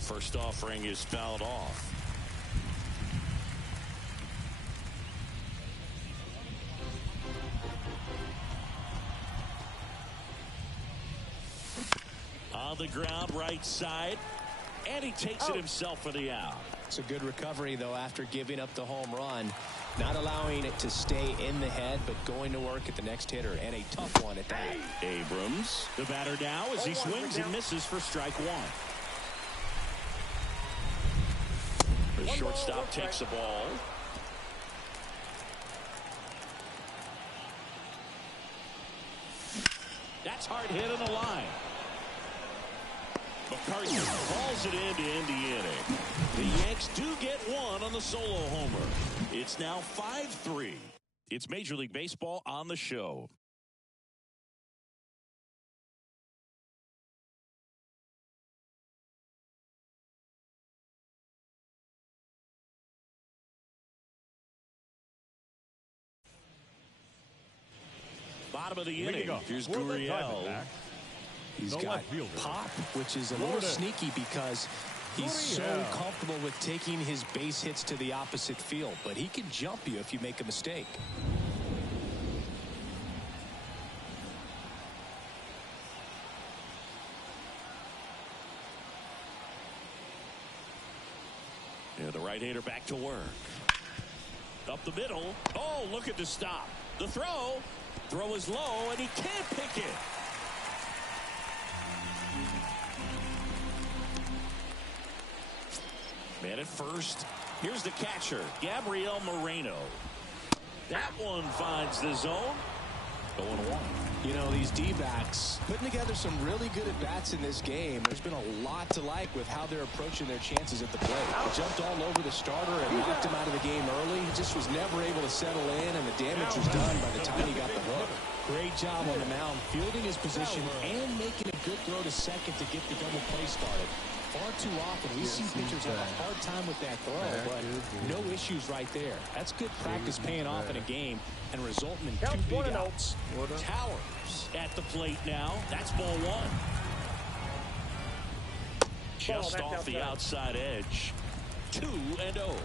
First offering is fouled off. On the ground, right side, and he takes it himself for the out. It's a good recovery, though, after giving up the home run. Not allowing it to stay in the head, but going to work at the next hitter, and a tough one at that. Abrams, the batter now, as he swings and misses for strike one. The shortstop takes the ball. That's hard hit on the line. McCarthy calls it in to end the inning. The Yanks do get one on the solo homer. It's now 5-3. It's Major League Baseball on the show. Bottom of the inning. Here's Gurriel. He's got pop, which is a little sneaky because he's so comfortable with taking his base hits to the opposite field. But he can jump you if you make a mistake. Yeah, the right-hander back to work. Up the middle. Oh, look at the stop. The throw. Throw is low, and he can't pick it. Man at first. Here's the catcher, Gabriel Moreno. That one finds the zone. 0-1. You know, these D-backs putting together some really good at-bats in this game. There's been a lot to like with how they're approaching their chances at the plate. They jumped all over the starter and knocked him out of the game early. He just was never able to settle in, and the damage was done by the time he got the hook. Great job on the mound, fielding his position and making a good throw to second to get the double play started. Far too often we see pitchers have a hard time with that throw, but no issues right there. That's good practice paying off in a game and resulting in 2 big outs. Towers at the plate now. That's ball one. Just off the outside edge. 2-0.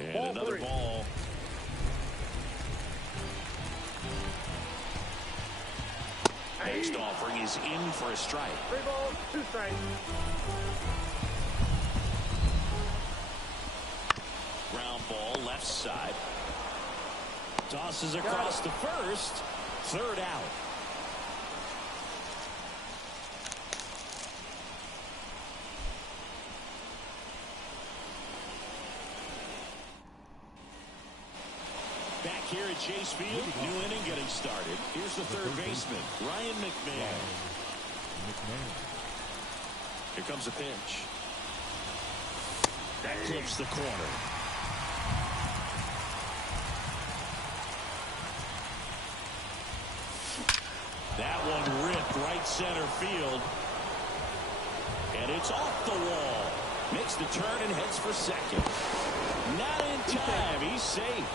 And another ball. Next offering is in for a strike. 3 balls, 2 strikes. Ground ball, left side. Tosses across the first. 3rd out. Back here at Chase Field, new inning getting started. Here's the third baseman, Ryan McMahon. Here comes a pitch. That clips the corner. That one ripped right center field. And it's off the wall. Makes the turn and heads for second. Not in time. He's safe.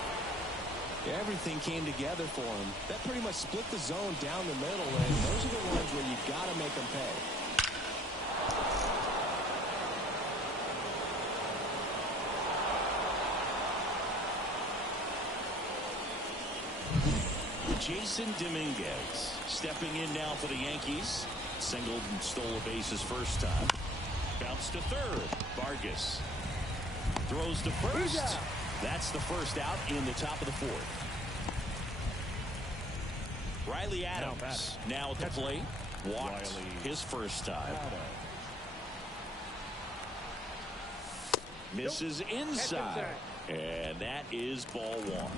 Everything came together for him. That pretty much split the zone down the middle, and those are the ones where you got to make them pay. Jason Dominguez stepping in now for the Yankees. Singled and stole a base his first time. Bounce to third. Vargas throws to first. That's the first out in the top of the 4th. Riley Adams now at the plate. Walked his first time. Misses inside. And that is ball 1.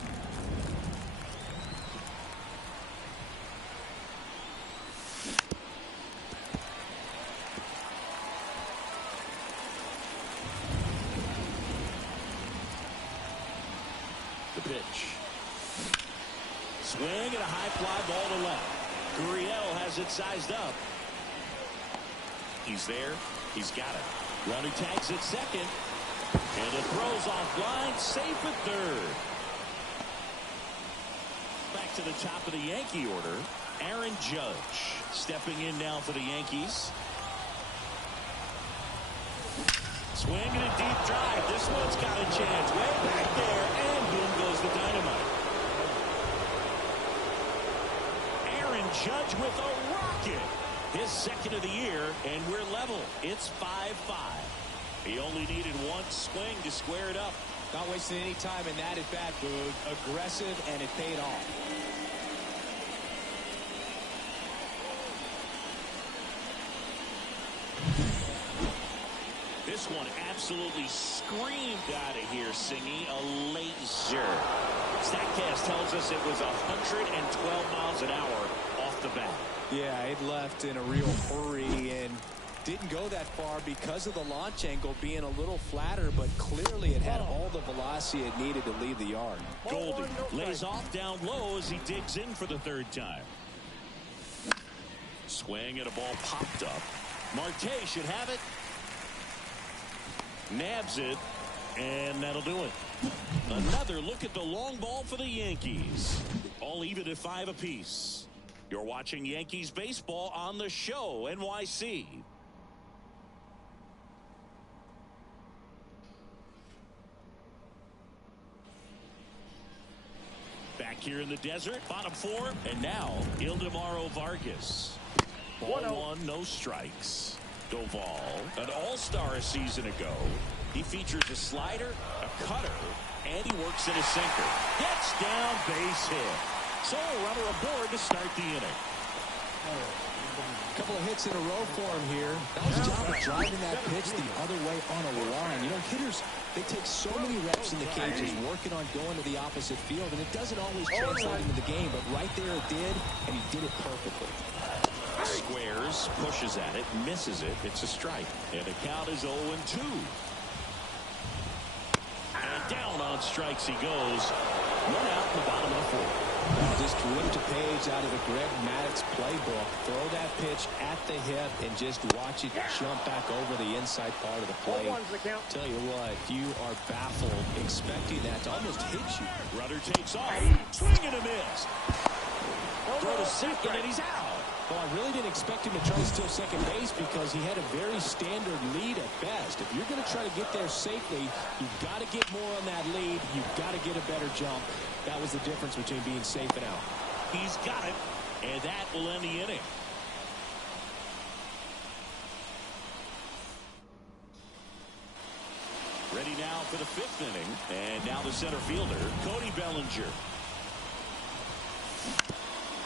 Pitch. Swing and a high fly ball to left. Gurriel has it sized up. He's there. He's got it. Running tags at second. And it throws offline. Safe at third. to the top of the Yankee order, Aaron Judge. Stepping in now for the Yankees. Swing and a deep drive. This one's got a chance. Way back there, and boom goes the dynamite. Aaron Judge with a rocket. His second of the year, and we're level. It's 5-5. He only needed one swing to square it up. Not wasting any time in that at bat, Boog. Aggressive, and it paid off. This one absolutely screamed out of here, Singy. A laser. StatCast tells us it was 112 miles an hour off the bat. Yeah, it left in a real hurry and didn't go that far because of the launch angle being a little flatter, but clearly it had all the velocity it needed to leave the yard. Goldie lays off down low as he digs in for the third time. Swing and a ball popped up. Marte should have it. Nabs it, and that'll do it. Another look at the long ball for the Yankees. All even at 5 apiece. You're watching Yankees baseball on the show, NYC. Back here in the desert, bottom 4, and now Ildemaro Vargas. Ball 1, no strikes. Doval, an all-star a season ago. He features a slider, a cutter, and he works in a sinker. Gets down, base hit. So a runner aboard to start the inning. A couple of hits in a row for him here. That was a job of driving that pitch the other way on a line. You know, hitters, they take so many reps in the cages working on going to the opposite field, and it doesn't always translate into the game, but right there it did, and he did it perfectly. Squares, pushes at it, misses it. It's a strike. And the count is 0-2. And down on strikes he goes. One out in the bottom of the 4th. Just ripped a page out of the Greg Maddux playbook. Throw that pitch at the hip and just watch it jump back over the inside part of the plate. Tell you what, you are baffled expecting that to almost hit you. Rudder takes off. Swing and a miss. Throw to second and he's out. Well, I really didn't expect him to try to steal second base because he had a very standard lead at best. If you're going to try to get there safely, you've got to get more on that lead. You've got to get a better jump. That was the difference between being safe and out. He's got it, and that will end the inning. Ready now for the 5th inning, and now the center fielder, Cody Bellinger.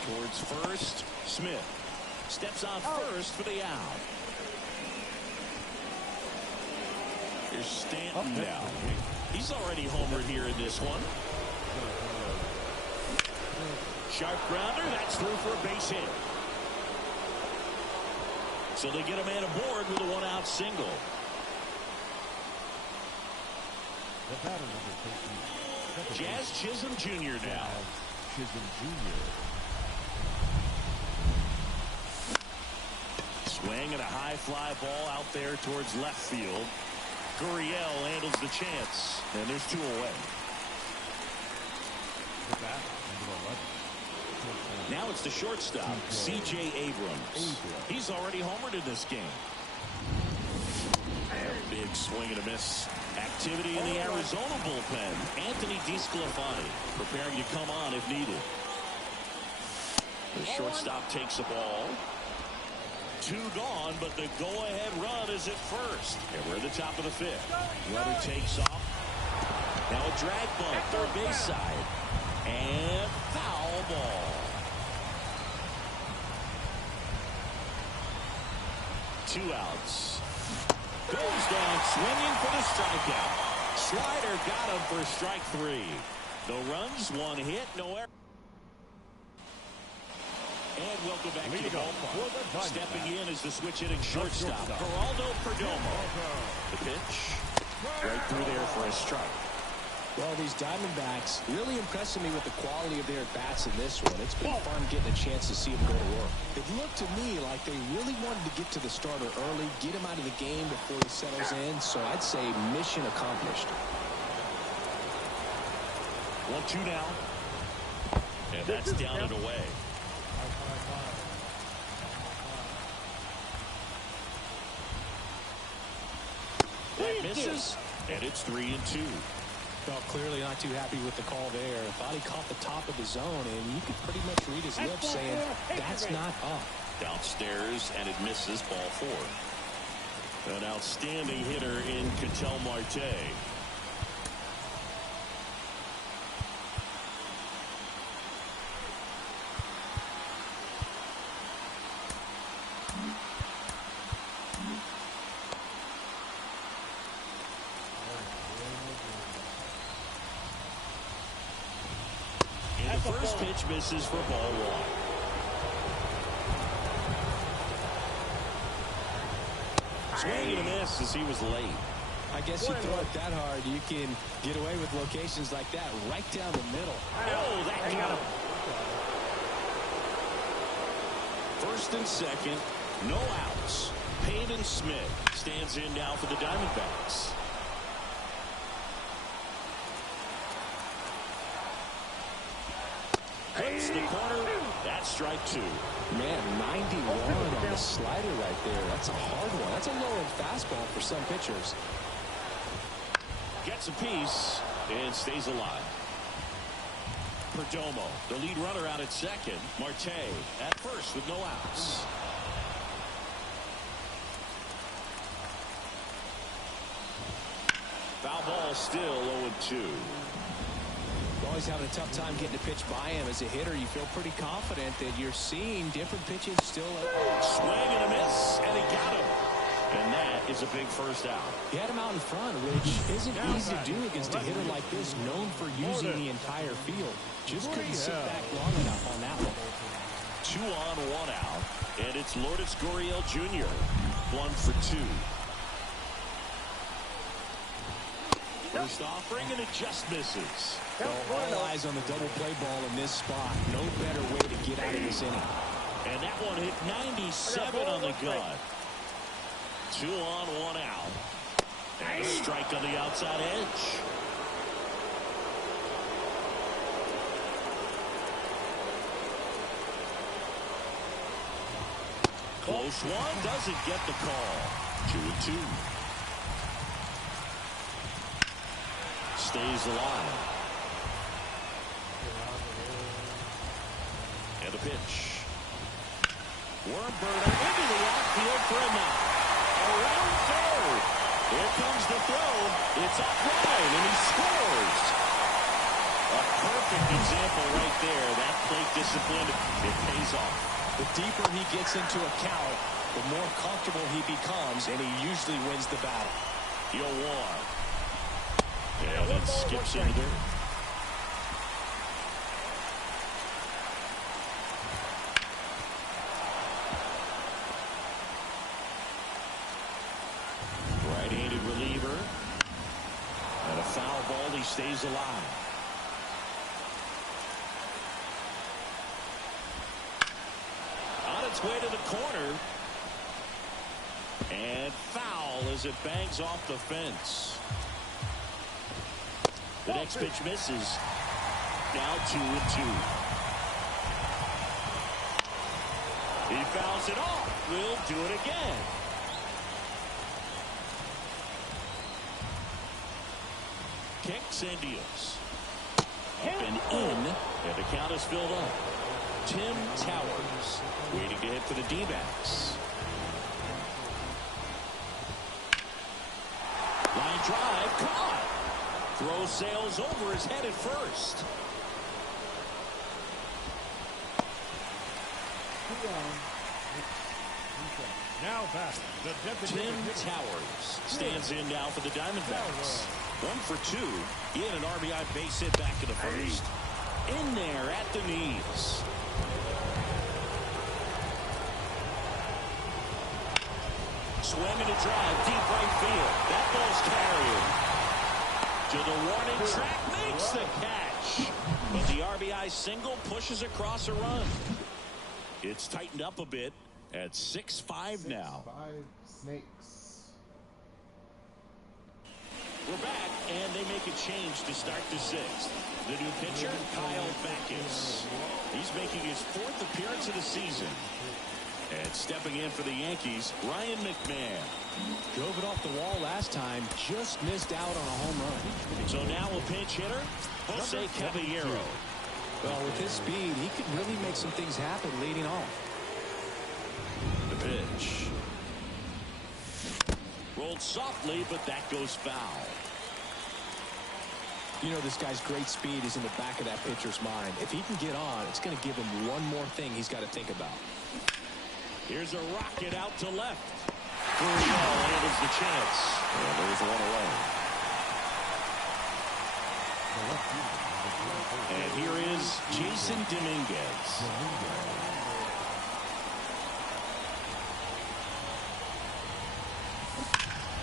Towards first, Smith steps on first for the out. Here's Stanton now. He's already homered here in this one. Sharp grounder, that's through for a base hit. So they get a man aboard with a 1-out single. Jazz Chisholm Jr. now. Chisholm Jr. Swing and a high fly ball out there towards left field. Gurriel handles the chance, and there's 2 away. Now it's the shortstop, C.J. Abrams. He's already homered in this game. Big swing and a miss. Activity in the Arizona bullpen. Anthony DeSclafani preparing to come on if needed. The shortstop takes the ball. 2 gone, but the go-ahead run is at first. And we're at the top of the 5th. Rudder takes off. Now a drag bunt, third base side. And foul ball. 2 outs. Goes down swinging for the strikeout. Slider got him for strike 3. No runs, 1 hit, no error. And welcome back to the ballpark. Stepping in is the switch hitting shortstop, Geraldo Perdomo. The pitch, right through there for a strike. Well, these Diamondbacks really impressing me with the quality of their at-bats in this one. It's been fun getting a chance to see them go to work. It looked to me like they really wanted to get to the starter early, get him out of the game before he settles in. So I'd say mission accomplished. 1-2 now. And that's down and away. That misses, and it's 3-2. Well, clearly not too happy with the call there. Thought he caught the top of the zone, and you could pretty much read his lips saying, that's not up. Downstairs, and it misses, ball 4. An outstanding hitter in Ketel Marte. And the first pitch misses for ball 1. Swing and a miss as he was late. I guess you throw it that hard, you can get away with locations like that right down the middle. Oh, that got him. First and second, no outs. Peyton Smith stands in now for the Diamondbacks. Cuts the corner. That's strike 2. Man, 91 on the slider right there. That's a hard one. That's a low-end fastball for some pitchers. Gets a piece and stays alive. Perdomo, the lead runner, out at second. Marte at first with no outs. Foul ball, still 0-2. Always having a tough time getting a pitch by him. As a hitter, you feel pretty confident that you're seeing different pitches still. Swing and a miss, and he got him. And that is a big first out. He had him out in front, which isn't easy to do against a hitter like this, known for using the entire field. Just couldn't sit back long enough on that one. 2 on, 1 out, and it's Lourdes Gurriel Jr. 1 for 2. First offering, and it just misses. All eyes on the double play ball in this spot. No better way to get out of this inning. And that one hit 97 on the gun. 2 on, 1 out. And a strike on the outside edge. Close one, doesn't get the call. 2-2. Stays alive. And a pitch. Wormburner into the outfield for a knock. Around third. Here comes the throw. It's offline, and he scores. A perfect example right there. That plate discipline, it pays off. The deeper he gets into a count, the more comfortable he becomes, and he usually wins the battle. 0-1. And then skips into dirt. Right-handed reliever. And a foul ball. He stays alive. On its way to the corner. And foul as it bangs off the fence. The next pitch misses. Now 2-2. He fouls it off. We'll do it again. Kicks and deals. Up and in. And the count is filled up. Tim Towers waiting to hit for the D-backs. Line drive caught. Throw sails over his head at first. Now back, the deputy. Tim Towers stands in now for the Diamondbacks. 1 for 2. He had an RBI base hit back in the first. In there at the knees. Swimming to drive deep right field. That ball's carried. To the warning track, makes the catch. But the RBI single pushes across a run. It's tightened up a bit at 6-5 now. 6-5 Snakes. We're back, and they make a change to start the sixth. The new pitcher, Kyle Backus. He's making his 4th appearance of the season. And stepping in for the Yankees, Ryan McMahon. Drove it off the wall last time, just missed out on a home run. So now a pinch hitter, Jose Caballero. Well, with his speed, he could really make some things happen leading off. The pitch. Rolled softly, but that goes foul. You know, this guy's great speed is in the back of that pitcher's mind. If he can get on, it's going to give him one more thing he's got to think about. Here's a rocket out to left. Gurriel handles the chance. And there's one away. And here is Jason Dominguez.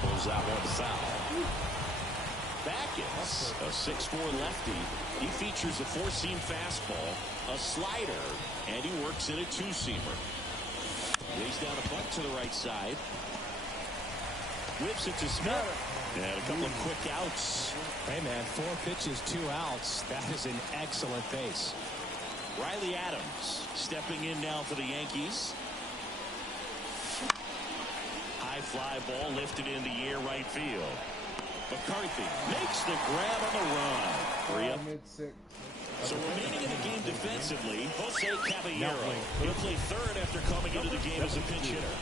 Pulls out one foul. Backus, a 6'4" lefty. He features a 4-seam fastball, a slider, and he works in a 2-seamer. Lays down a bunt to the right side. Whips it to Smith. And a couple of quick outs. Hey, man, 4 pitches, 2 outs. That is an excellent pace. Riley Adams stepping in now for the Yankees. High fly ball lifted in the air right field. McCarthy makes the grab on the run. 3 up. So remaining in the game defensively, Jose Caballero. He'll play third after coming into the game as a pinch hitter.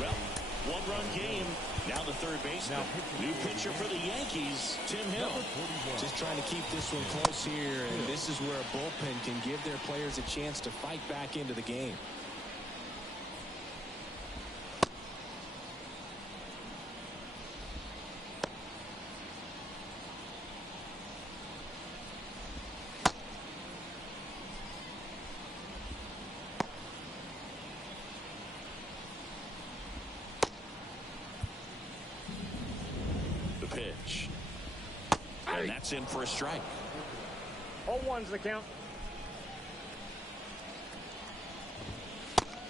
Well, 1-run game. Now the third baseman. New pitcher for the Yankees, Tim Hill. Just trying to keep this one close here, and this is where a bullpen can give their players a chance to fight back into the game. Pitch. And that's in for a strike. 0-1's the count.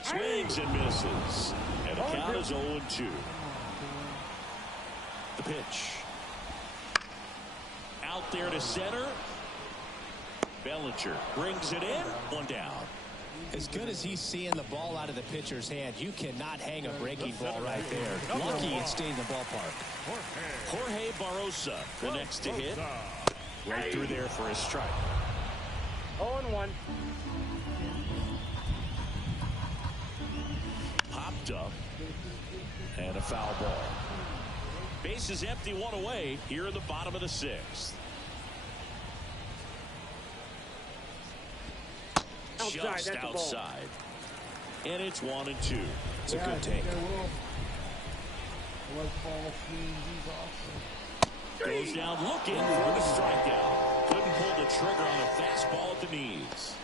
Swings and misses. And the count is 0-2. The pitch. Out there to center. Bellinger brings it in. 1 down. As good as he's seeing the ball out of the pitcher's hand, you cannot hang a breaking ball right there. Lucky it stayed in the ballpark. Jorge Barrosa, the next to hit. Right through there for a strike. 0-1. Popped up. And a foul ball. Base is empty, 1 away here in the bottom of the 6th. Just outside. And it's 1-2. It's a good take. Goes down looking for the strikeout. Couldn't pull the trigger on a fastball at the knees.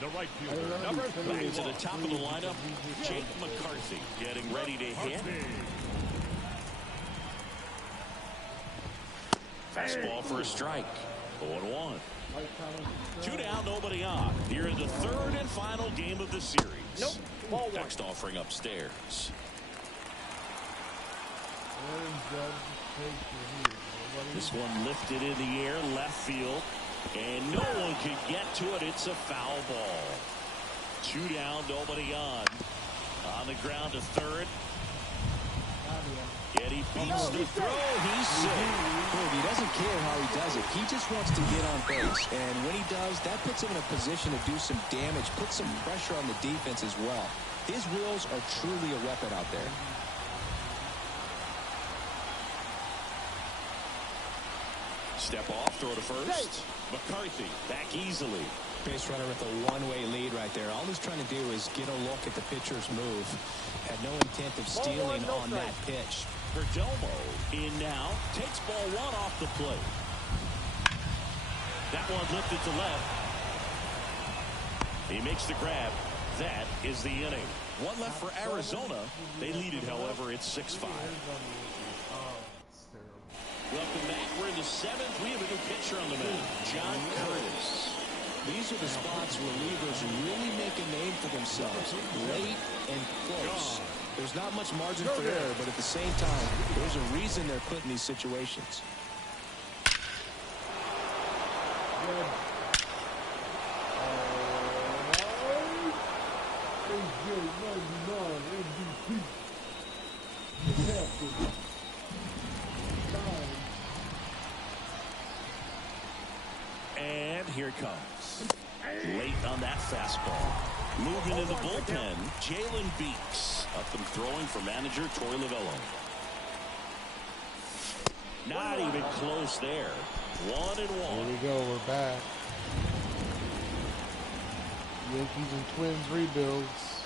The right fielder, number 3. Back to the top of the lineup, Jake McCarthy getting ready to hit. Fastball for a strike. 0-1. 2 down, nobody on. Here in the 3rd and final game of the series. Nope. Ball 1. Next offering upstairs. This one lifted in the air, left field. And no one can get to it. It's a foul ball. 2 down, nobody on. On the ground to 3rd. Yet he beats the throw. He's safe. He doesn't care how he does it. He just wants to get on base. And when he does, that puts him in a position to do some damage, put some pressure on the defense as well. His wheels are truly a weapon out there. Step off, throw to first. McCarthy back easily. Base runner with a one-way lead right there. All he's trying to do is get a look at the pitcher's move. Had no intent of stealing on that pitch. Perdomo in now. Takes ball 1 off the plate. That one lifted to left. He makes the grab. That is the inning. 1 left for Arizona. They lead it, however, it's 6-5. Welcome back. We're in the 7th. We have a new pitcher on the mound, John Curtis. These are the spots relievers really make a name for themselves. Late and close. There's not much margin for error, but at the same time, there's a reason they're put in these situations. And here it comes. Late on that fastball. Moving in the bullpen, Jalen Beeks. Up and throwing for manager Torey Lovullo. Not even close there. 1-1. Here we go. We're back. Yankees and Twins rebuilds.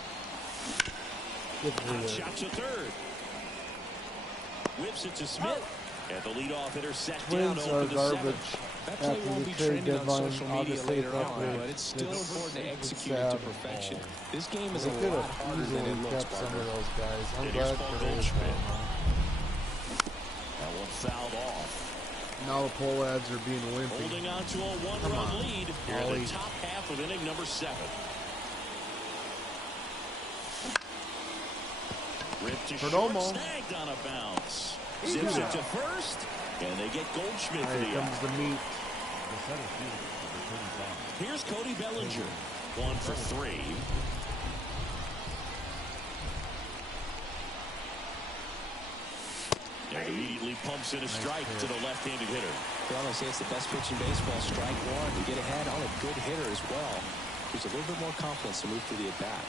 Hot shot to third. Whips it to Smith. And the leadoff hitter set down Twins to are open the garbage. That play After won't the be trade trending on deadline, social media August later 8th, on, but it's still important to execute it to perfection. This game is a They could lot have harder than easily it looks, kept some Parker. of those guys. I'm It is glad Paul today is Goldschmidt. gone. That one fouled off. Now the pole ads are being wimpy. Holding on to a one-run lead here in the top half of inning number 7. Ripped to short, Perdomo. snagged on a bounce. Zips it to first, and they get Goldschmidt for Here the comes out. the meat. Here's Cody Bellinger. 1 for 3. And immediately pumps in a strike to the left-handed hitter. Well, I say it's the best pitch in baseball. Strike one to get ahead on a good hitter as well. Gives a little bit more confidence to move to the at-bat.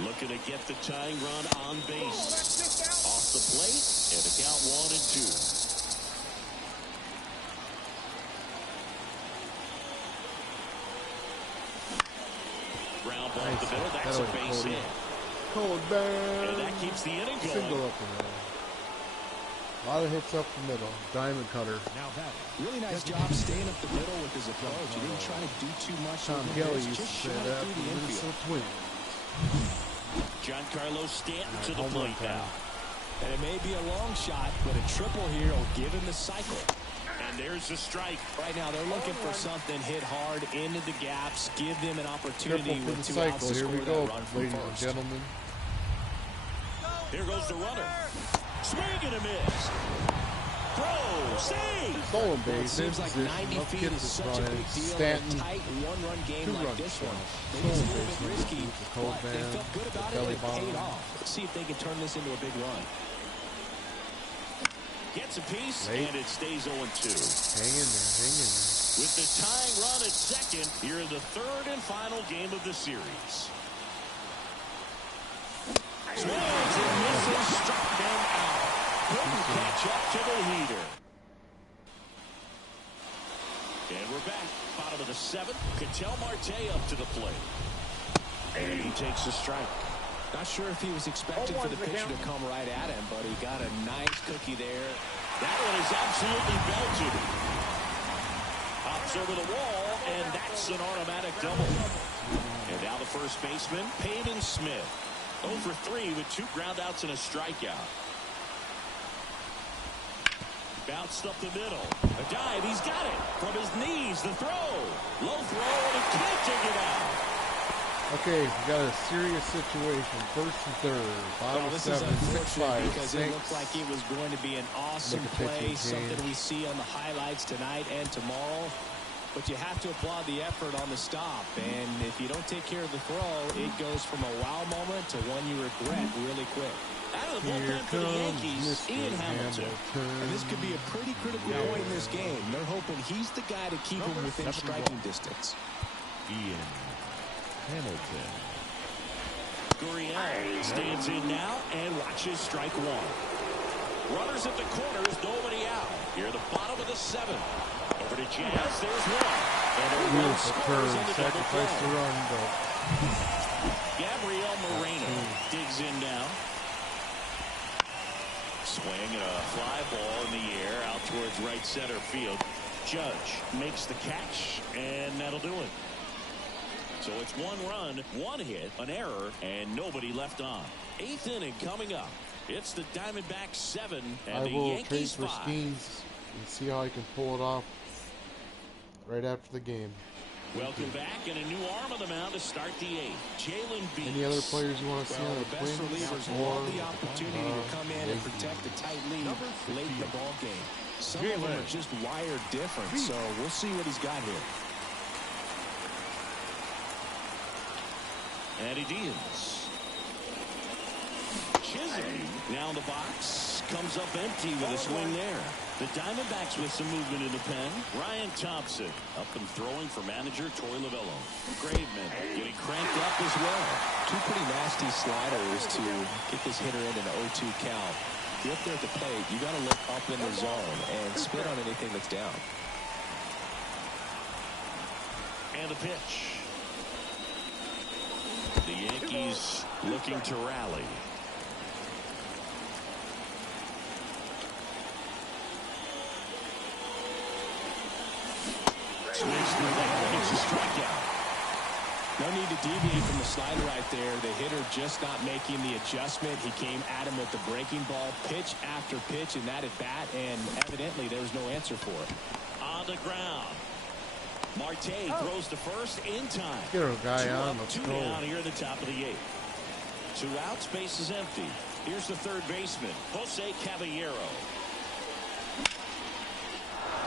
Looking to get the tying run on base. Off the plate, and the count 1-2. Ground ball to the middle. That's a base hit. Cold And bang. that keeps the inning Single going. up the middle. A lot of hits up the middle. Diamond cutter. Now that Really nice job staying up the middle with his approach. He didn't try to do too much. Tom with the Kelly pitch, used to just say shot it that through for the the infield. Minnesota Twins. Giancarlo Stanton to the home run plate now. And it may be a long shot, but a triple here will give him the cycle. And there's the strike. Right now, they're looking for something hit hard into the gaps, give them an opportunity Triple for with the 2 outs cycle. to Here score we go, that run from ladies and first. gentlemen. Here goes the runner. Swing and a miss. Throw. Save. Stolen Well, it base. seems like Position. 90 Let's feet get is this such a running. big deal Stanton. in a tight one-run game like Two-run this one. shot. Maybe it's a Stolen little base bit number risky, 2 for Cold but they Man. felt good about it Belly and it paid bomb. off. Let's see if they can turn this into a big run. Gets a piece, Late. and it stays 0-2. Hang in there. Hang in there. With the tying run at second, here in the third and final game of the series. Swings and misses, struck them out. Couldn't catch up to the heater. And we're back. Bottom of the 7th. Ketel Marte up to the plate. And he takes a strike. Not sure if he was expecting for the pitcher to come right at him, but he got a nice cookie there. That one is absolutely belted. Hops over the wall, and that's an automatic double. And now the first baseman, Peyton Smith. 0 for 3 with 2 groundouts and a strikeout. Bounced up the middle. A dive, he's got it. From his knees, the throw. Low throw, and he can't take it out. Okay, we got a serious situation. First and third. Bottom Well, of this is 7, 6 unfortunate 5. because it looked like it was going to be an awesome Look at play, pitching something change. we see on the highlights tonight and tomorrow. But you have to applaud the effort on the stop. And if you don't take care of the throw, it goes from a wow moment to one you regret really quick. Out of the Here bullpen for the comes Yankees, Mr. Ian Hamilton. And this could be a pretty critical point in this game. They're hoping he's the guy to keep him within striking distance. Ian Hamilton. Gurriel stands in now and watches strike 1. Runners at the corners, nobody out. Here at the bottom of the 7th. Over to Jazz, there's one. And a run Beautiful scores turn. on the double Sacrifice the play. run, but Gabriel Moreno digs in now. Swing and a fly ball in the air out towards right center field. Judge makes the catch, and that'll do it. So it's 1 run, 1 hit, an error, and nobody left on. 8th inning coming up. It's the Diamondbacks 7 and I the will trade Yankees for 5. Skeens and see how I can pull it off right after the game. Welcome back, and a new arm on the mound to start the 8th. Jalen Beeks. Any other players you want to see on The the best Twins? relievers want the opportunity to come in and protect a tight lead late in the ball game. Some of them are just wired different, so we'll see what he's got here. Eddie Diaz. Chisholm now in the box. Comes up empty with a swing there. The Diamondbacks with some movement in the pen. Ryan Thompson up and throwing for manager Torey Lovullo. Graveman getting cranked up as well. Two pretty nasty sliders to get this hitter in an 0-2 count. If you're up there at the plate, you got to look up in the zone and spit on anything that's down. And the pitch. The Yankees looking to rally. Swings through there. It's a strikeout. No need to deviate from the slider right there. The hitter just not making the adjustment. He came at him with the breaking ball, pitch after pitch in that at bat, and evidently there was no answer for it. On the ground. Marte throws to first in time. Get our guy on. Let's Two go. down here at the top of the 8th. 2 outs, base is empty. Here's the third baseman, Jose Caballero.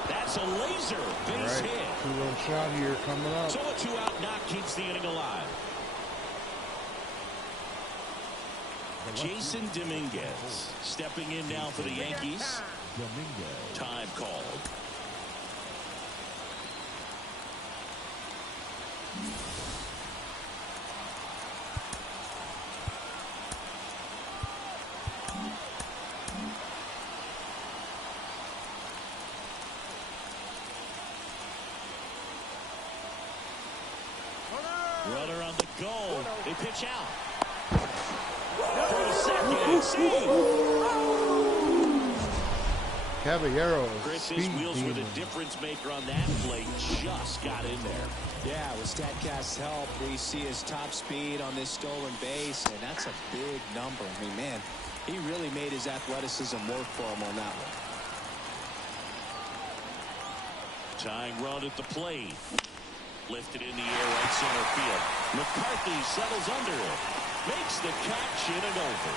That's a laser base Right. hit. 2-run shot here coming up. So a 2-out knock keeps the inning alive. Jason Dominguez stepping in now for the Yankees. Dominguez. Time called. Runner on the go. They pitch out. For the second. Save. Caballero. Chris, Speed his wheels were the demon. difference maker on that play. Just got in there. Yeah, with StatCast's help, we see his top speed on this stolen base, and that's a big number. I mean, man, he really made his athleticism work for him on that one. Tying run at the plate. Lifted in the air right center field. McCarthy settles under it. Makes the catch in and over.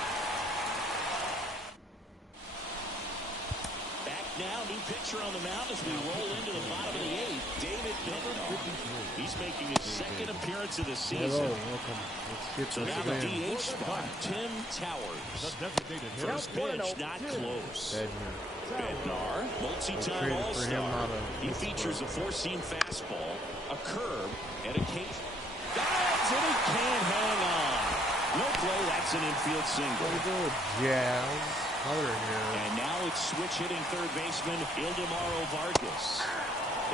Back now, new pitcher on the mound as we roll into the bottom of the 8th. David Bednar. He's making his second appearance of the season. Hello, welcome. Let's get So this now the in. DH spot, Tim Towers. First pitch, not close. Bednar, multi-time Traded for him All-Star. out of He features a four-seam fastball, a curve, and a case. Dives, and he can't hang on. No play, that's an infield single. Way to go, Jazz. Hunter here. And now it's switch hitting third baseman Ildemaro Vargas.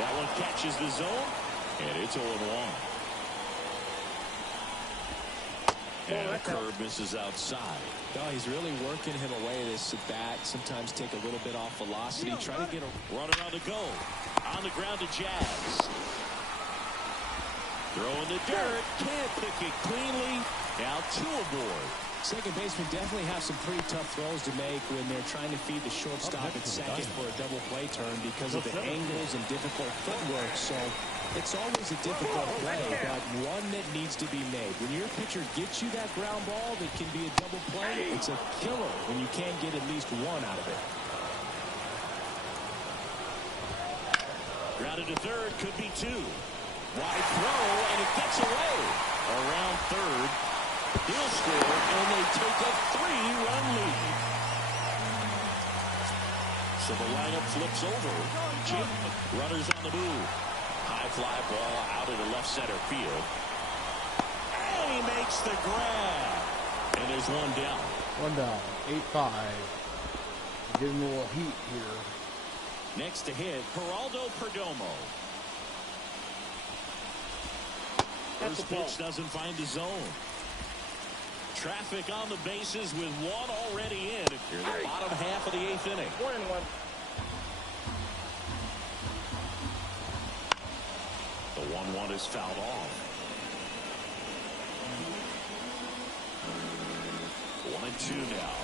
That one catches the zone, and it's 0-1. And a curve misses outside. No, he's really working him away this at bat. Sometimes take a little bit off velocity. Try to get a Runner on the go. On the ground to Jazz. Throwing the dirt. Can't pick it cleanly. Now 2 aboard. second baseman definitely have some pretty tough throws to make when they're trying to feed the shortstop at second for a double play turn because of the angles and difficult footwork. So it's always a difficult play, but one that needs to be made. When your pitcher gets you that ground ball that can be a double play, it's a killer when you can't get at least one out of it. Grounded to third, could be 2. Wide throw, and it gets away. Around third, he'll score, and they take a 3-run lead. So the lineup flips over. Jim, runners on the move. High fly ball out into left center field. And he makes the grab. And there's one down. One down. 8-5. Getting a little heat here. Next to hit, Geraldo Perdomo. First pitch doesn't find the zone. Traffic on the bases with one already in. Here in the bottom half of the 8th inning. 1-1. The 1-1 is fouled off. 1-2 now.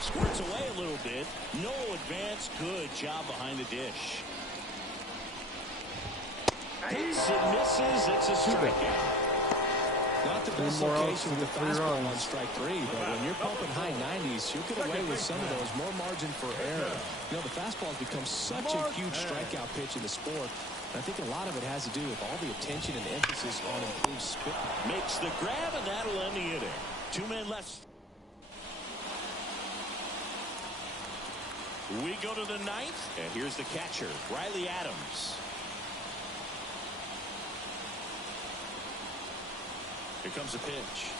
Squirts away a little bit. No advance. Good job behind the dish. Hits and misses. It's a strikeout. Not the best location with the fastball on strike three, but when you're pumping high 90s, you'll get away with some of those. More margin for error. You know, the fastball has become such a huge strikeout pitch in the sport. I think a lot of it has to do with all the attention and emphasis on improved spin. Makes the grab, and that'll end the inning. 2 men left. We go to the 9th, and here's the catcher, Riley Adams. Here comes a pitch.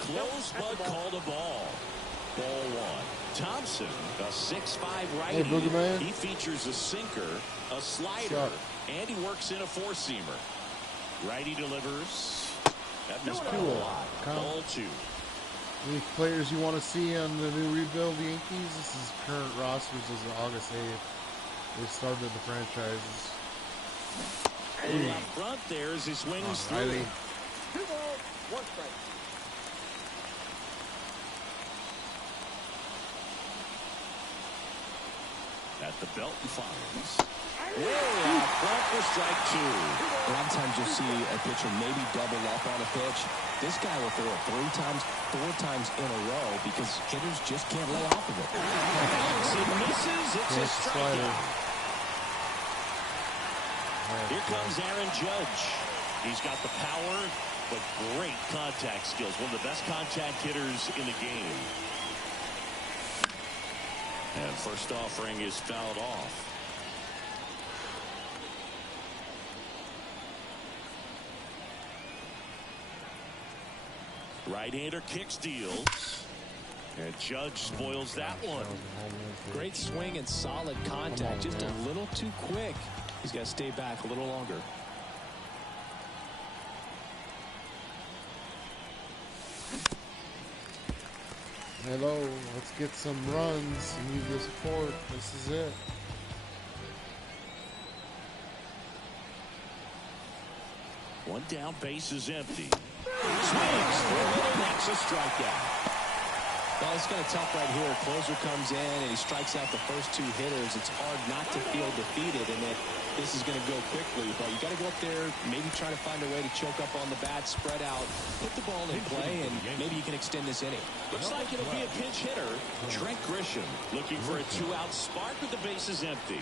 Close, but called a ball. Ball 1. Thompson, a 6'5" righty. Hey, he features a sinker, a slider, and he works in a 4-seamer. Righty delivers. That must be a lot. Ball 2. Any players you want to see on the new rebuild Yankees? This is current rosters as of August 8th. They started the franchises. Up front there as he swings through. Riley. 2 balls, 1 strike. At the belt and fires. Way out front for strike 2. A lot of times you'll see a pitcher maybe double up on a pitch. This guy will throw it 3 times, 4 times in a row because hitters just can't lay off of it. It misses. It's a strikeout. Here comes Aaron Judge. He's got the power, but great contact skills. One of the best contact hitters in the game. And first offering is fouled off. Right-hander kick steals. And Judge spoils that one. Great swing and solid contact. Just a little too quick. He's got to stay back a little longer. Hello, let's get some runs. Need the support. This is it. One down, base is empty. Swings for a minute, that's a strikeout. Well, it's kind of tough right here. Closer comes in and he strikes out the first 2 hitters. It's hard not to feel defeated and that this is going to go quickly. But you got to go up there, maybe try to find a way to choke up on the bat, spread out, put the ball in play, and maybe you can extend this inning. Looks like it'll be a pinch hitter. Trent Grisham looking for a 2-out spark with the bases empty.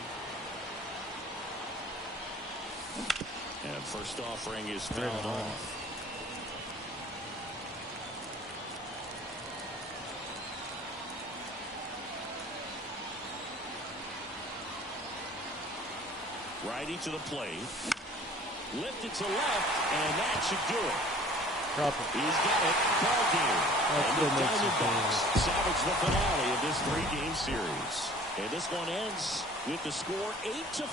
And first offering is fouled off. Righty to the plate. Lifted to left, and that should do it. Drop it. He's got it. Ball game. That's And what the makes it Diamondbacks salvage the finale of this 3-game series. And this one ends with the score 8-5.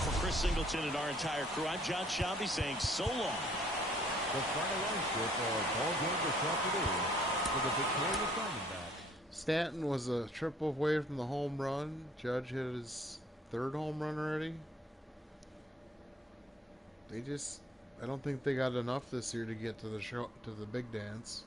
For Chris Singleton and our entire crew, I'm John Shambi saying so long. The final line score for our ball game this afternoon for the victorious Diamondbacks. Stanton was a triple away from the home run. Judge hit his 3rd home run already. I don't think they got enough this year to get to the show, to the big dance.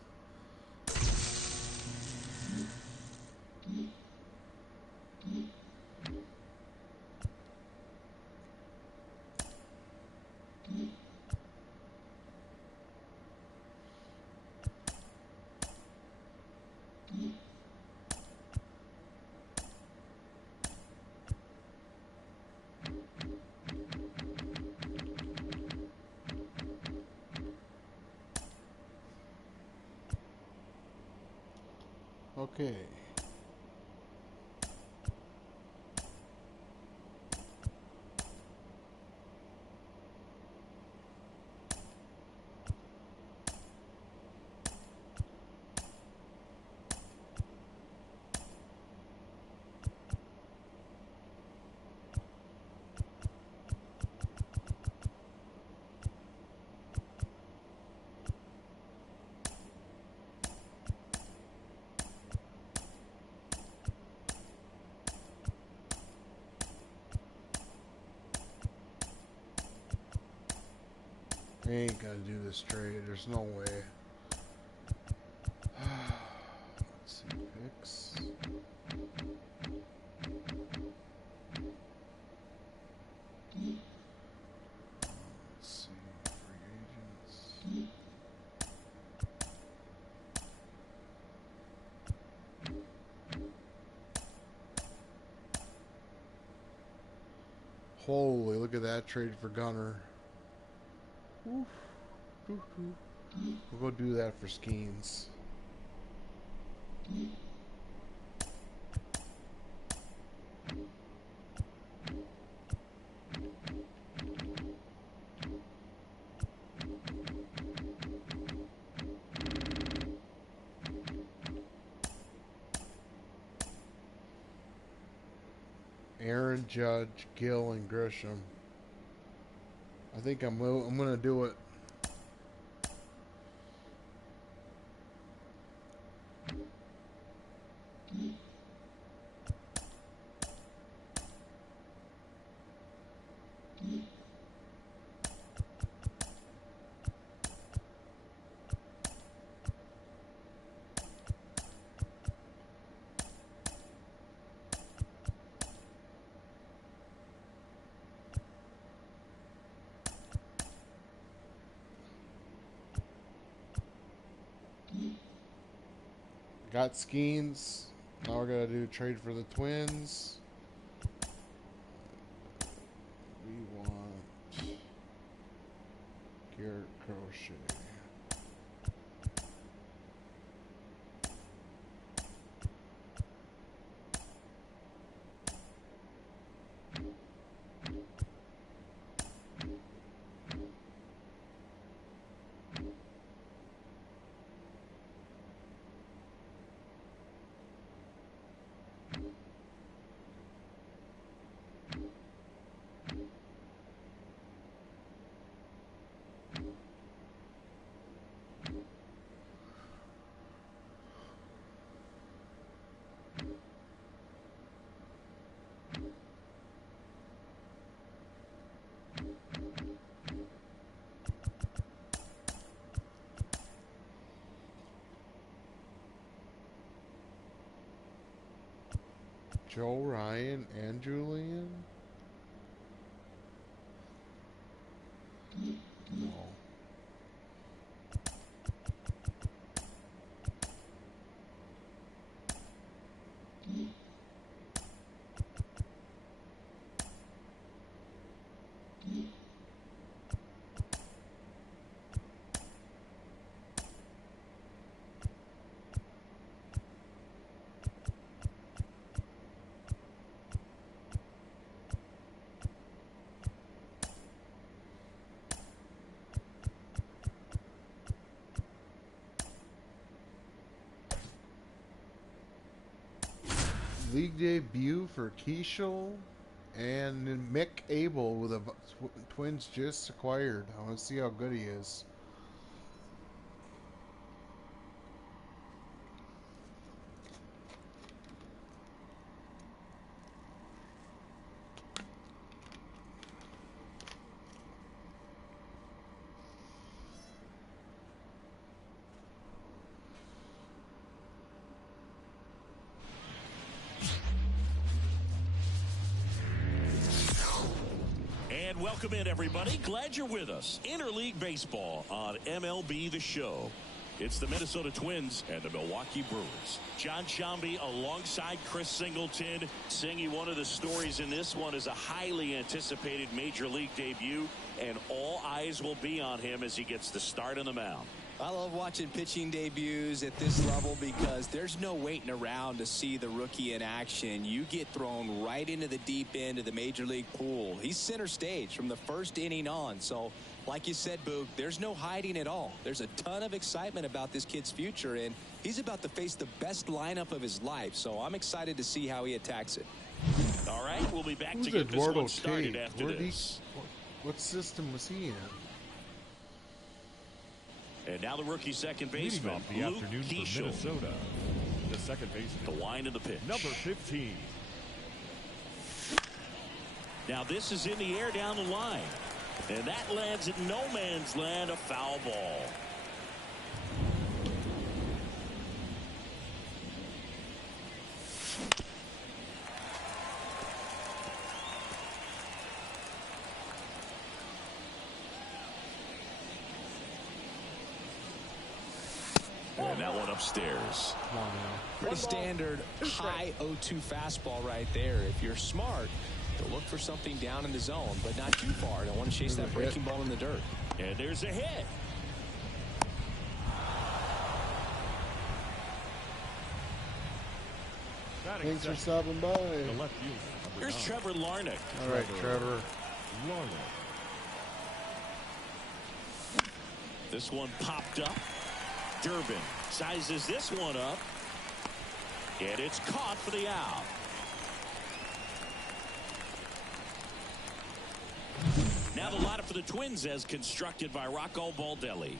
Okay. I ain't gonna do this trade. There's no way. Let's see, picks. Holy, look at that trade for Gunner. Oof. Oof, oof. We'll go do that for Skeens. Aaron Judge, Gill, and Grisham. I think I'm gonna do it. Got Skeens. Now we're gonna do trade for the Twins. We want Garrett Crochet. Joe Ryan and Julian? No. League debut for Keishel and Mick Abel with the Twins just acquired. I want to see how good he is. Welcome in, everybody. Glad you're with us. Interleague Baseball on MLB The Show. It's the Minnesota Twins and the Milwaukee Brewers. John Sciambi alongside Chris Singleton. Singy, one of the stories in this one is a highly anticipated Major League debut, and all eyes will be on him as he gets the start on the mound. I love watching pitching debuts at this level because there's no waiting around to see the rookie in action. You get thrown right into the deep end of the major league pool. He's center stage from the first inning on. So, like you said, Boog, there's no hiding at all. There's a ton of excitement about this kid's future, and he's about to face the best lineup of his life. So I'm excited to see how he attacks it. All right, we'll be back Who's to get this Eduardo one started Tate? after this. What system was he in? And now the rookie second Leading baseman, off the Luke afternoon for Keishel. Minnesota, the second baseman, The wind of the pitch. number 15. Now this is in the air down the line. And that lands at no man's land, a foul ball. And that one upstairs. Pretty standard high 0-2 fastball right there. If you're smart, They'll look for something down in the zone, but not too far. Don't want to chase that breaking ball in the dirt. And there's a hit. Thanks for stopping by. The left fielder, Here's Trevor Larnach. All right, Trevor. Larnach. This one popped up. Durbin sizes this one up. And it's caught for the out. Now the lineup for the Twins as constructed by Rocco Baldelli.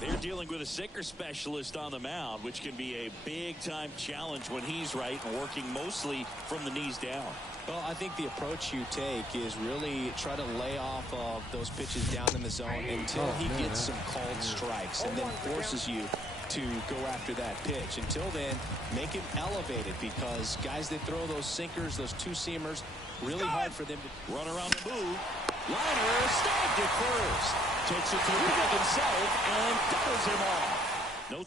They're dealing with a sinker specialist on the mound, which can be a big-time challenge when he's right and working mostly from the knees down. Well, I think the approach you take is really try to lay off of those pitches down in the zone until he gets some called strikes and then forces you to go after that pitch. Until then, make him elevated because guys that throw those sinkers, those two-seamers, really hard for them to run around the move. Liner stabbed it first. Takes it to the bag himself and doubles him off. No.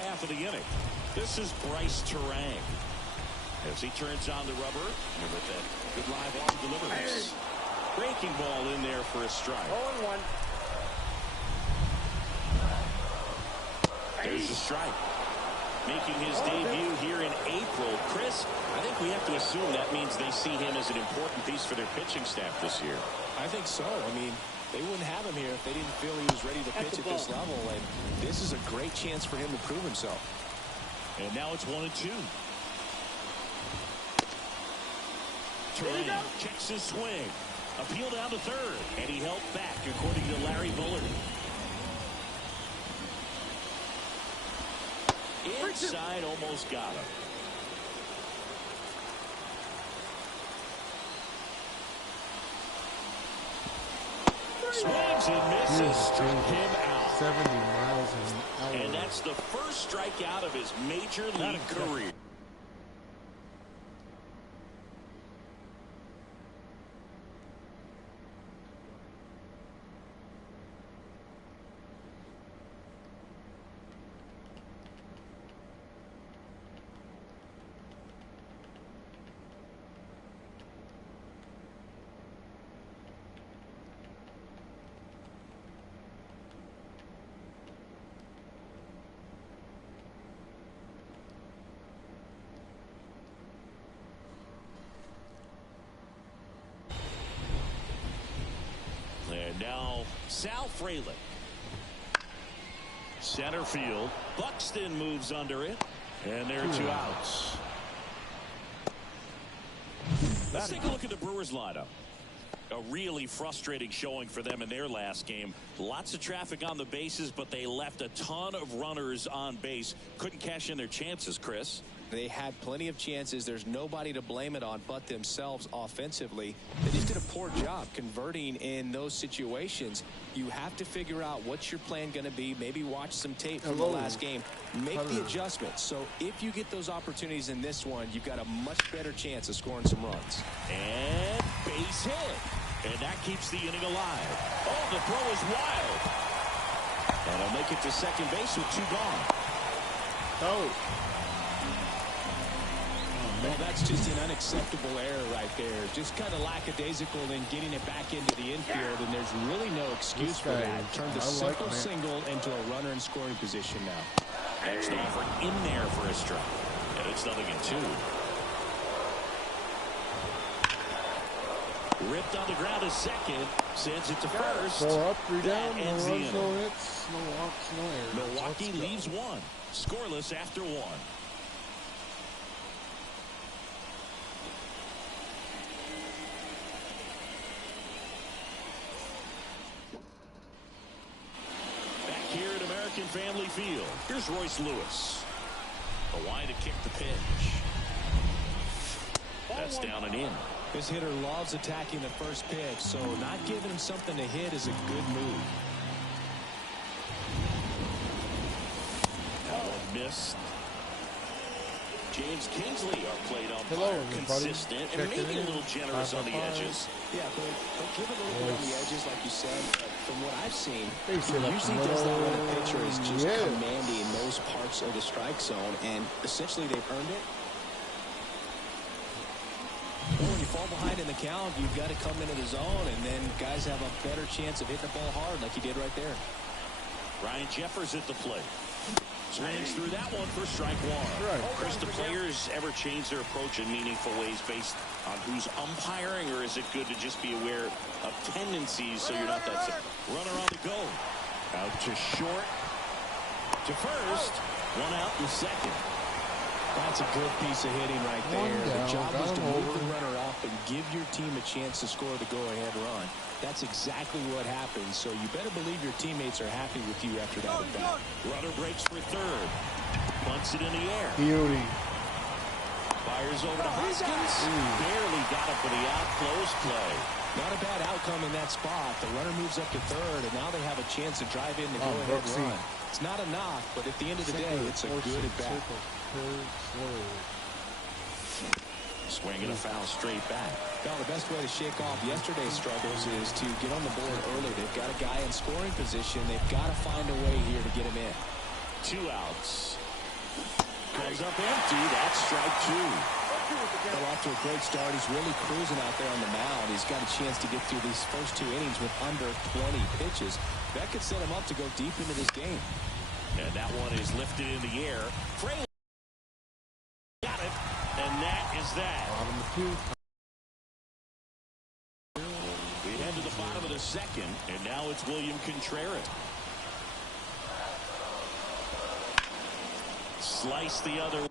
Half of the inning. This is Bryce Turang. As he turns on the rubber with that good live arm delivers. Breaking ball in there for a strike. 0-1. There's the strike. Making his debut here in April. Chris, I think we have to assume that means they see him as an important piece for their pitching staff this year. I think so. I mean, they wouldn't have him here if they didn't feel he was ready to pitch at this level. And this is a great chance for him to prove himself. And now it's 1-2. Turang checks his swing. Appeal down to third. And he held back, according to Larry Bullard. Inside, almost got him. Swings and misses, struck him out. 70 miles an hour. And that's the first strikeout of his major league career. And now Sal Frelick. Center field. Buxton moves under it. And there are 2 outs. Let's take a look at the Brewers lineup. A really frustrating showing for them in their last game. Lots of traffic on the bases, but they left a ton of runners on base. Couldn't cash in their chances, Chris. They had plenty of chances. There's nobody to blame it on but themselves offensively. They just did a poor job converting in those situations. You have to figure out what's your plan going to be. Maybe watch some tape from the last game. Make the adjustments. So if you get those opportunities in this one, you've got a much better chance of scoring some runs. And base hit. And that keeps the inning alive. Oh, the throw is wild. And he'll make it to second base with 2 gone. Oh. Well, that's just an unacceptable error right there. Just kind of lackadaisical in getting it back into the infield, and there's really no excuse for that. Turned a simple single into a runner in scoring position now. Next offer in there for a strike. And it's 0-2. Ripped on the ground is second. Sends it to first. 4 up, 3 down. No Ends runs, the inning. no hits, no walks, no errors. Milwaukee leaves 1. Scoreless after 1. Here at American Family Field. Here's Royce Lewis. A wide to kick the pitch. That's down and in. This hitter loves attacking the first pitch, so not giving him something to hit is a good move. That one missed. James Kingsley, our plate Hello, umpire, everybody. consistent and Checking maybe a in. little generous on the 5-5. edges. Yeah, but give it a little bit on the edges, like you said. From what I've seen, They he set up usually the does that when middle. a pitcher is just Yes. commanding those parts of the strike zone, and essentially they've earned it. behind in the count, you've got to come into the zone, and then guys have a better chance of hitting the ball hard like you did right there. Ryan Jeffers at the plate. Swings through that one for strike one. Right. Chris, do players ever change their approach in meaningful ways based on who's umpiring, or is it good to just be aware of tendencies so you're not that runner on the go? Out to short, to first, one out in second. That's a good piece of hitting right there. One down, the job is to got him move over. the runner up and give your team a chance to score the go-ahead run. That's exactly what happens, so you better believe your teammates are happy with you after that at bat. Runner breaks for third. Bunts it in the air. Beauty. Fires over to Hoskins. Barely got it for the out. Close play. Not a bad outcome in that spot. The runner moves up to third, and now they have a chance to drive in the go-ahead Brooksy. run. It's not a knock, but at the end of the day, it's a good at bat. Swinging a foul straight back. Well, the best way to shake off yesterday's struggles is to get on the board early. They've got a guy in scoring position. They've got to find a way here to get him in. 2 outs. Comes up empty. That's strike 2. Well, off to a great start. He's really cruising out there on the mound. He's got a chance to get through these first 2 innings with under 20 pitches. That could set him up to go deep into this game. And that one is lifted in the air. Fraley got it. And that is that. Bottom of 2. We head to the bottom of the second, and now it's William Contreras. Slice the other.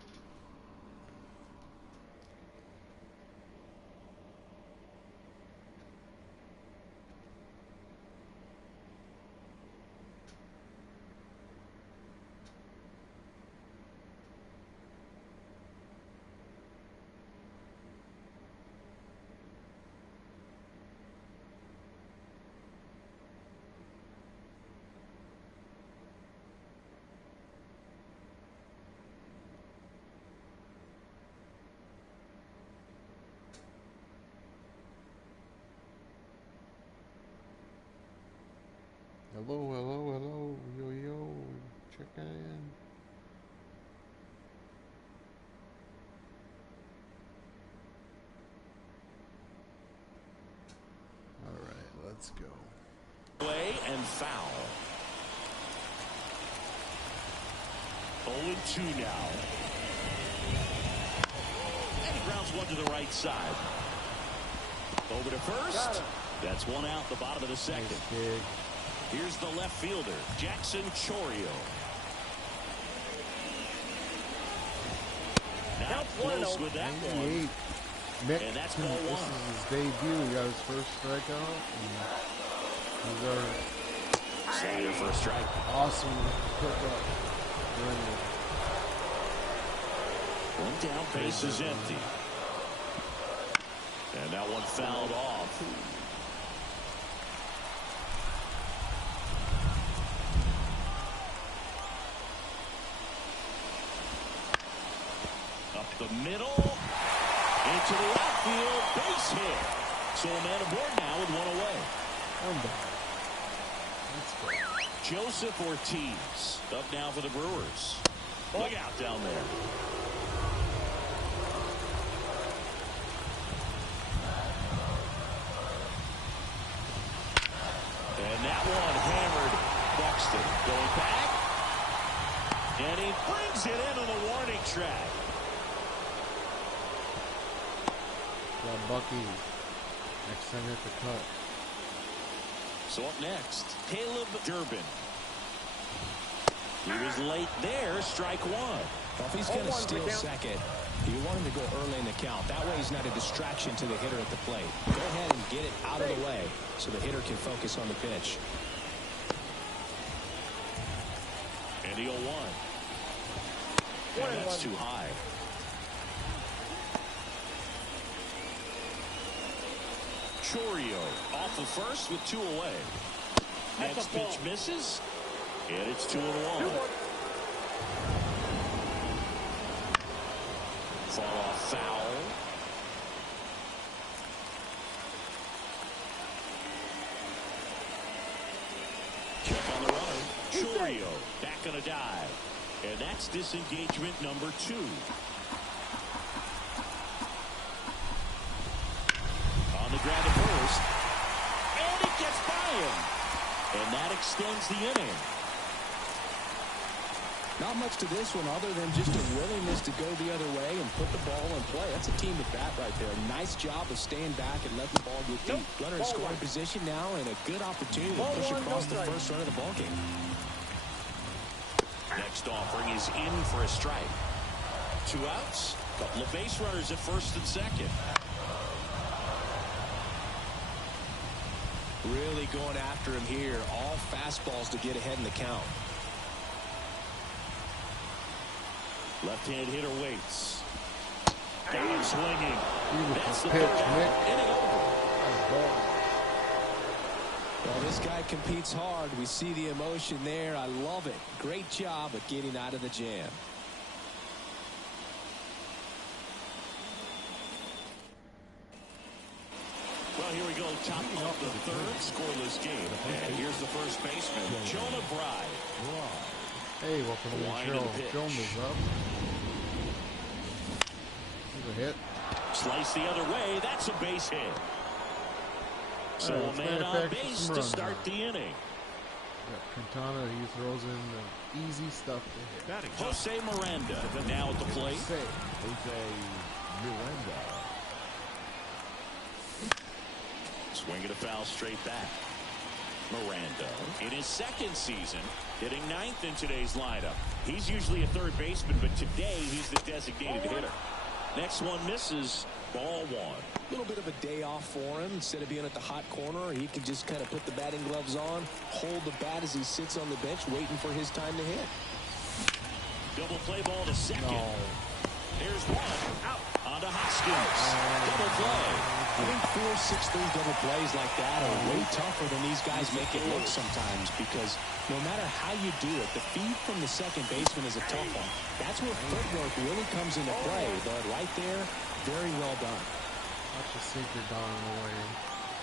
Hello, hello, hello. Yo, yo. Check in. All right, let's go. Play and foul. 0-2 now. And he grounds one to the right side. Over to first. That's one out, the bottom of the second. Nice dig. Here's the left fielder, Jackson Chourio. Now close with that one. 98. Nick, And that's this ball is one. his debut. He got his first strikeout. And he's our Slider for a strike. awesome pickup. One down, base is empty. And that one fouled off. Up the middle. Into the outfield. Base hit. So a man aboard now with one away. I'm done. Let's go. Joseph Ortiz up now for the Brewers. Look out down there. And that one hammered Buxton. Going back. And he brings it in on the warning track. Got Bucky. Next time hit the cut. So up next, Caleb Durbin. He was late there, strike one. Well, if he's going to steal second, you want him to go early in the count. That way he's not a distraction to the hitter at the plate. Go ahead and get it out of the way so the hitter can focus on the pitch. And the 0-1. And that's too high. Chourio off the first with 2 away. Next pitch misses. And it's 2-1. Fall off foul. Check on the runner. Chourio back on a dive. And that's disengagement number 2. ground at first. And it gets by him. And that extends the inning. Not much to this one other than just a willingness to go the other way and put the ball in play. That's a team at bat right there. Nice job of staying back and letting the ball get deep. Runner in scoring position now and a good opportunity to push across the first run of the ball game. Next offering is in for a strike. 2 outs. Couple of base runners at first and second. Really going after him here. All fastballs to get ahead in the count. Left-hand hitter waits. Down swinging. That's the pitch, third out. Nick. Inning over. Well, this guy competes hard. We see the emotion there. I love it. Great job of getting out of the jam. Well, here we go. Top of the third. Scoreless game. And here's the first baseman, Jonah Bride. Hey, welcome to the Wide show. of the pitch. Jones is up. Here's a hit. Slice the other way. That's a base hit. So All right, a man on manufacture base some to runs start now. the inning. Got Quintana, he throws in the easy stuff to hit. Jose Miranda now at the plate. Jose Miranda. Swing and a foul straight back. Miranda in his second season, hitting 9th in today's lineup. He's usually a third baseman, but today he's the designated hitter. Next one misses. Ball 1. A little bit of a day off for him. Instead of being at the hot corner, he can just kind of put the batting gloves on, hold the bat as he sits on the bench, waiting for his time to hit. Double play ball to second. No. Here's one. Out. On to Hoskins. Double play. I think 4-6-3 double plays like that are way tougher than these guys make it look sometimes, because no matter how you do it, the feed from the second baseman is a tough one. That's where footwork really comes into play, but right there, very well done. Watch the sinker down in the way.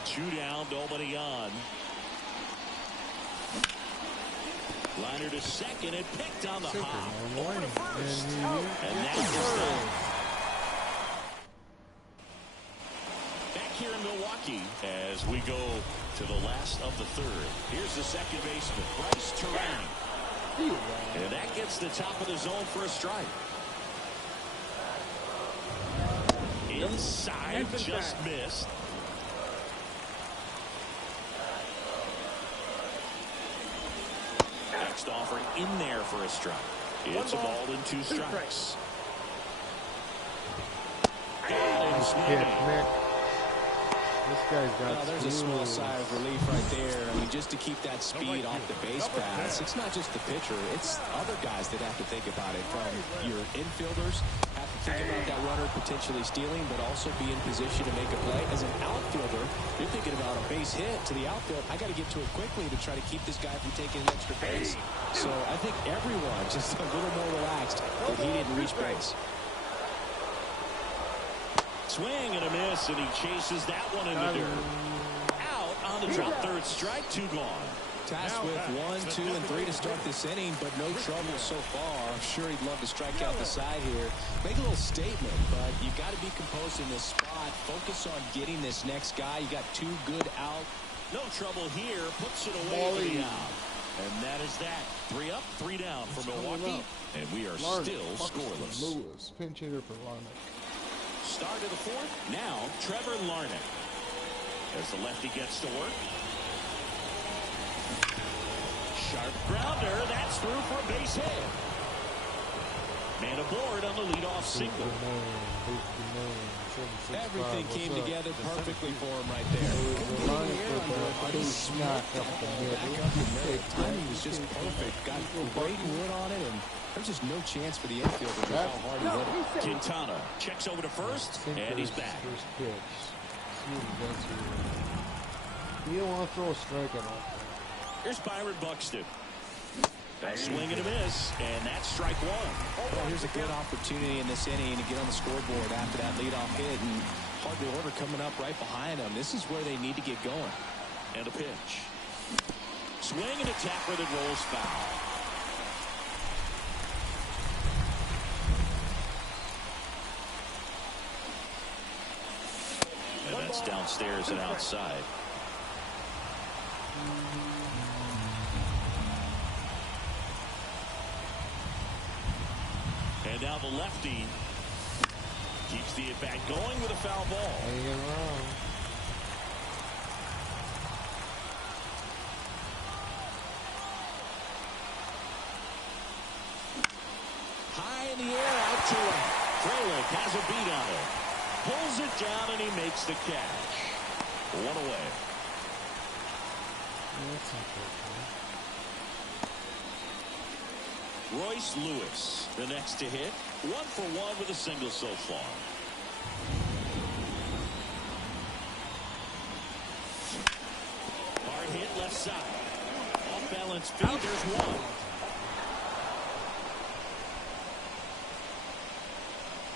2 down, nobody on. Liner to second and picked on the Sinker hop. down the Over way. to first. And And that is that. Back here in Milwaukee as we go to the last of the third. Here's the second baseman, Bryce Terang. And that gets the top of the zone for a strike. Inside, just missed. Next offering in there for a strike. It's a ball and 2 strikes. And Pitch, swinging. Nick. This guy's got Well, there's a small smooth. sigh of relief right there. I mean, just to keep that speed off the base paths. It's not just the pitcher. It's other guys that have to think about it. From your infielders, have to think about that runner potentially stealing, but also be in position to make a play. As an outfielder, you're thinking about a base hit to the outfield. I got to get to it quickly to try to keep this guy from taking an extra base. So I think everyone just a little more relaxed that he didn't reach base. Swing and a miss, and he chases that one in the dirt. Out on the drop. Third strike, 2 gone. Tasked with 1, 2, and 3 to start this inning, but no trouble so far. I'm sure he'd love to strike out the side here. Make a little statement, but you got to be composed in this spot. Focus on getting this next guy. You got 2 good out. No trouble here. Puts it away for the out. And that is that. 3 up, 3 down for Milwaukee. And we are still scoreless. Lewis, pinch hitter for Larnach. Start of the 4th. Now, Trevor Larnach. As the lefty gets to work. Sharp grounder. That's through for a base hit. Man aboard on the leadoff single. Everything came together perfectly for him right there. Timing was just perfect. Got great wood on it, and there's just no chance for the infielder with how hard he hit it. Quintana checks over to first, and he's back. First pitch. See what he does here. You don't want to throw a strike at all. Here's Byron Buxton. A swing and a miss, and that's strike 1. Well, here's a good opportunity in this inning to get on the scoreboard after that leadoff hit, and hard to order coming up right behind them. This is where they need to get going. And a pitch. Swing and a tapper that rolls foul. And that's It's downstairs and outside. And now the lefty keeps the at-bat going with a foul ball. Hanging around. High in the air, out to right. Frelick has a beat on it. Pulls it down, and he makes the catch. One away. That's not good. Royce Lewis, the next to hit. 1 for 1 with a single so far. Hard hit left side. Off balance feed, there's one.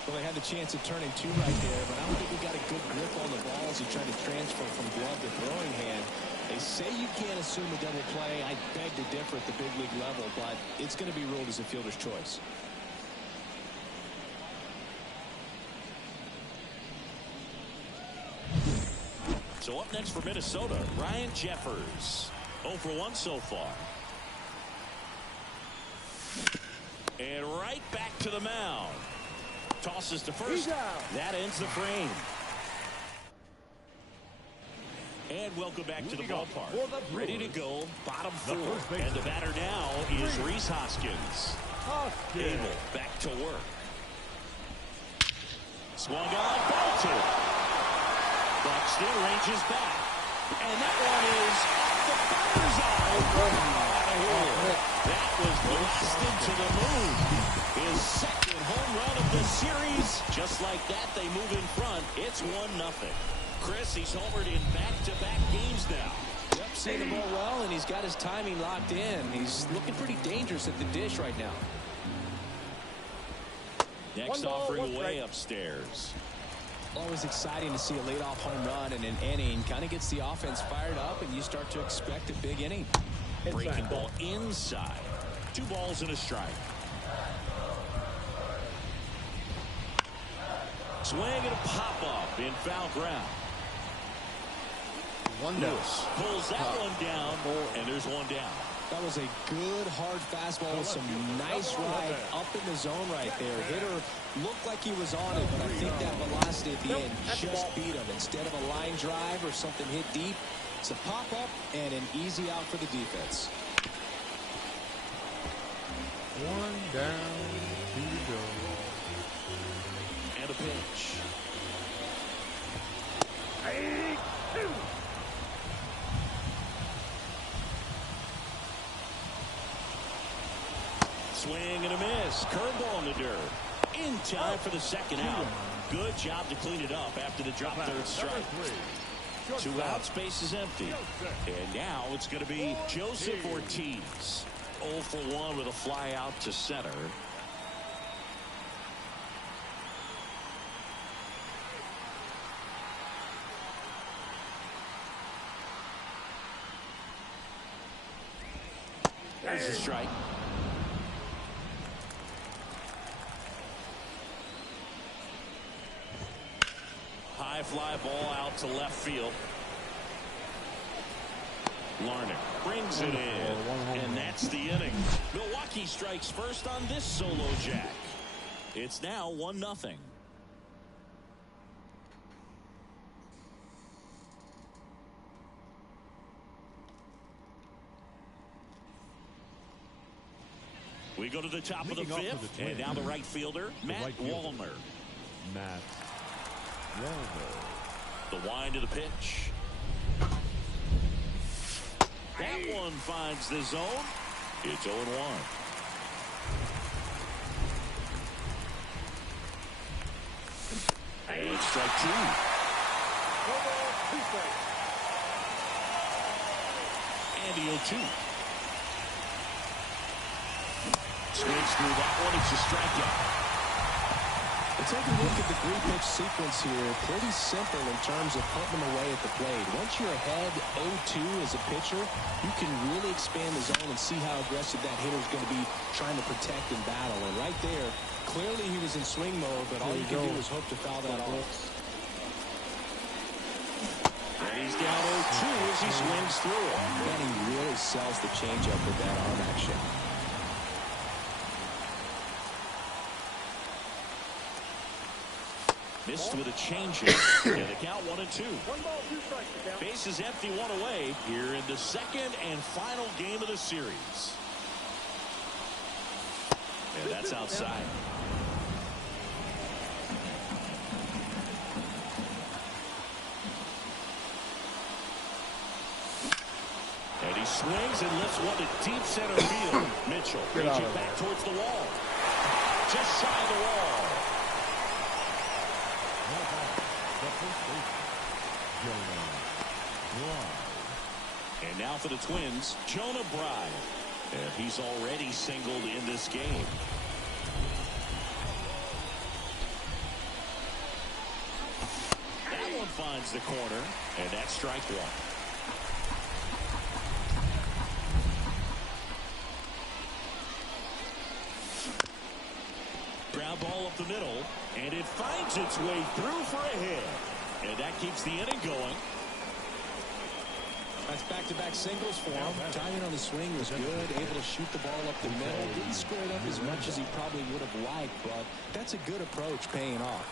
Well, they had the chance of turning 2 right there, but I don't think he got a good grip on the ball as he tried to transfer from glove to throwing hand. They say you can't assume a double play. I beg to differ at the big league level, but it's going to be ruled as a fielder's choice. So up next for Minnesota, Ryan Jeffers. 0 for 1 so far. And right back to the mound. Tosses to first. That ends the frame. And welcome back to the ballpark. Ready to go, bottom 4. And the batter now is Rhys Hoskins. Abel back to work. Swung on, ball 2. Buxton ranges back. And that one is off the batter's eye. Out of here. That was blasted to the moon. His second home run of the series. Just like that, they move in front. It's 1-0. Chris, he's homered in back-to-back games now. Yep, seeing the ball well, and he's got his timing locked in. He's looking pretty dangerous at the dish right now. Next offering away upstairs. Always exciting to see a leadoff home run in an inning. Kind of gets the offense fired up, and you start to expect a big inning. Breaking ball inside. 2 balls and a strike. Swing and a pop-up in foul ground. Lewis pulls that one down, and there's one down. That was a good, hard fastball with some nice ride up in the zone right there. Hitter looked like he was on it, but I think that velocity at the end just beat him. Instead of a line drive or something hit deep, it's a pop-up and an easy out for the defense. 1 down, 2 to go. And a pitch. Swing and a miss. Curveball in the dirt. In time for the second out. Good job to clean it up after the drop third strike. 2 outs, base is empty. And now it's going to be Joseph Ortiz. 0 for 1 with a fly out to center. There's the strike. High fly ball out to left field. Larnach brings it in, and that's the inning. Milwaukee strikes first on this solo jack. It's now 1-0. We go to the top of the 5th, and now the right fielder, Matt Wallner. Matt Wallner. The wind of the pitch. That one finds the zone. It's 0-1. And strike 2. And the 0-2. Swings through that one. It's a strikeout. We'll take a look at the 3-pitch sequence here. Pretty simple in terms of putting them away at the plate. Once you're ahead 0-2 as a pitcher, you can really expand the zone and see how aggressive that hitter is going to be trying to protect and battle. And right there, clearly he was in swing mode, but all you can do is hope to foul that off. He's down 0-2 as he swings through it. And he really sells the changeup with that arm action. Missed with a changeup. And the count 1-2. 1 ball, 2 strikes to count. Bases empty, 1 away here in the second and final game of the series. And that's outside. And he swings and lifts one to deep center field. Mitchell reaching back towards the wall. Just shy of the wall. And now for the Twins, Jonah Bride. And he's already singled in this game. That one finds the corner, and that's strike 1. Ground ball up the middle, and it finds its way through for a hit. And that keeps the inning going. That's back-to-back singles for him. Timing on the swing was good, able to shoot the ball up the middle. Didn't square it up as much as he probably would have liked, but that's a good approach paying off.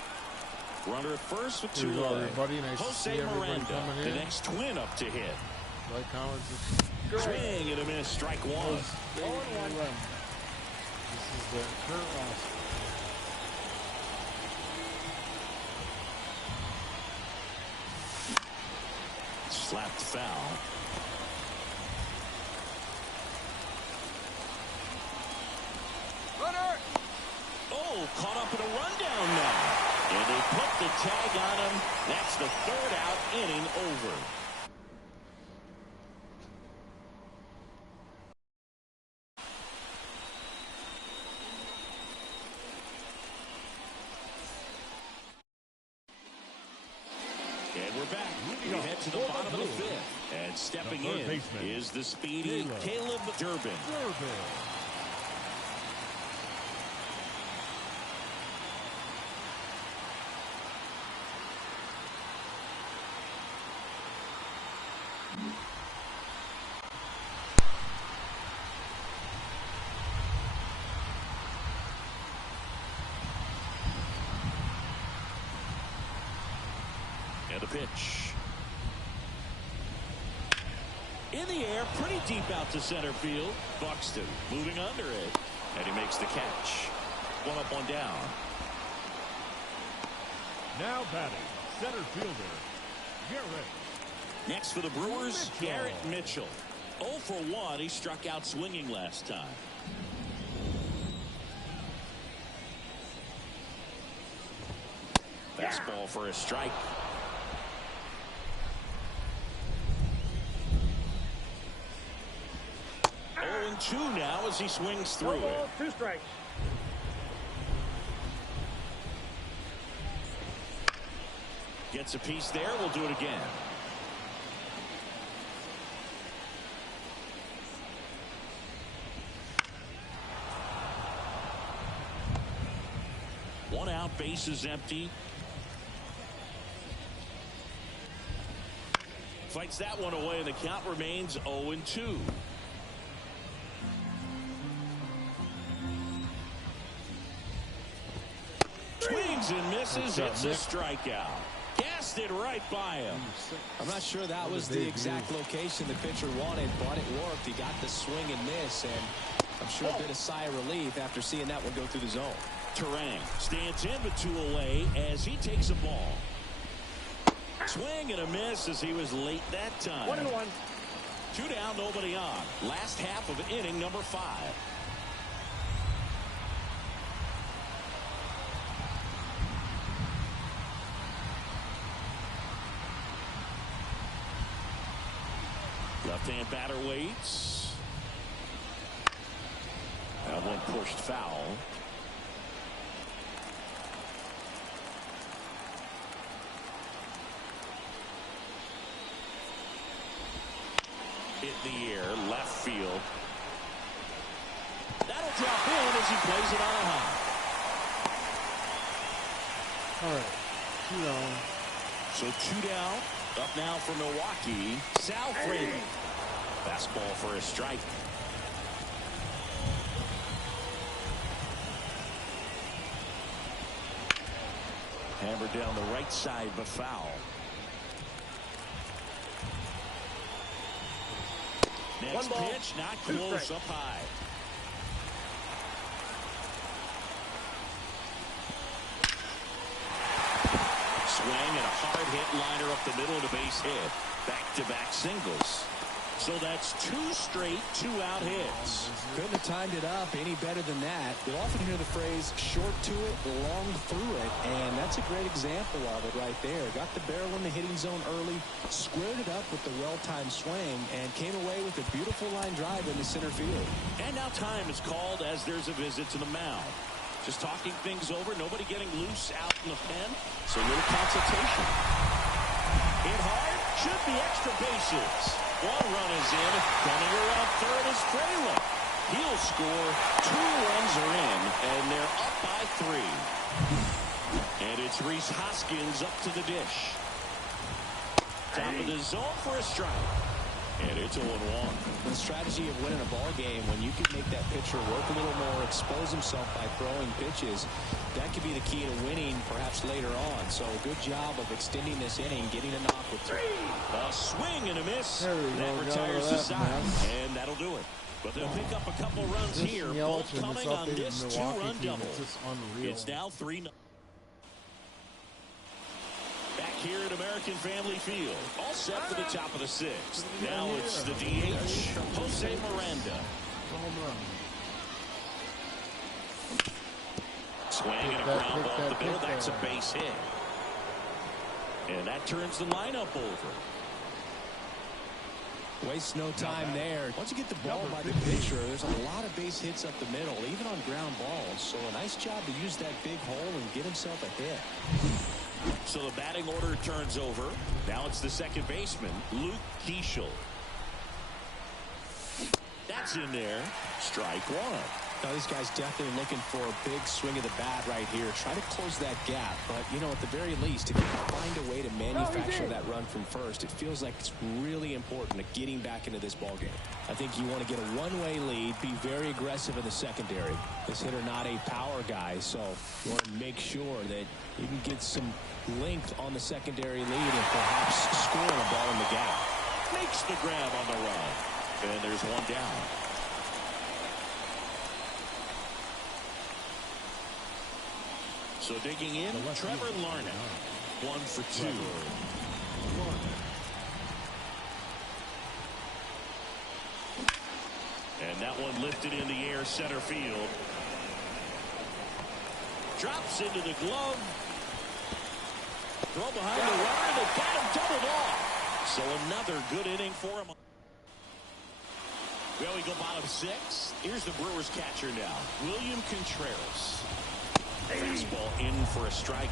Runner at first with 2 Here we go, away. everybody. Nice to see Jose everybody Miranda, coming the in. next Twin up to hit. Like, comments. Swing and a miss, strike 1. This is the Kurt Ross. Slapped foul. Runner! Oh, caught up in a rundown now. And they put the tag on him. That's the 3rd out, inning over. And we're back. We head to the bottom of the 5th. And stepping in is the speedy Caleb Durbin. And the pitch. In the air, pretty deep out to center field. Buxton moving under it. And he makes the catch. 1 up, 1 down. Now batting, center fielder, Garrett. Next for the Brewers, Garrett Mitchell. 0 for 1. He struck out swinging last time. Fastball for a strike. 0-2 now as he swings through 1 ball, it. 2 strikes. Gets a piece there. We'll do it again. One out, bases empty. Fights that one away, and the count remains 0-2. Swings and misses. It's a strikeout. Gassed it right by him. I'm not sure that was the exact location the pitcher wanted, but it worked. He got the swing and miss, and I'm sure a bit of sigh of relief after seeing that one go through the zone. Terang stands in but 2 away as he takes a ball. Swing and a miss as he was late that time. 1-1. 2 down, nobody on. Last half of inning number 5. Left-hand batter waits. That one pushed foul. Hit in the air, left field. That'll drop in as he plays it on a high. All right, 2 down. So 2 down. Up now for Milwaukee, Sal Frelick. Fastball for a strike. Hammered down the right side, but foul. Next pitch, not close, up high. Swing and a hard hit liner up the middle of the base hit. Back-to-back singles. So that's 2 straight 2-out hits. Couldn't have timed it up any better than that. You'll often hear the phrase short to it, long through it, and that's a great example of it right there. Got the barrel in the hitting zone early, squared it up with the well-timed swing, and came away with a beautiful line drive into center field. And now time is called as there's a visit to the mound. Just talking things over, nobody getting loose out in the pen, so a little consultation. Hit hard, should be extra bases. 1 run is in. Coming around third is Frelick. He'll score. 2 runs are in, and they're up by 3. And it's Rhys Hoskins up to the dish. Top of the zone for a strike. And it's 0-1. The strategy of winning a ball game, when you can make that pitcher work a little more, expose himself by throwing pitches, that could be the key to winning perhaps later on. So good job of extending this inning, getting a knock with 3. A swing and a miss. There we go. That retires the That side. mess. And that'll do it. But they'll pick up a couple runs This here. Yelich Both and coming this on updated this Milwaukee 2-run team, double. it's just unreal. It's now 3-0. Back here at American Family Field. All set for the top of the 6th. Now it's the DH, Jose Miranda. Home run. Swing and a ground ball up the middle. That's a base hit. And that turns the lineup over. Waste no time there. Once you get the ball by the pitcher, there's a lot of base hits up the middle, even on ground balls. So a nice job to use that big hole and get himself a hit. So the batting order turns over. Now it's the second baseman, Luke Keeschel. That's in there. Strike 1. Now, this guy's definitely looking for a big swing of the bat right here. Try to close that gap. But, you know, at the very least, if you can find a way to manufacture that run from first, it feels like it's really important to getting back into this ballgame. I think you want to get a one-way lead, be very aggressive in the secondary. This hitter not a power guy, so you want to make sure that you can get some length on the secondary lead and perhaps score a ball in the gap. Makes the grab on the run. And there's 1 down. So digging in, Trevor Larnach. 1 for 2. And that one lifted in the air center field. Drops into the glove. Throw behind the runner. They got him doubled off. So another good inning for him. Well, we go bottom 6. Here's the Brewers catcher now, William Contreras. Fastball in for a strike.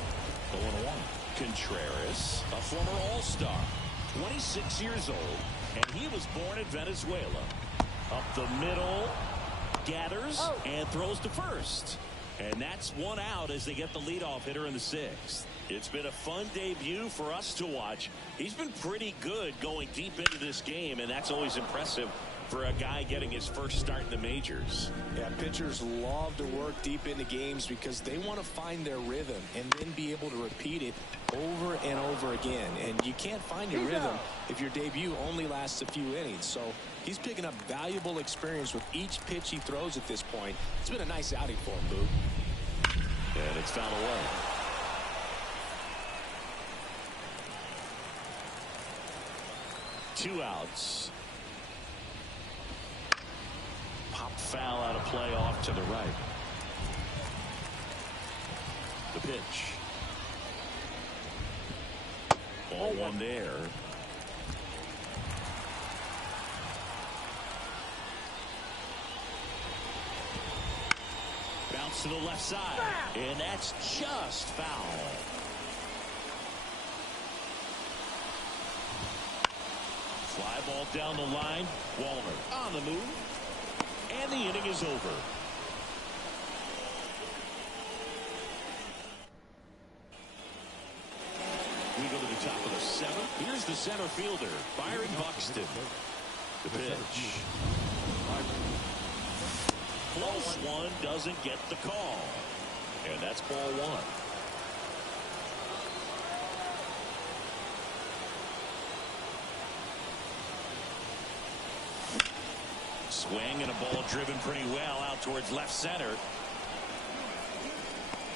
0-1. Contreras, a former All-Star, 26 years old, and he was born in Venezuela. Up the middle, gathers, and throws to first. And that's 1 out as they get the leadoff hitter in the 6th. It's been a fun debut for us to watch. He's been pretty good going deep into this game, and that's always impressive for a guy getting his first start in the majors. Yeah, pitchers love to work deep into games because they want to find their rhythm and then be able to repeat it over and over again. And you can't find your rhythm if your debut only lasts a few innings. So he's picking up valuable experience with each pitch he throws at this point. It's been a nice outing for him, Boo. And it's fouled away. Two outs. Pop foul out of play off to the right. The pitch. Ball 1 there. Bounce to the left side. And that's just foul. Fly ball down the line. Wallner on the move. And the inning is over. We go to the top of the seventh. Here's the center fielder, Byron Buxton. The pitch. Close one, doesn't get the call. And that's ball one. Swing and a ball driven pretty well out towards left center.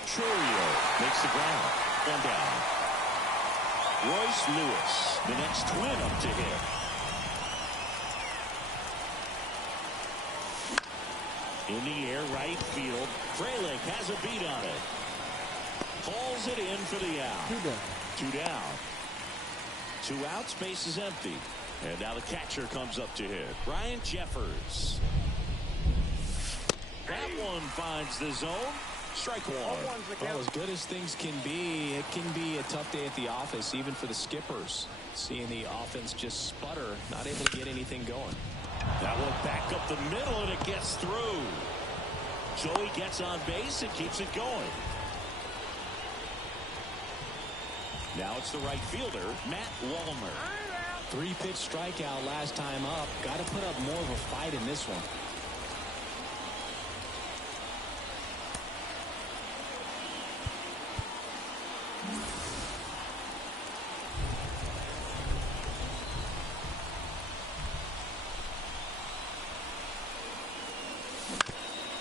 Trujillo makes the ground. One down. Royce Lewis, the next twin up to hit. In the air, right field. Frelick has a beat on it. Calls it in for the out. Two down. 2 outs, base is empty. And now the catcher comes up to hit. Ryan Jeffers. That one finds the zone. Strike one. Well, as good as things can be, it can be a tough day at the office, even for the skippers. Seeing the offense just sputter, not able to get anything going. That one back up the middle, and it gets through. Joey gets on base and keeps it going. Now it's the right fielder, Matt Wallner. 3-pitch strikeout last time up. Got to put up more of a fight in this one.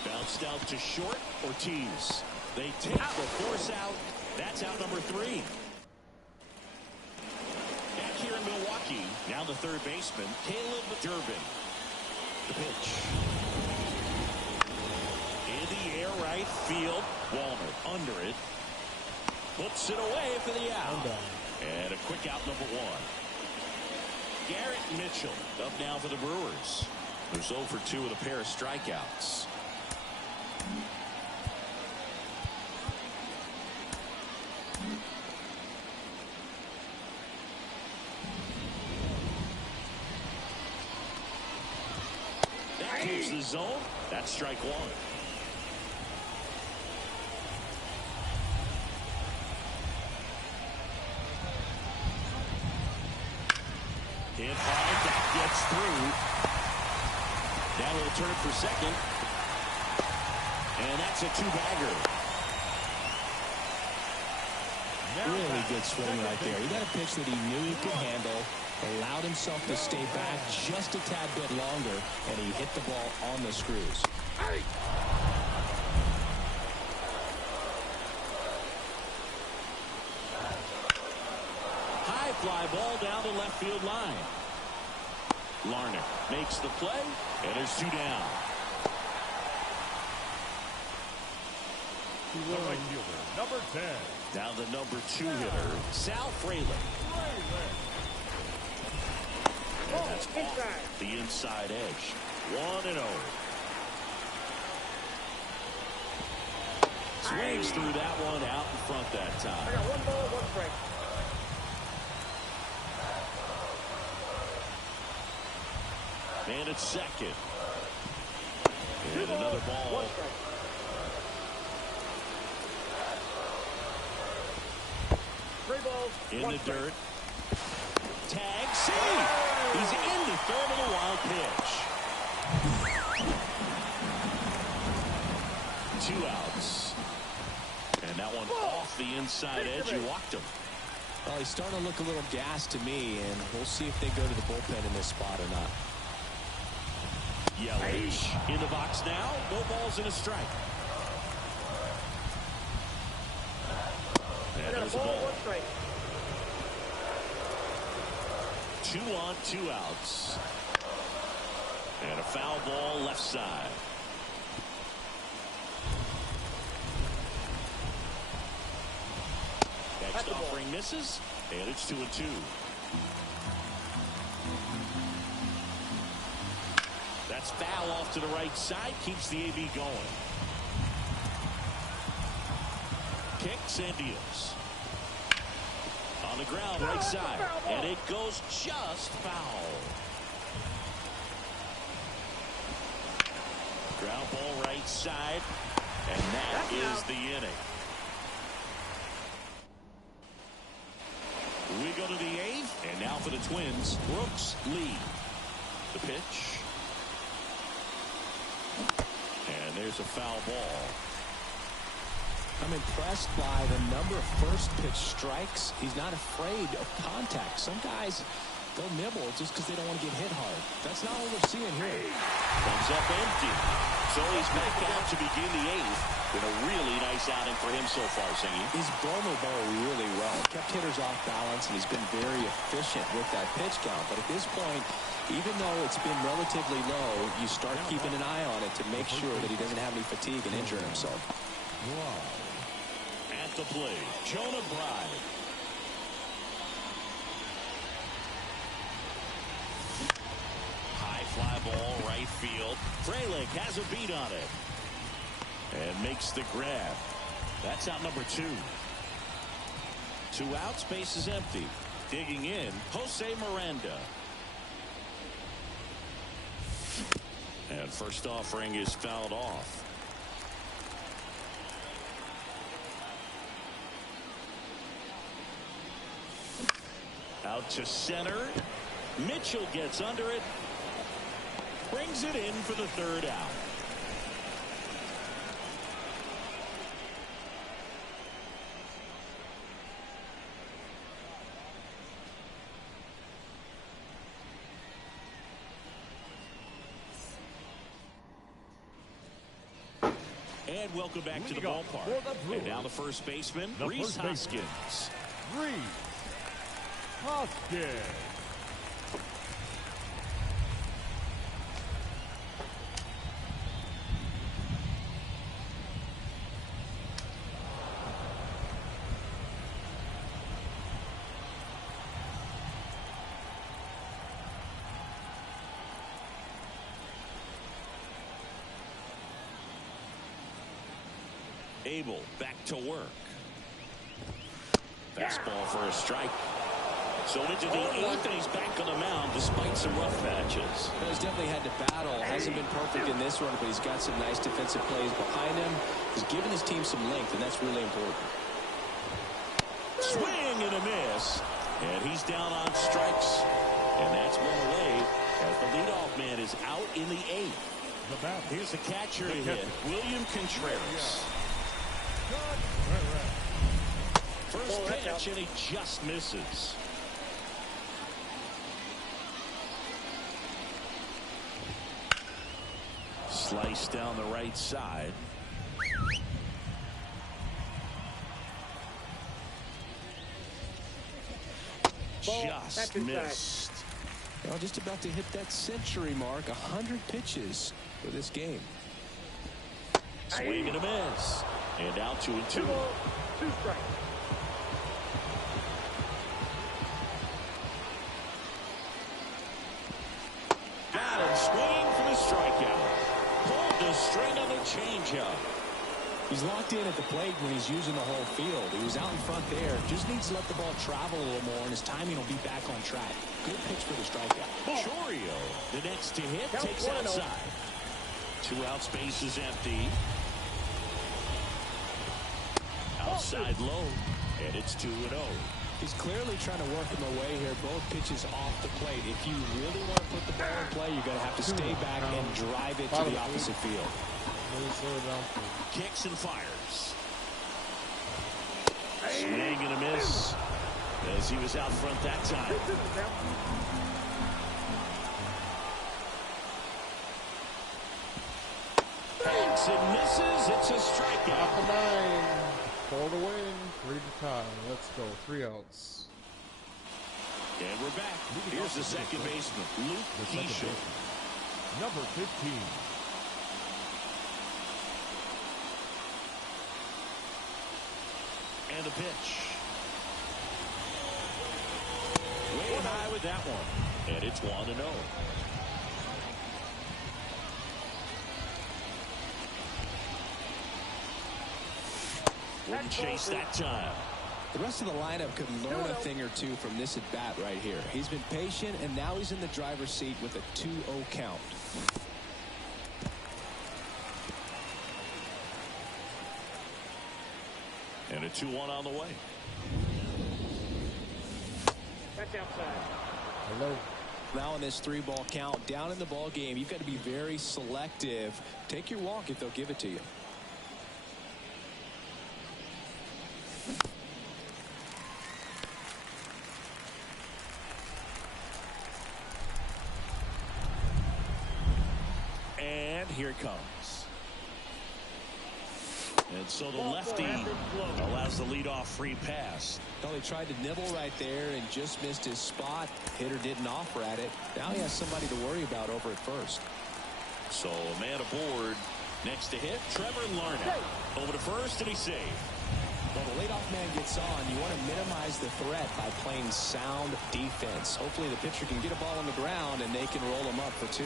Bounced out to short. Ortiz. They take the force out. That's out number 3. Back here in Milwaukee. Now the third baseman, Caleb Durbin. The pitch. In the air, right field. Wallner under it. Puts it away for the out. And a quick out, number 1. Garrett Mitchell up now for the Brewers. Who's 0 for 2 with a pair of strikeouts. That keeps the zone. That's strike 1. Hit hard. That gets through. Now he'll turn for second. And that's a 2-bagger. Really good swing right there. He got a pitch that he knew he could handle, allowed himself to stay back just a tad bit longer, and he hit the ball on the screws. High fly ball down the left field line. Larnach makes the play, and there's 2 down. The right fielder, number 10. Now the number 2 hitter, Sal Frelick. And that's off the inside edge. 1-0. Swings through that one out in front that time. I got 1 ball, 1 strike. And it's second. And another ball. 1 strike. In the dirt. Tag, see! He's into third with a wild pitch. 2 outs. And that one off the inside edge. You walked him. Well, he's starting to look a little gassed to me, and we'll see if they go to the bullpen in this spot or not. Yelich in the box now. No balls and a strike. And there's a ball. 1 strike. 2 on, 2 outs. And a foul ball left side. Next offering misses, and it's 2-2. That's foul off to the right side, keeps the AB going. Kicks and deals. On the ground, right side, and it goes just foul. Ground ball right side, and that is the inning. We go to the 8th, and now for the Twins, Brooks lead. The pitch. And there's a foul ball. I'm impressed by the number of first pitch strikes. He's not afraid of contact. Some guys, they'll nibble just because they don't want to get hit hard. That's not what we're seeing here. Comes up empty. So he's back out to begin the 8th. Been a really nice outing for him so far, Singy. He's blown the ball really well. Kept hitters off balance, and he's been very efficient with that pitch count. But at this point, even though it's been relatively low, you start keeping an eye on it to make sure that he doesn't have any fatigue and injure himself. Wow. At the plate, Jonah Bride. High fly ball, right field. Frelick has a beat on it. And makes the grab. That's out number 2. 2 outs, base is empty. Digging in, Jose Miranda. And first offering is fouled off. Out to center. Mitchell gets under it. Brings it in for the 3rd out. And welcome back to the ballpark. And now the first baseman, Rhys Hoskins. Rhys Hoskins. Abel back to work. Fastball for a strike. So into the 8th, and he's back on the mound despite some rough patches. He's definitely had to battle. Hasn't been perfect in this one, but he's got some nice defensive plays behind him. He's given his team some length, and that's really important. Swing and a miss. And he's down on strikes. And that's one away as the leadoff man is out in the 8th. Here's the catcher to hit, William Contreras. First pitch, and he just misses. Slice down the right side. Just missed. Well, just about to hit that century mark. 100 pitches for this game. Swing and a miss. And out 2-2. 2 strikes. Got him swinging for the strikeout. Pulled the string on the changeup. He's locked in at the plate when he's using the whole field. He was out in front there. Just needs to let the ball travel a little more, and his timing will be back on track. Good pitch for the strikeout. Chourio, the next to hit, takes outside. 2 outs, base is empty. Outside low, and it's 2-0. He's clearly trying to work him away here. Both pitches off the plate. If you really want to put the ball in play, you're going to have to stay back and drive it to the opposite field. Kicks and fires. Swing and a miss as he was out front that time. Hanks and misses. It's a strikeout. Top of 9. 4 to win. 3 to tie. Let's go. 3 outs. And we're back. Here's the second baseman, Luke Keeschel. Number 15. And the pitch. Way high with that one. And it's 1-0. Wouldn't chase that time. The rest of the lineup could learn a thing or two from this at bat right here. He's been patient, and now he's in the driver's seat with a 2-0 count. And a 2-1 on the way. That's outside. Hello. Now in this 3-ball count, down in the ball game, you've got to be very selective. Take your walk if they'll give it to you. And here it comes. And so the lefty allows the leadoff free pass. Well, he tried to nibble right there and just missed his spot. Hitter didn't offer at it. Now he has somebody to worry about over at first. So a man aboard. Next to hit, Trevor Larnach. Over to first, and he's safe. Well, the leadoff man gets on. You want to minimize the threat by playing sound defense. Hopefully the pitcher can get a ball on the ground and they can roll him up for 2.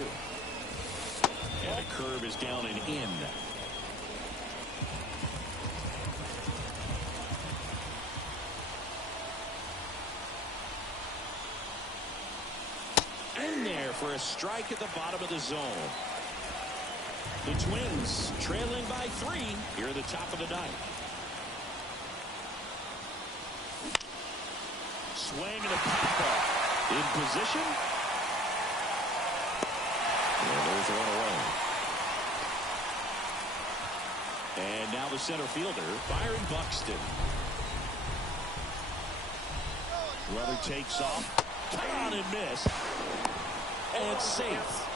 And a curve is down and in. In there for a strike at the bottom of the zone. The Twins trailing by 3 here at the top of the 9th. Swing and a pop-up. In position. And there's one away. And now the center fielder, Byron Buxton. Runner takes off. On and missed. And safe.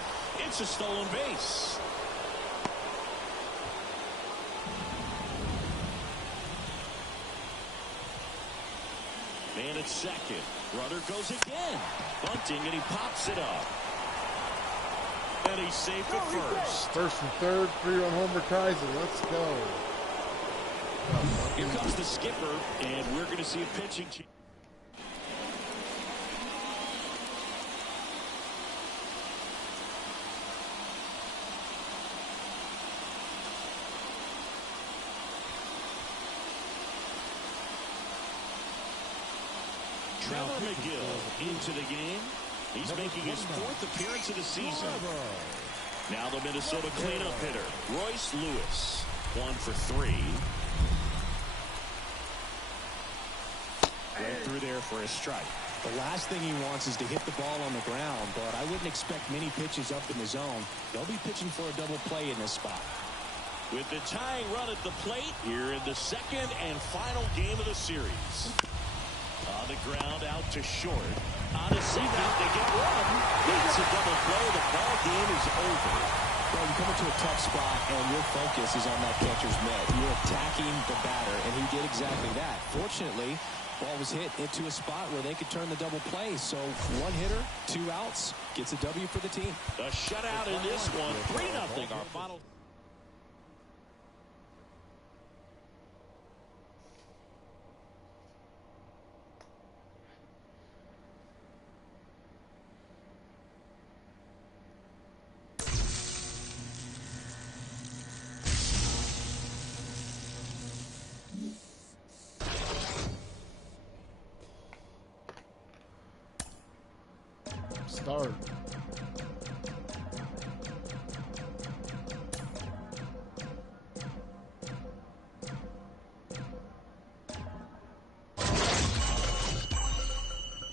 It's a stolen base. Man at second. Runner goes again. Bunting, and he pops it up. And he's safe at first. First and third, 3-run homer ties it. Let's go. Here comes the skipper, and we're going to see a pitching change. Trevor McGill into the game. He's making his 4th appearance of the season. Now the Minnesota cleanup hitter, Royce Lewis. 1 for 3. Right through there for a strike. The last thing he wants is to hit the ball on the ground, but I wouldn't expect many pitches up in the zone. They'll be pitching for a double play in this spot. With the tying run at the plate here in the 2nd and final game of the series. On the ground, out to short. On a second, they get one. That's a double play. The ball game is over. Well, you come into a tough spot, and your focus is on that catcher's mitt. You're attacking the batter, and he did exactly that. Fortunately, ball was hit into a spot where they could turn the double play. So 1 hitter, 2 outs, gets a W for the team. A shutout in this one, 3-0. Our final. Start.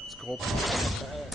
Sculpting back.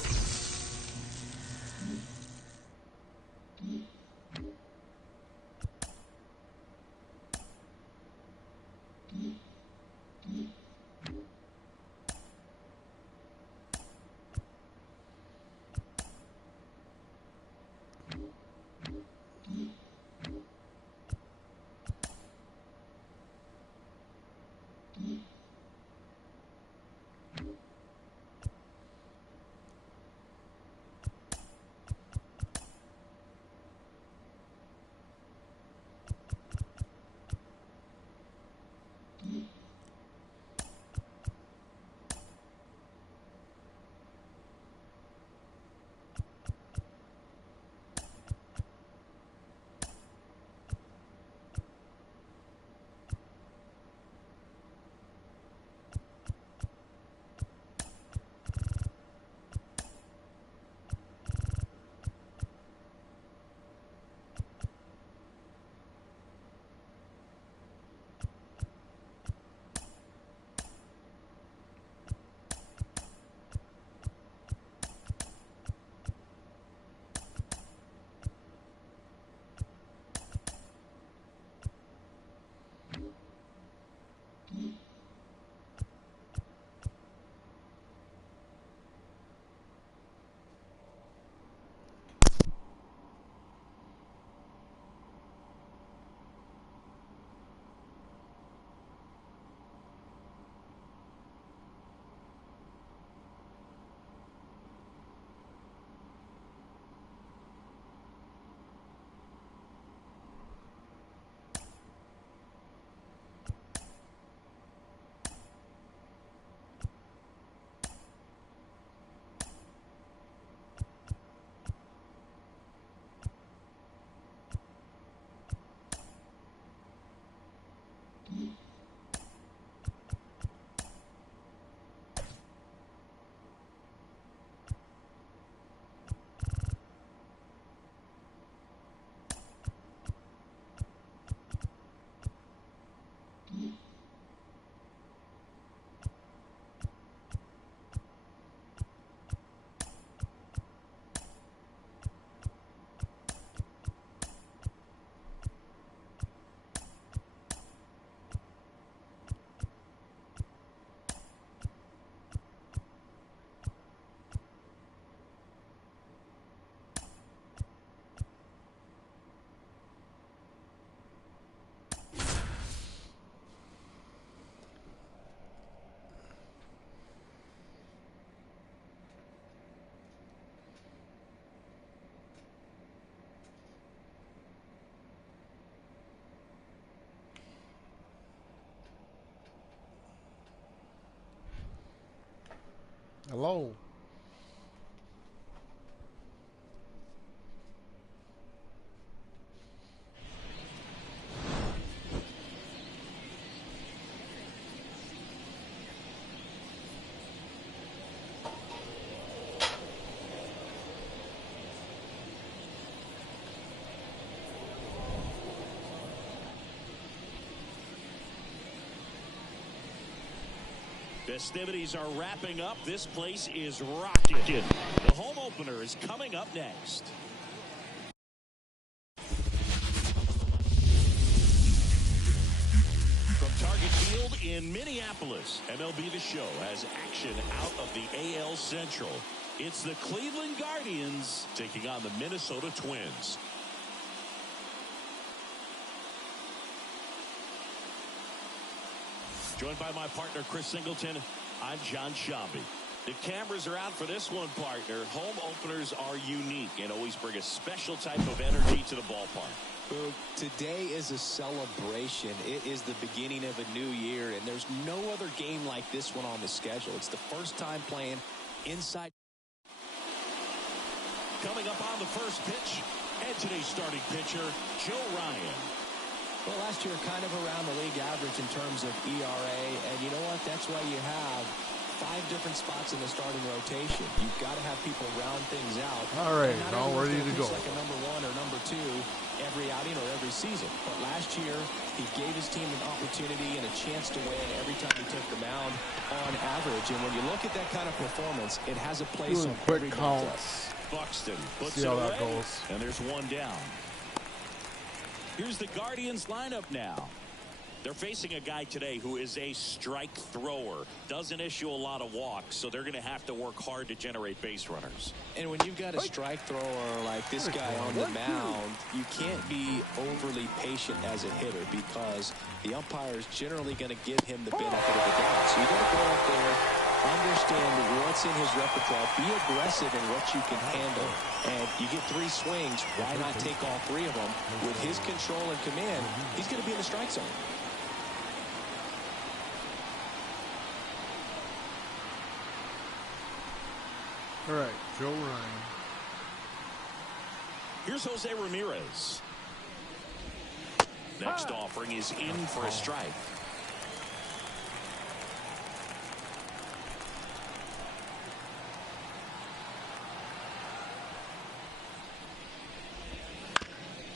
Hello. Festivities are wrapping up. This place is rocking. The home opener is coming up next. From Target Field in Minneapolis, MLB The Show has action out of the AL Central. It's the Cleveland Guardians taking on the Minnesota Twins. Joined by my partner, Chris Singleton, I'm John Shambi. The cameras are out for this one, partner. Home openers are unique and always bring a special type of energy to the ballpark. Today is a celebration. It is the beginning of a new year, and there's no other game like this one on the schedule. It's the first time playing inside. Coming up on the first pitch, and today's starting pitcher, Joe Ryan. Well, last year kind of around the league average in terms of ERA, and you know what? That's why you have 5 different spots in the starting rotation. You've got to have people round things out. All right, all ready to go. Like a number 1 or number 2 every outing or every season. But last year, he gave his team an opportunity and a chance to win every time he took the mound on average. And when you look at that kind of performance, it has a place on quick every counts. Buxton puts See it how away, that goes. and there's one down. Here's the Guardians lineup now. They're facing a guy today who is a strike thrower, doesn't issue a lot of walks, so they're going to have to work hard to generate base runners. And when you've got a strike thrower like this guy on the mound, you can't be overly patient as a hitter because the umpire is generally going to give him the benefit of the doubt. So you got to go up there, understand what's in his repertoire, be aggressive in what you can handle, and you get 3 swings, why not take all 3 of them? With his control and command, he's going to be in the strike zone. All right, Joe Ryan. Here's Jose Ramirez. Next offering is in for a strike.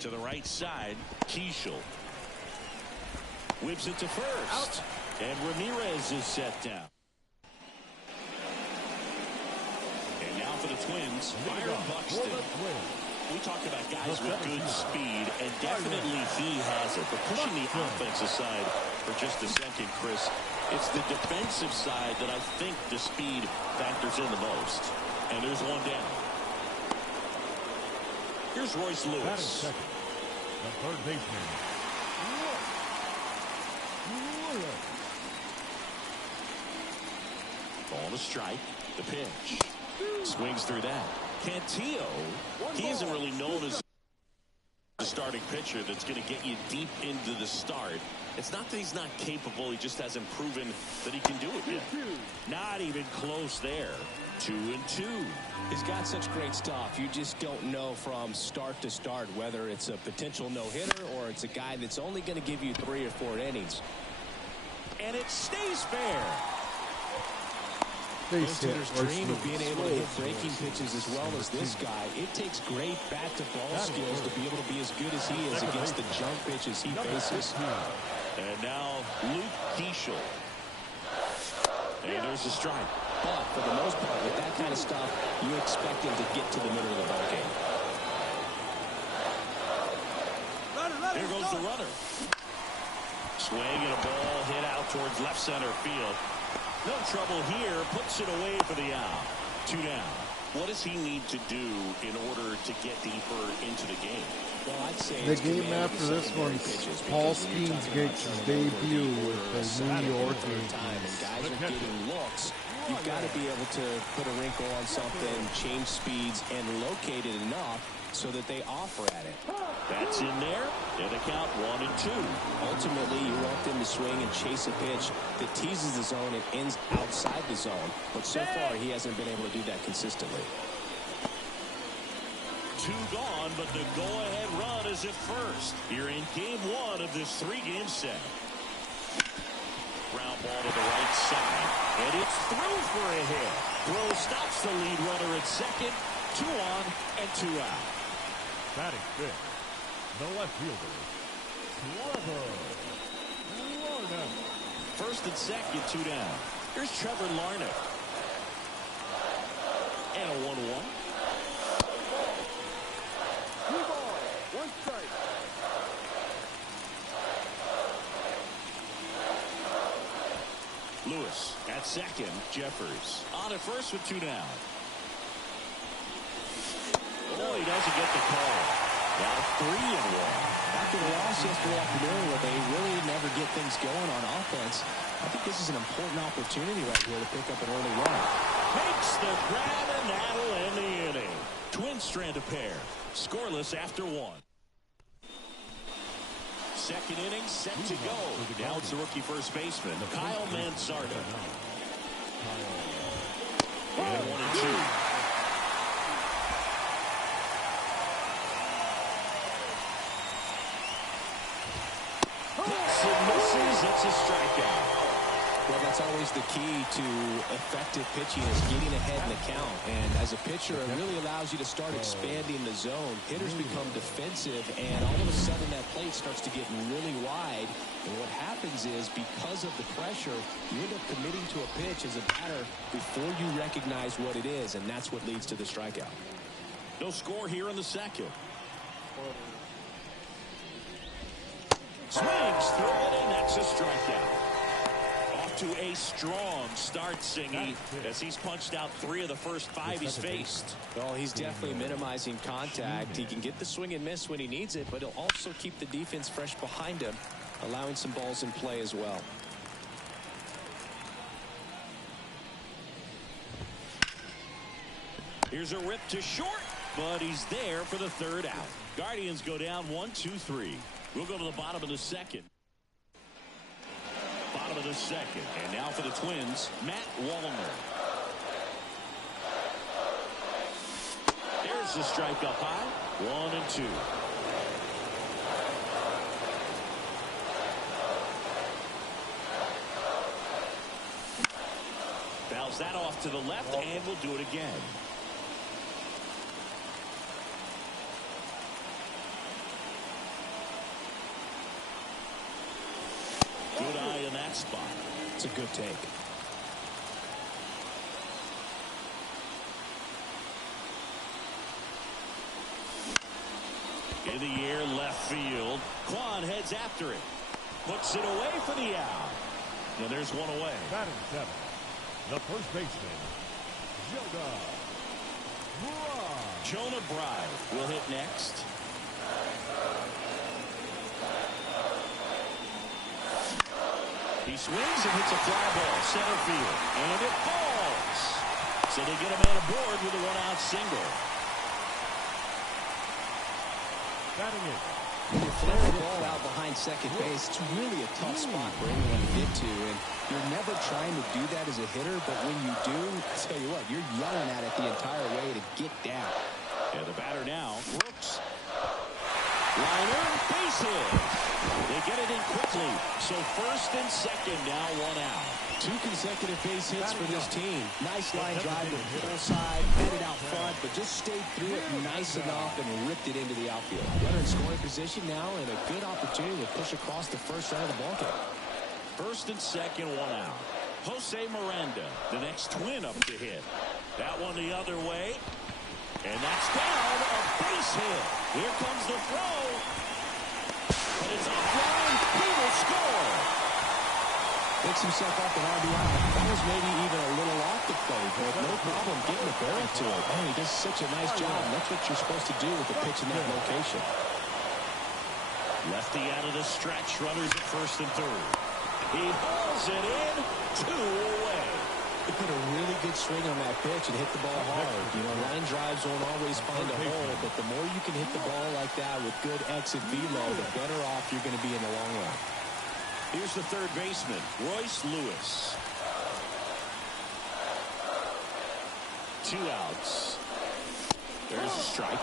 To the right side, Keishel whips it to first. And Ramirez is set down. And now for the Twins, Byron Buxton. We talk about guys with good speed, and definitely he has it. But pushing the offense aside for just a second, Chris, it's the defensive side that I think the speed factors in the most. And there's one down. Here's Royce Lewis. The third baseman. Ball to strike. The pitch. Swings through that. Cantillo, he isn't really known as a starting pitcher that's going to get you deep into the start. It's not that he's not capable. He just hasn't proven that he can do it yet. Not even close there. 2-2. He's got such great stuff. You just don't know from start to start whether it's a potential no-hitter or it's a guy that's only going to give you 3 or 4 innings. And it stays fair. Most hitters dream of being able to hit breaking pitches as well as this guy. It takes great bat-to-ball skills to be able to be as good as he is against the junk pitches he faces. And now Luke Keishel. And there's a strike. But for the most part, with that kind of stuff, you expect him to get to the middle of the ball game. There goes the runner. Swing and a ball hit out towards left center field. No trouble here. Puts it away for the out. 2 down. What does he need to do in order to get deeper into the game? Well, I'd say the game after this one, Paul Skeens gets his debut with the New York Yankees. Guys are getting looks. You've got to be able to put a wrinkle on something, change speeds, and locate it enough so that they offer at it. That's in there. And the count 1-2. Ultimately, you want them to swing and chase a pitch that teases the zone and ends outside the zone. But so far, he hasn't been able to do that consistently. 2 gone, but the go-ahead run is at first. Here in game 1 of this 3-game set. Ground ball to the right side. And it's through for a hit. Throw stops the lead runner at second. 2 on and 2 out. Batting fifth, the left fielder, Trevor Larnach. First and second, 2 down. Here's Trevor Larnach. And a 1-1. 2 balls, 1 strike. Lewis at second. Jeffers on at first with 2 down. Oh, he doesn't get the call. Now 3-1. After the loss yesterday afternoon where they really never get things going on offense, I think this is an important opportunity right here to pick up an early run. Makes the grab, and that'll end the inning. Twins strand a pair. Scoreless after 1. Second inning set to go. Now it's the rookie first baseman, Kyle Manzardo. And 1-2. It's a strikeout. Well, that's always the key to effective pitching is getting ahead in the count. And as a pitcher, it really allows you to start expanding the zone. Hitters become defensive, and all of a sudden that plate starts to get really wide. And what happens is because of the pressure, you end up committing to a pitch as a batter before you recognize what it is, and that's what leads to the strikeout. No score here in the second. Swings through it, and that's a strikeout. Off to a strong start, Singy, as he's punched out 3 of the first 5 he's faced. Well, he's definitely minimizing contact. He can get the swing and miss when he needs it, but he'll also keep the defense fresh behind him, allowing some balls in play as well. Here's a rip to short, but he's there for the 3rd out. Guardians go down 1-2-3. We'll go to the bottom of the second. Bottom of the second. And now for the Twins, Matt Wallner. There's the strike up high. 1-2. Fouls that off to the left, and we'll do it again. Good eye in that spot. It's a good take. In the air, left field. Kwan heads after it. Puts it away for the out. And there's one away. Batting seventh, the first baseman, Jonah Bride will hit next. He swings and hits a fly ball center field, and it falls. So they get a man aboard with a 1-out single. batting it. When you flare the ball out behind second base, it's really a tough spot for anyone to get to, and you're never trying to do that as a hitter, but when you do, I tell you what, you're yelling at it the entire way to get down. And the batter now, Brooks. Liner, base hit. They get it in quickly. So first and second, now 1 out. 2 consecutive base hits for this team. Nice line drive to the full side, headed out front, but just stayed through it nice enough and ripped it into the outfield. Runner in scoring position now and a good opportunity to push across the first side of the ballgame. First and second, 1 out. Jose Miranda, the next Twin up to hit. That one the other way. And that's down, a base hit. Here comes the throw. But it's offline. He will score. Picks himself up an RBI. That was maybe even a little off the plate, but no problem getting the barrel to it. Man, he does such a nice job. That's what you're supposed to do with the pitch in that location. Lefty out of the stretch. Runners at first and third. He hauls it in. 2 away. He put a really good swing on that pitch and hit the ball hard. You know, line drives won't always find a hole, but the more you can hit the ball like that with good exit velo, the better off you're going to be in the long run. Here's the third baseman, Royce Lewis. 2 outs. There's a strike.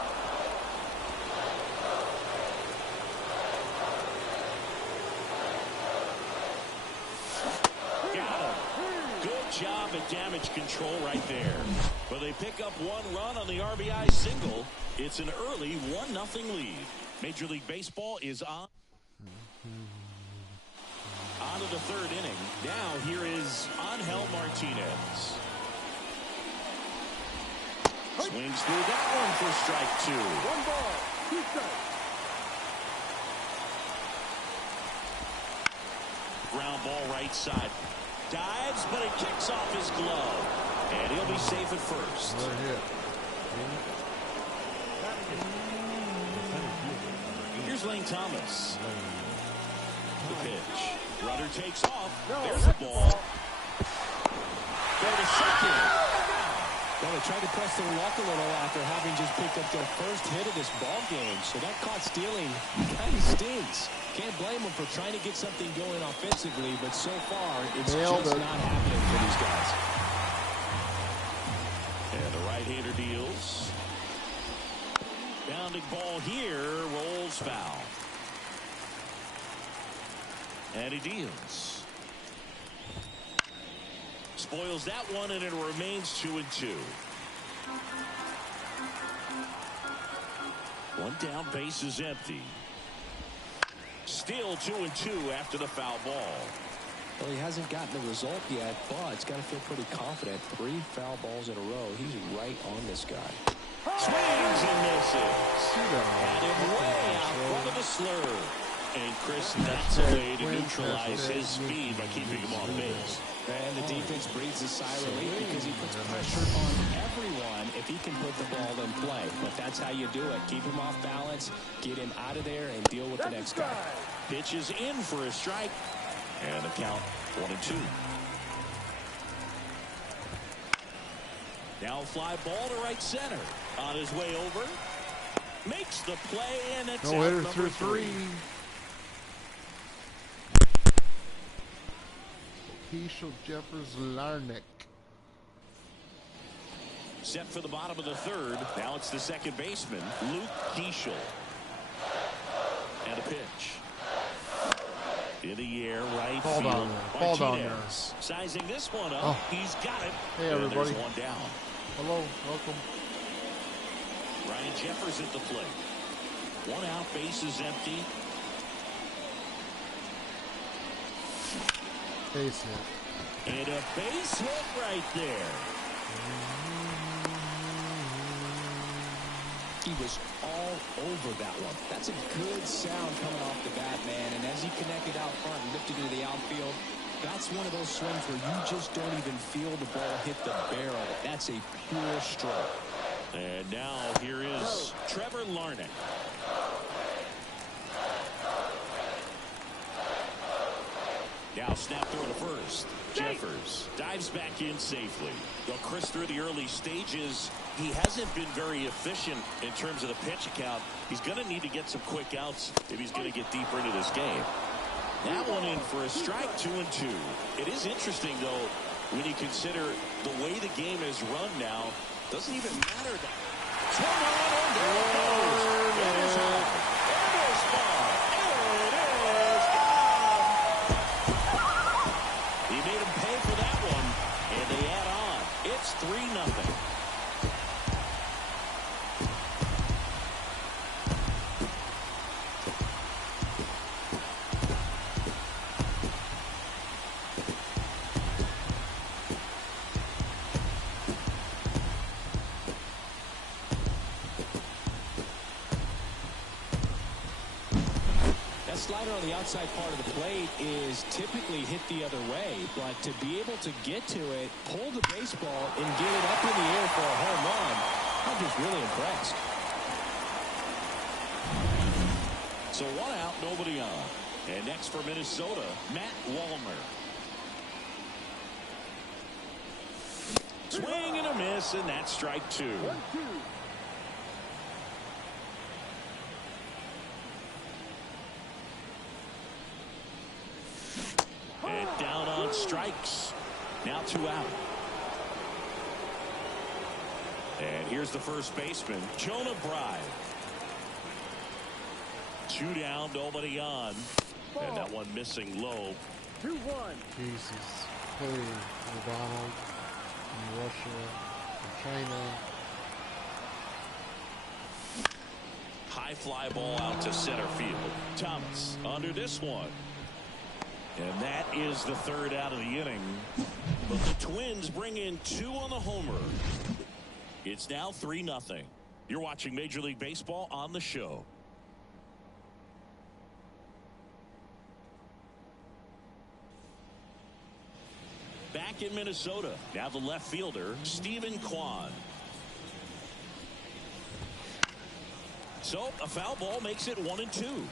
Job at damage control right there. But they pick up 1 run on the RBI single. It's an early 1-0 lead. Major League Baseball is on to the 3rd inning. Now here is Angel Martinez. Swings through that one for strike 2. 1 ball, 2 strikes. Ground ball right side. Dives, but it kicks off his glove. And he'll be safe at first. Another hit. Here's Lane Thomas. The pitch. Runner takes off. No, There's a ball. Go to second. Well, they tried to press their luck a little after having just picked up their first hit of this ball game. So that caught stealing kind of stings. Can't blame them for trying to get something going offensively, but so far it's just not happening for these guys. And the right-hander deals. Bounding ball here, rolls foul. And he deals. Spoils that one, and it remains 2-2. 1 down, base is empty. Still 2-2 after the foul ball. Well, he hasn't gotten the result yet, but he's got to feel pretty confident. 3 foul balls in a row. He's right on this guy. Swings and misses. Had him way out front of the slur. And Chris, that's a way to neutralize his speed by keeping him off base. And the defense breathes a sigh of relief because he puts pressure on everyone if he can put the ball in play. But that's how you do it. Keep him off balance, get him out of there, and deal with the next guy. Pitch is in for a strike. And a count 1-2. Now fly ball to right center. On his way over. Makes the play, and it's No hitter through 3. Keishel Jeffers Larnick. Set for the bottom of the 3rd. Now it's the second baseman, Luke Keishel. And a pitch. In the air, right Ball field. down there. Ball down there. Martinez sizing this one up. Oh. He's got it. Hey, And everybody. there's 1 down. Hello, welcome. Ryan Jeffers at the plate. 1 out, base is empty. Base hit. And a base hit right there. He was all over that one. That's a good sound coming off the bat, man. And as he connected out front and lifted into the outfield, that's one of those swings where you just don't even feel the ball hit the barrel. That's a pure stroke. And now here is Trevor Larnach. Now snap throw to first. Jeffers dives back in safely. Well, Chris, through the early stages, he hasn't been very efficient in terms of the pitch count. He's going to need to get some quick outs if he's going to get deeper into this game. That one in for a strike, 2-2. It is interesting, though, when you consider the way the game is run now. Doesn't even matter that. Swung on, and there it goes. It is home. It is far. It is gone. He made him pay for that one, and they add on. It's 3-0. Slider on the outside part of the plate is typically hit the other way, but to be able to get to it, pull the baseball, and get it up in the air for a home run, I'm just really impressed. So 1 out, nobody on. And next for Minnesota, Matt Wallner. Swing and a miss, and that's strike two. 1-2. And down on strikes. Now 2 out. And here's the first baseman, Jonah Bride. 2 down, nobody on. And that one missing low. 2-1. Jesus. Play McDonald in Russia and China. High fly ball out to center field. Thomas under this one. And that is the 3rd out of the inning. But the Twins bring in 2 on the homer. It's now 3-0. You're watching Major League Baseball on the show. Back in Minnesota, now the left fielder, Stephen Kwan. So a foul ball makes it 1-2.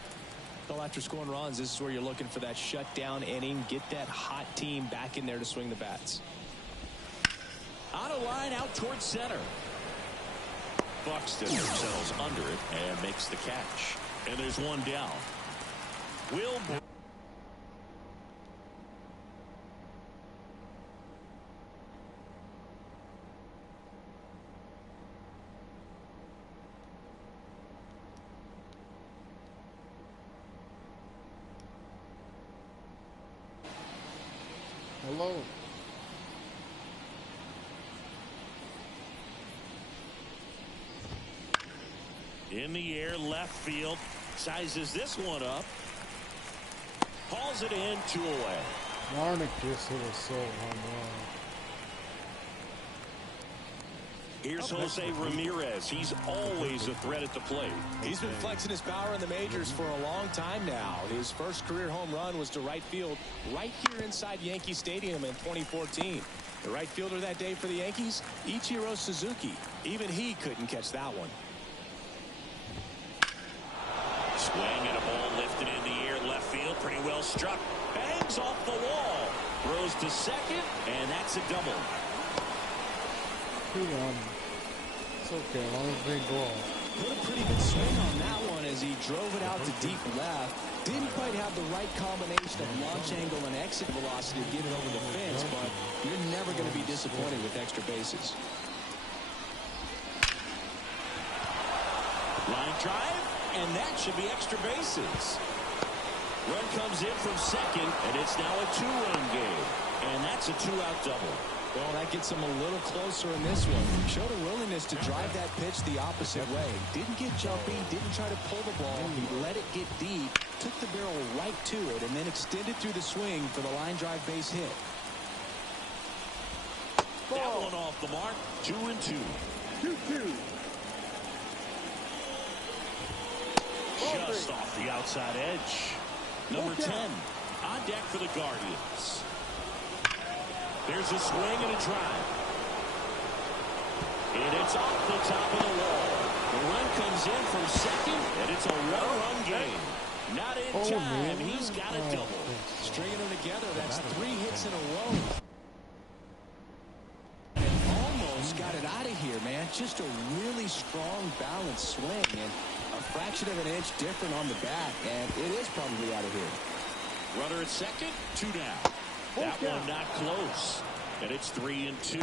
Well, after scoring runs, this is where you're looking for that shutdown inning. Get that hot team back in there to swing the bats. On a line out towards center. Buxton settles under it and makes the catch. And there's one down. Will. Hello. In the air, left field. Sizes this one up. Hauls it in, 2 away. Larnick just hit a solo home run. Here's Jose Ramirez. He's always a threat at the plate. He's been flexing his power in the majors for a long time now. His first career home run was to right field right here inside Yankee Stadium in 2014. The right fielder that day for the Yankees, Ichiro Suzuki. Even he couldn't catch that one. Swing and a ball lifted in the air, left field, pretty well struck. Bangs off the wall. Throws to second, and that's a double. 2 run. It's okay, as long as they go off. Put a pretty good swing on that one as he drove it out to deep left. Didn't quite have the right combination of launch angle and exit velocity to get it over the fence, but you're never going to be disappointed with extra bases. Line drive, and that should be extra bases. Run comes in from second, and it's now a 2-run game. And that's a 2-out double. Well, that gets him a little closer in this one. Showed a willingness to drive that pitch the opposite way. Didn't get jumpy, didn't try to pull the ball. He let it get deep, took the barrel right to it, and then extended through the swing for the line drive base hit. That one off the mark, 2-2. 2-2. Just off the outside edge. Number 10 on deck for the Guardians. There's a swing and a drive. And it's off the top of the wall. The run comes in from second, and it's a one-run game. Not in time. He's got a double. Stringing them together, that's 3 hits in a row. And almost got it out of here, man. Just a really strong, balanced swing. And a fraction of an inch different on the bat, and it is probably out of here. Runner at second, 2 down. That one not close. And it's 3-2.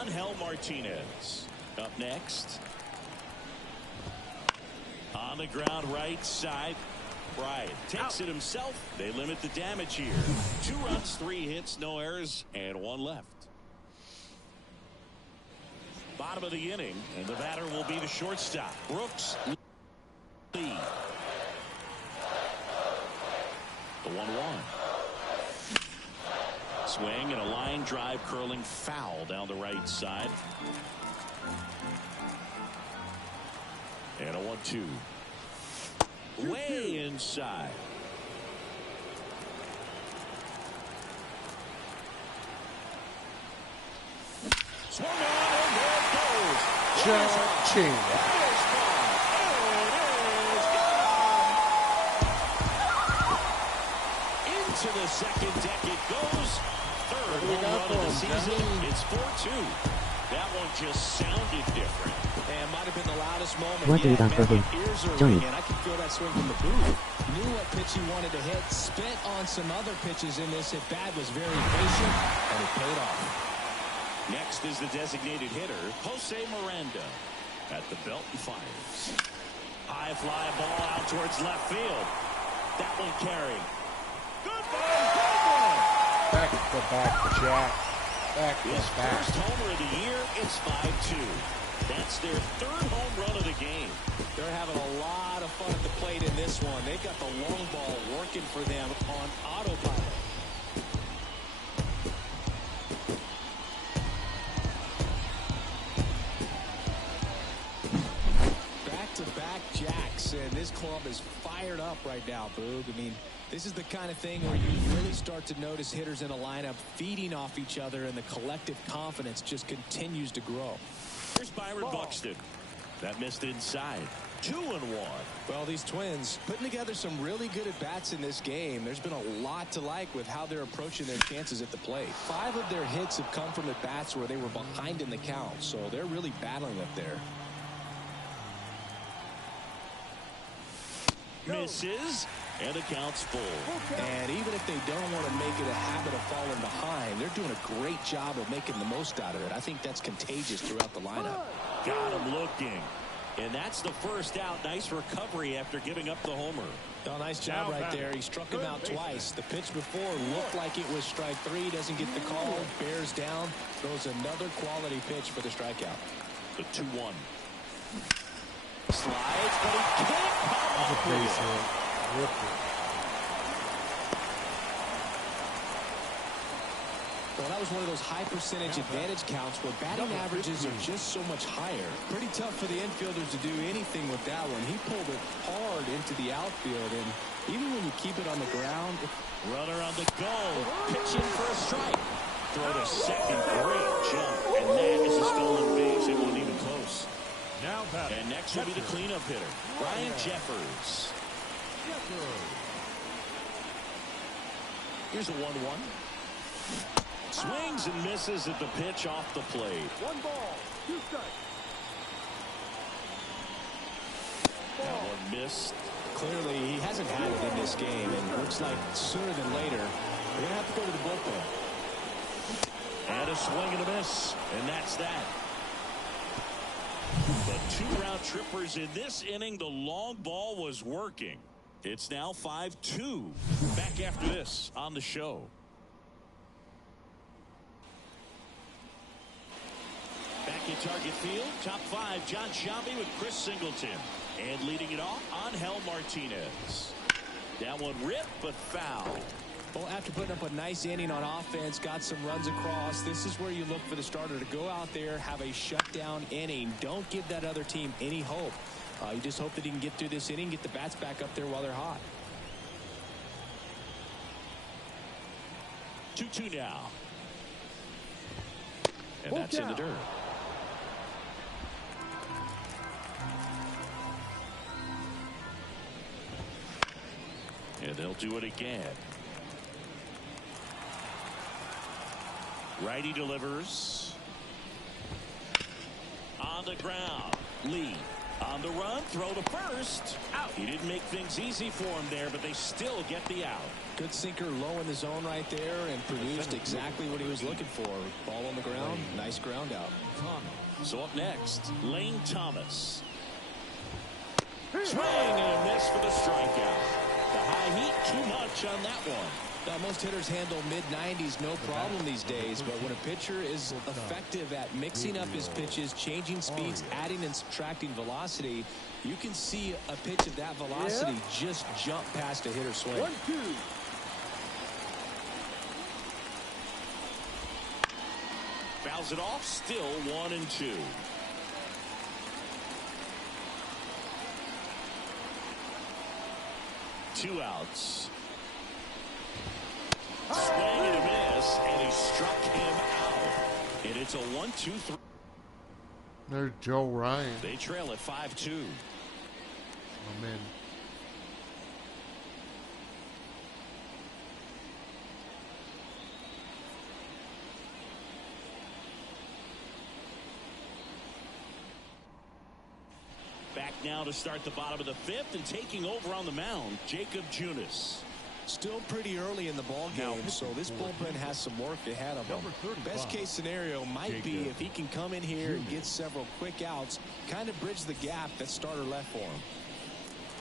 Angel Martinez up next. On the ground right side. Bryant takes it himself. They limit the damage here. 2 runs, 3 hits, no errors, and 1 left. Bottom of the inning, and the batter will be the shortstop, Brooks Lee. The 1-1. Swing and a line drive curling foul down the right side. And a 1-2. Way inside. Swung on and there it goes. Cha-ching. Into the second deck it goes. third What do we home got run for of the him, season. Johnny? It's 4-2. That one just sounded different. And might have been the loudest moment What do you yet. got for Man, him, my ears are Johnny? ringing. I can feel that swing from the booth. Knew what pitch he wanted to hit. Spent on some other pitches in this at bat. Was very patient, and it paid off. Next is the designated hitter, Jose Miranda, at the belt and fires. High fly ball out towards left field. That one carrying. Good ball, good ball. Back to back, Jack. Back to His back. first homer of the year, it's 5-2. That's their third home run of the game. They're having a lot of fun at the plate in this one. They've got the long ball working for them on autopilot. Back-to-back jacks, and this club is fired up right now, Boog. I mean, this is the kind of thing where you really start to notice hitters in a lineup feeding off each other, and the collective confidence just continues to grow. Here's Byron Buxton. That missed inside. 2-1. Well, these Twins putting together some really good at-bats in this game. There's been a lot to like with how they're approaching their chances at the plate. 5 of their hits have come from at-bats where they were behind in the count, so they're really battling up there. Misses, and the count's full. And even if they don't want to make it a habit of falling behind, they're doing a great job of making the most out of it. I think that's contagious throughout the lineup. Got him looking. And that's the first out. Nice recovery after giving up the homer. Oh, nice job right there. He struck him out twice. The pitch before looked like it was strike 3. Doesn't get the call. Bears down. Throws another quality pitch for the strikeout. The 2-1. Slides, but he can't come That's a up base with it. hit. Ripped it. Well, that was one of those high percentage advantage counts where batting averages are just so much higher. Pretty tough for the infielders to do anything with that one. He pulled it hard into the outfield, and even when you keep it on the ground. Runner on the go. Pitching for a strike. Throw to second. Great jump. And that is a stolen base. It wasn't even close. Now batting. And next will be the cleanup hitter, Ryan Jeffers. Here's a 1-1. Swings and misses at the pitch off the plate. 1 ball, 2 strikes. That one missed. Clearly, he hasn't had it in this game, and looks like sooner than later, they're going to have to go to the bullpen. And a swing and a miss. And that's that. But 2 round trippers in this inning. The long ball was working. It's now 5-2. Back after this on the show. Back in Target Field, top 5, John Sciambi with Chris Singleton. And leading it off, Angel Martinez. That one ripped, but foul. Well, after putting up a nice inning on offense, got some runs across, this is where you look for the starter to go out there, have a shutdown inning. Don't give that other team any hope. You just hope that he can get through this inning, get the bats back up there while they're hot. 2-2 now. And that's in the dirt. And they'll do it again. Righty delivers. On the ground. Lee on the run. Throw to first. Out. He didn't make things easy for him there, but they still get the out. Good sinker low in the zone right there and produced exactly what he was looking for. Ball on the ground. Nice ground out. So up next, Lane Thomas. Swing and a miss for the strikeout. The high heat, too much on that one. Now, most hitters handle mid-90s no problem these days, but when a pitcher is effective at mixing up his pitches, changing speeds, adding and subtracting velocity, you can see a pitch of that velocity just jump past a hitter's swing. 1-2. Fouls it off, still 1-2. Two outs. Swing and a miss, and he struck him out. And it's a 1-2-3. There's Joe Ryan. They trail at 5-2. Oh, man. now to start the bottom of the fifth, and taking over on the mound, Jacob Junis. Still pretty early in the ball game, so this bullpen has some work ahead of them. Best case scenario might be if he can come in here and get several quick outs, kind of bridge the gap that starter left for him.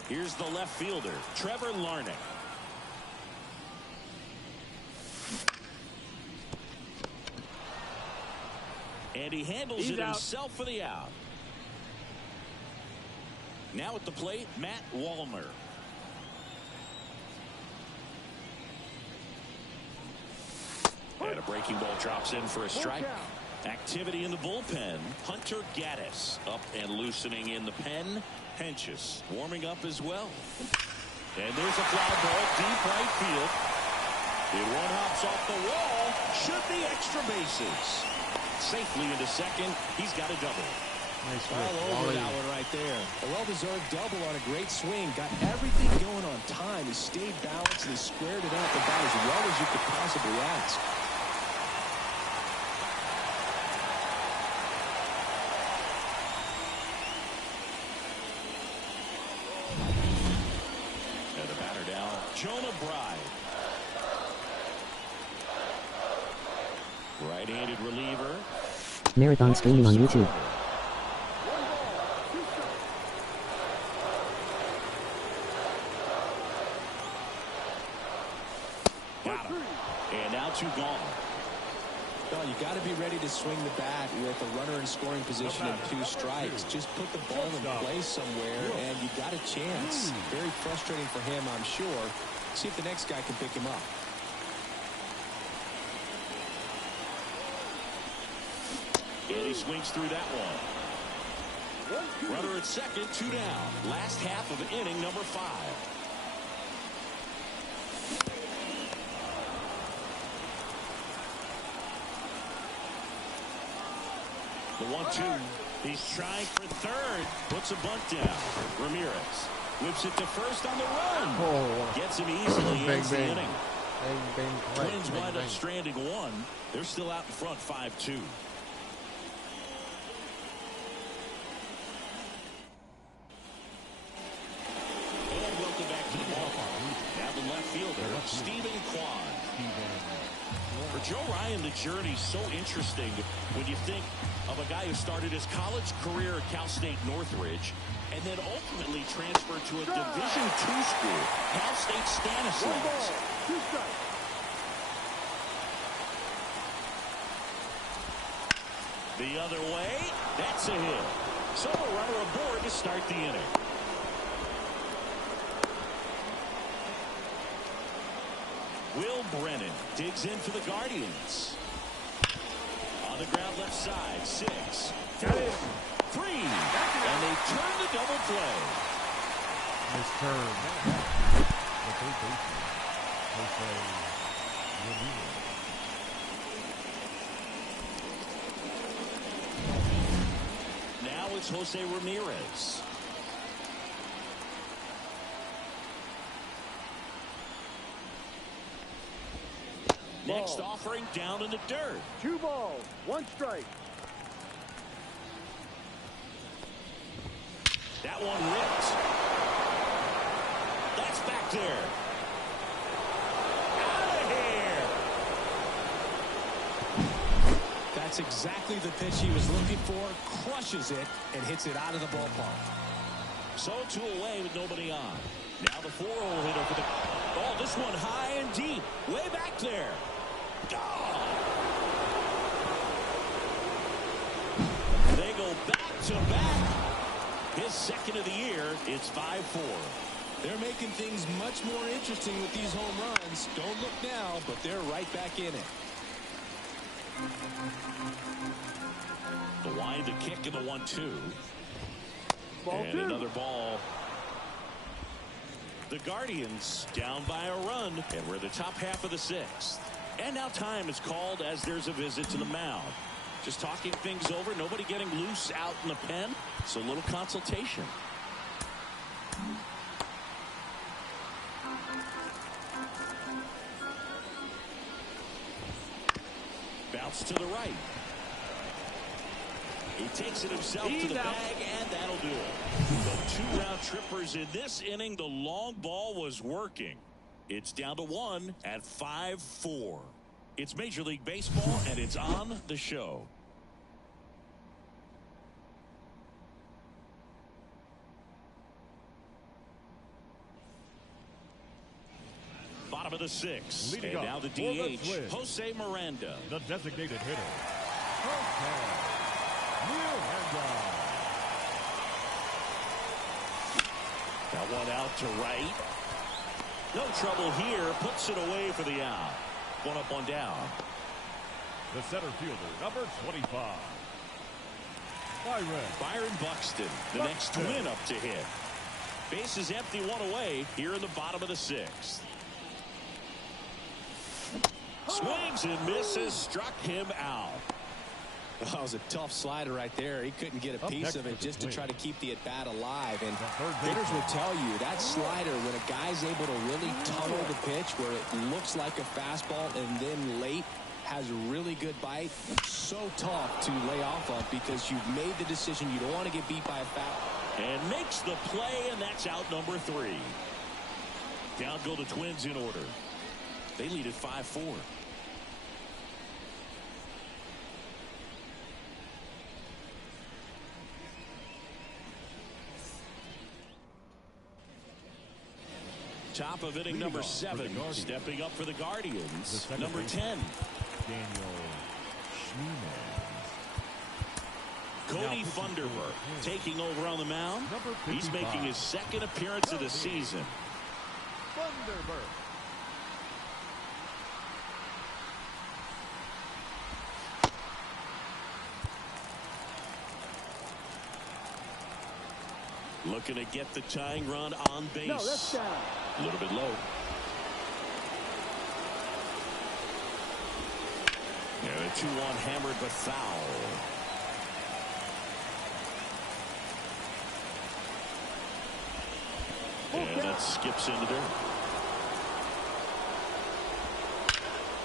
Here's the left fielder, Trevor Larnach. And he handles it himself for the out. Now at the plate, Matt Wallner. And a breaking ball drops in for a strike. Activity in the bullpen. Hunter Gaddis up and loosening in the pen. Hentges warming up as well. And there's a fly ball deep right field. It one hops off the wall. Should be extra bases. Safely into second. He's got a double. Nice All over that one right there. A well-deserved double on a great swing. Got everything going on time. He stayed balanced and he squared it up about as well as you could possibly ask. And the batter down, Jonah Bride. Right-handed reliever. Marathon streaming on YouTube. Got him. And now 2 gone. Well, you got to be ready to swing the bat with a runner in scoring position and 2 strikes. Just put the ball in place somewhere, and you got a chance. Very frustrating for him, I'm sure. See if the next guy can pick him up. And he swings through that one. Runner at second, 2 down. Last half of inning number 5. The 1-2. He's trying for third. Puts a bunt down. Ramirez whips it to first on the run. Oh. Gets him easily. Bang, Ends the bang. inning. Bang, bang, bang, Twins bang, wind bang. up stranding 1. They're still out in front 5-2. And welcome back to the ballpark. Now the left fielder, Stephen Kwan. For Joe Ryan, the journey's so interesting when you think of a guy who started his college career at Cal State Northridge and then ultimately transferred to a Division II school, Cal State Stanislaus. The other way, that's a hit. So a runner aboard to start the inning. Will Brennan digs in for the Guardians. On the ground left side, 6, 4, 3, and they turn the double play. Nice turn. The third baseman, Jose Ramirez. Now it's Jose Ramirez. Next offering down in the dirt. 2 balls, 1 strike. That one ripped. That's back there. Out of here. That's exactly the pitch he was looking for. Crushes it and hits it out of the ballpark. So 2 away with nobody on. Now the 4-hole hitter for the... Oh, this one high and deep. Way back there. They go back to back. His second of the year. It's 5-4. They're making things much more interesting with these home runs. Don't look now, but they're right back in it. The wind, the kick, and the 1-2. Ball And 2. another ball. The Guardians down by a run, and we're the top half of the 6th. And now time is called as there's a visit to the mound. Just talking things over, nobody getting loose out in the pen, so a little consultation. Bounce to the right. He takes it himself to the bag, and that'll do it. The two-round trippers in this inning. The long ball was working. It's down to 1 at 5-4. It's Major League Baseball, and it's on the show. Bottom of the 6th. Leading and now up the for the DH, Twins, Jose Miranda. the designated hitter, Jose Miranda. That one out to right. No trouble here. Puts it away for the out. One up, one down. The center fielder, number 25, Byron Buxton, the next twin up to hit. Base is empty, one away here in the bottom of the 6th. Swings and misses, struck him out. Well, that was a tough slider right there. He couldn't get a Up piece next of it for the just to Twins, try to keep the at-bat alive. And third hitters baseman, will tell you that slider, when a guy's able to really tunnel the pitch where it looks like a fastball and then late has a really good bite, so tough to lay off of because you've made the decision. You don't want to get beat by a foul. And makes the play, and that's out number 3. Down go the Twins in order. They lead at 5-4. Top of inning number 7. Stepping up for the Guardians, number 10. Daniel Schneemann. Cody Funderburk taking over on the mound. He's making his 2nd appearance of the season. Funderburk. Looking to get the tying run on base. No, that's down. A little bit low. And a 2-1 hammered but foul. And that skips into there.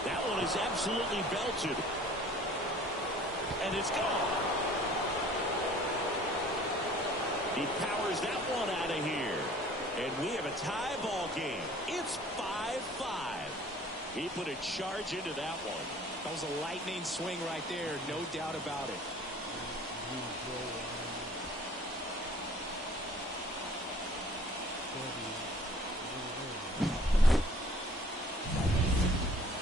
That one is absolutely belted. And it's gone. He powers that one out of here. And we have a tie ball game. It's 5-5. He put a charge into that one. That was a lightning swing right there, no doubt about it.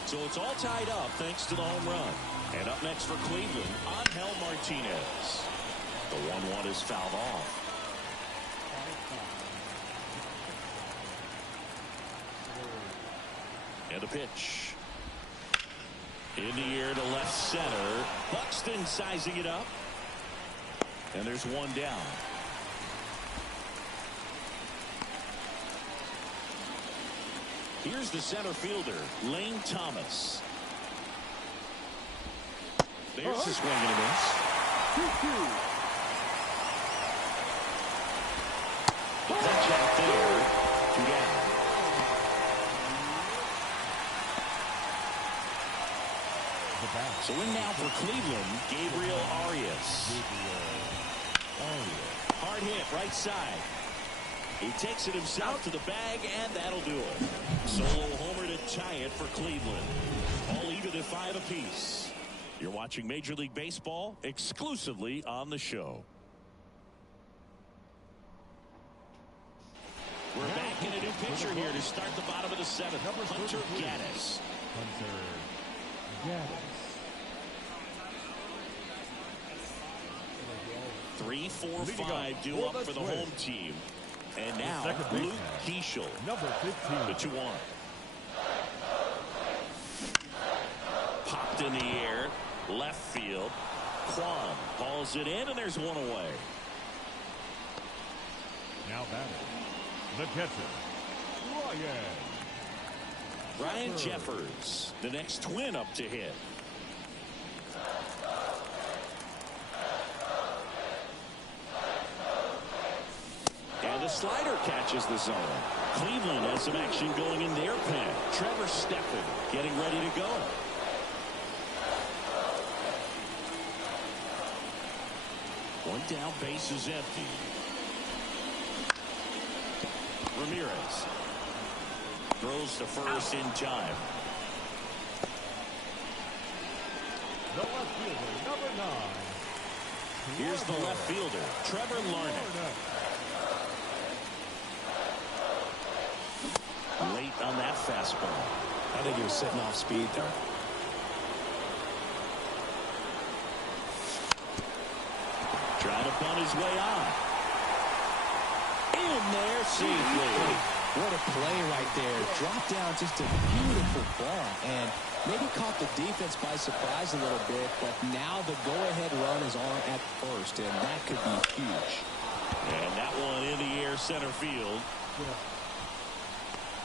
So it's all tied up thanks to the home run. And up next for Cleveland, Angel Martinez. The 1-1 is fouled off. And a pitch. In the air to left center. Buxton sizing it up. And there's one down. Here's the center fielder, Lane Thomas. There's a swing and a miss. 2-2. The punch out there. 2 down. So in now for Cleveland, Gabriel Arias. Hard hit, right side. He takes it himself to the bag, and that'll do it. Solo homer to tie it for Cleveland. All even at 5 apiece. You're watching Major League Baseball exclusively on the show. We're back in a new pitcher here to start the bottom of the 7th. Hunter Gaddis. Hunter Gaddis. 3-4-5 due up for the home team. And now Luke Keeschel, number 15. the 2-1. Popped in the air, left field. Kwan hauls it in, and there's one away. Now batting, the catcher, Ryan Jeffers, the next twin up to hit. And the slider catches the zone. Cleveland has some action going in their pen. Trevor Stephan getting ready to go. One down, base is empty. Ramirez throws to first in time. The left fielder, number 9. Here's the left fielder, Trevor Larnach. Late on that fastball. I think he was sitting off speed there. Trying to bunt his way on. In there safely. What a play right there. Dropped down just a beautiful ball. And maybe caught the defense by surprise a little bit. But now the go-ahead run is on at first. And that could be huge. And that one in the air center field.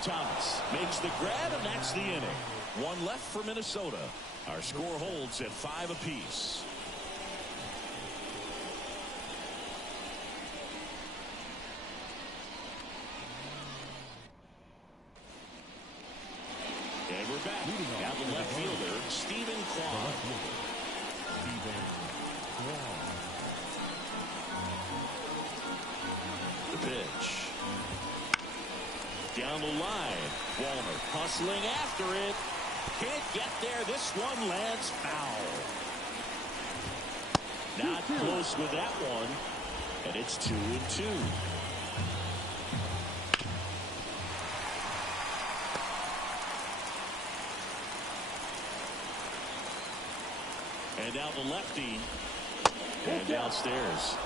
Thomas makes the grab, and that's the inning. One left for Minnesota. Our score holds at 5 apiece. And we're back. Now the left fielder, Stephen Kwan. The pitch. Down the line. Walner hustling after it. Can't get there. This one lands foul. Not close with that one. And it's 2-2. And now the lefty. And downstairs.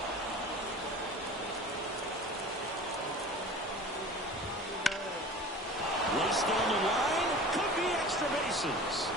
Laced down the line. Could be extra bases.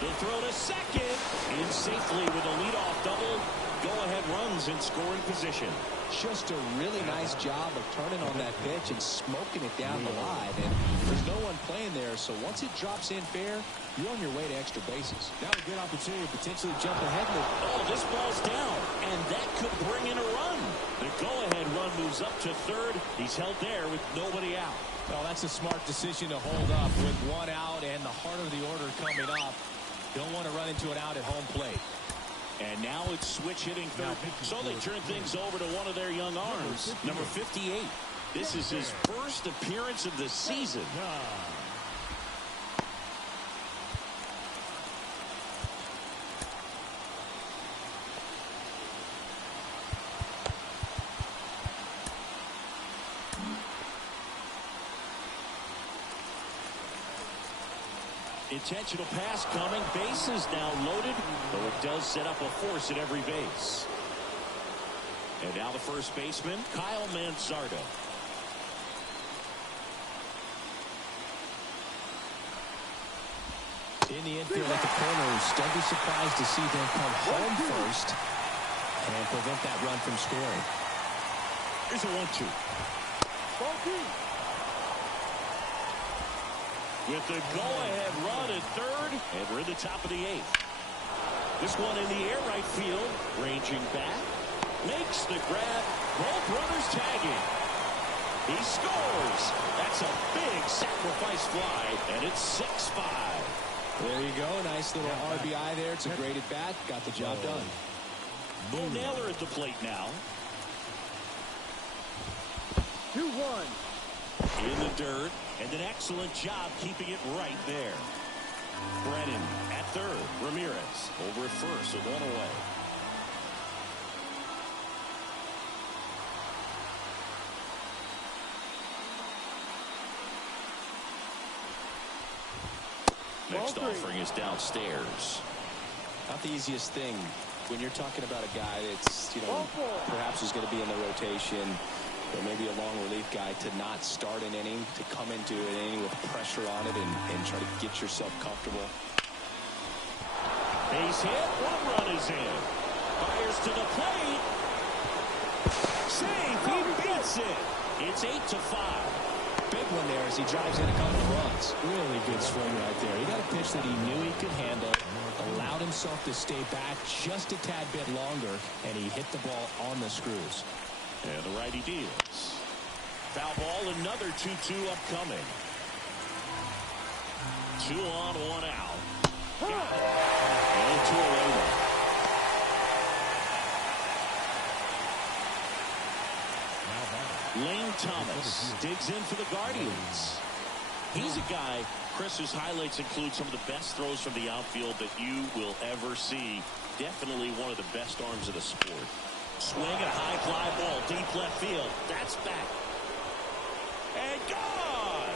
The throw to second. In safely with a leadoff double. Go-ahead runs in scoring position. Just a really nice job of turning on that pitch and smoking it down the line. And there's no one playing there, so once it drops in fair, you're on your way to extra bases. Now a good opportunity to potentially jump ahead. Oh, this ball's down, and that could bring in a run. The go-ahead run moves up to third. He's held there with nobody out. Well, that's a smart decision to hold up with one out and the heart of the order coming up. Don't want to run into an out at home plate. And now it's switch hitting third. So they turn things over to one of their young arms, number 58. This is his first appearance of the season. Intentional pass coming. Bases now loaded, though it does set up a force at every base. And now the first baseman, Kyle Manzardo. In the infield at the corners, don't be surprised to see them come home first and prevent that run from scoring. Here's a 1-2. With the go-ahead run at third, and we're in the top of the 8th. This one in the air right field, ranging back, makes the grab. Both runners tagging. He scores. That's a big sacrifice fly, and it's 6-5. There you go. Nice little RBI there. It's a great at bat. Got the job done. Bo Naylor at the plate now. 2-1. In the dirt, and an excellent job keeping it right there. Brennan at third. Ramirez over at first, so 1 away. Next offering is downstairs. Not the easiest thing when you're talking about a guy that's, perhaps is going to be in the rotation, or maybe a long relief guy, to not start an inning, to come into an inning with pressure on it and try to get yourself comfortable. Base hit, 1 run is in. Fires to the plate. Safe, he beats it. It's 8-5. Big one there as he drives in a couple of runs. Really good swing right there. He got a pitch that he knew he could handle, allowed himself to stay back just a tad bit longer, and he hit the ball on the screws. And the righty deals. Foul ball, another 2-2 upcoming. 2 on, 1 out. Got it. And 2 away. Lane Thomas digs in for the Guardians. He's a guy, Chris, whose highlights include some of the best throws from the outfield that you will ever see. Definitely one of the best arms of the sport. Swing and a high fly ball, deep left field. That's back. And gone!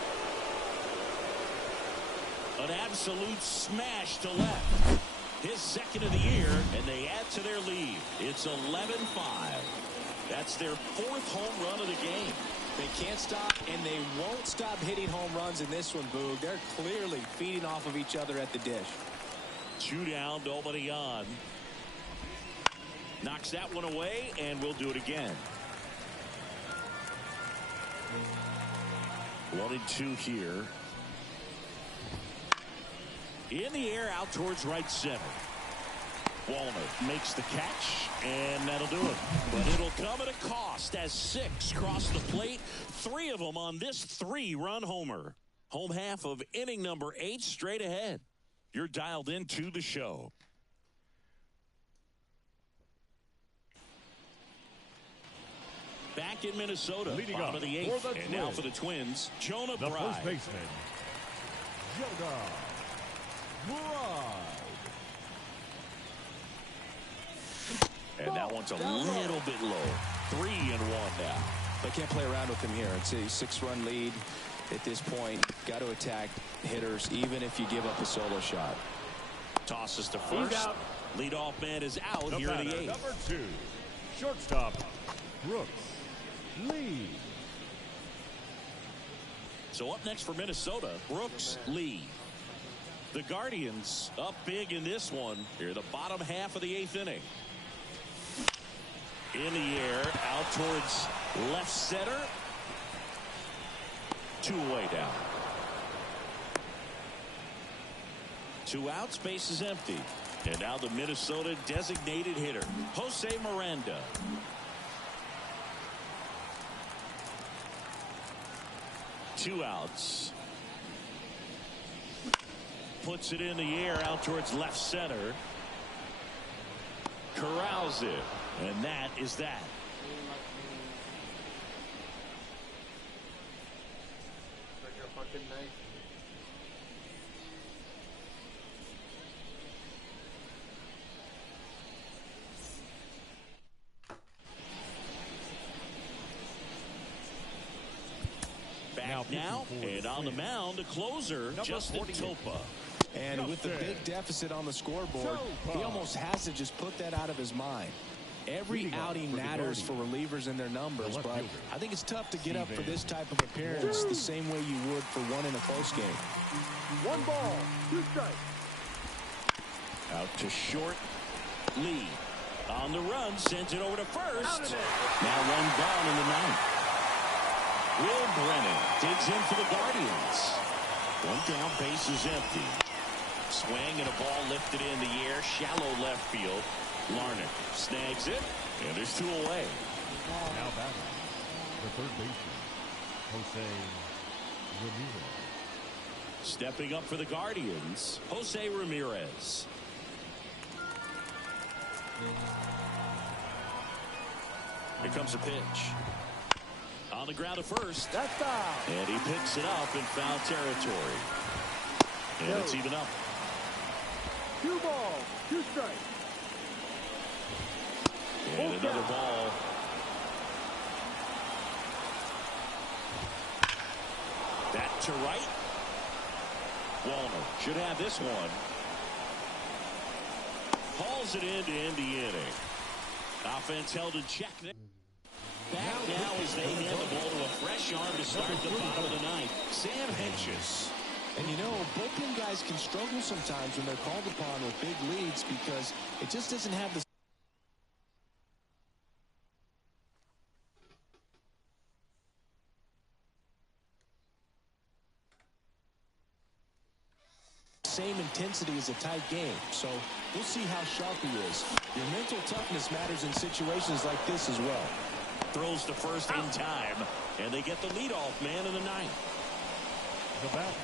An absolute smash to left. His second of the year, and they add to their lead. It's 11-5. That's their 4th home run of the game. They can't stop, and they won't stop hitting home runs in this one, Boog. They're clearly feeding off of each other at the dish. 2 down, nobody on. Knocks that one away, and we'll do it again. 1-2 here. In the air, out towards right center. Wallner makes the catch, and that'll do it. But it'll come at a cost as 6 cross the plate. 3 of them on this 3-run homer. Home half of inning number 8 straight ahead. You're dialed into the show. Back in Minnesota, Leading bottom up of the 8th. for the And now Twins, for the Twins, Jonah the Bride. first baseman, Jonah Bride. And that one's a little bit low. 3-1 now. They can't play around with him here. It's a 6-run lead at this point. Got to attack hitters, even if you give up a solo shot. Tosses to first. Leadoff man is out The here in the batter, 8th. number 2, shortstop, Brooks Lee. So up next for Minnesota, Brooks Lee. The Guardians up big in this one. Here, the bottom half of the 8th inning. In the air, out towards left center. 2 away down. 2 outs, base is empty. And now the Minnesota designated hitter, Jose Miranda. Two outs. Puts it in the air out towards left center. Corrals it. And that is that. Back now, and on the mound, the closer, Justin Topa. And with the big deficit on the scoreboard, he almost has to just put that out of his mind. Every outing matters for relievers and their numbers, but I think it's tough to get up for this type of appearance the same way you would for one in a close game. 1 ball, 2 strikes. Out to short. Lee on the run, sends it over to first. Now 1 gone in the 9th. Will Brennan digs in for the Guardians. 1 down, base is empty. Swing and a ball lifted in the air, shallow left field. Larnach snags it, and there's 2 away. Now batting, the third baseman, Jose Ramirez. Stepping up for the Guardians, Jose Ramirez. Here comes a pitch. On the ground to first. That's foul. And he picks it up in foul territory. And it's even up. 2 balls, 2 strikes. And another ball. That to right. Wallner should have this one. Hauls it in to end the inning. Offense held in check there. Back now as they hand the ball to a fresh arm to start the bottom of the 9th. Sam Hentges. And you know, bullpen guys can struggle sometimes when they're called upon with big leads because it just doesn't have the same intensity as a tight game. So we'll see how sharp he is. Your mental toughness matters in situations like this as well. Throws to first in time, and they get the leadoff man in the 9th. The batter,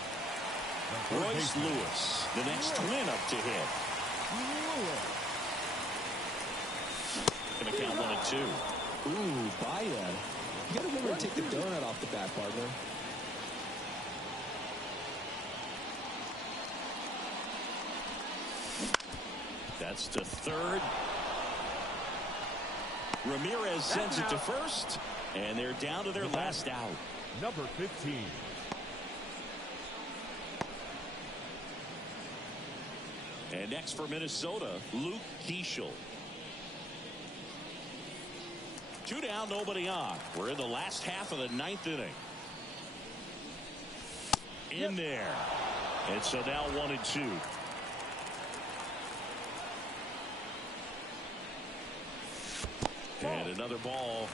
Royce Lewis, the next Twin up to hit. Gonna count 1 and 2. Ooh, Baez You got to remember to take the donut off the bat, partner. That's to third. Ramirez sends it to first, and they're down to their last out. Number 15. And next for Minnesota, Luke Keeschel. 2 down, nobody on. We're in the last half of the 9th inning. In there. And so now 1-2. And another ball.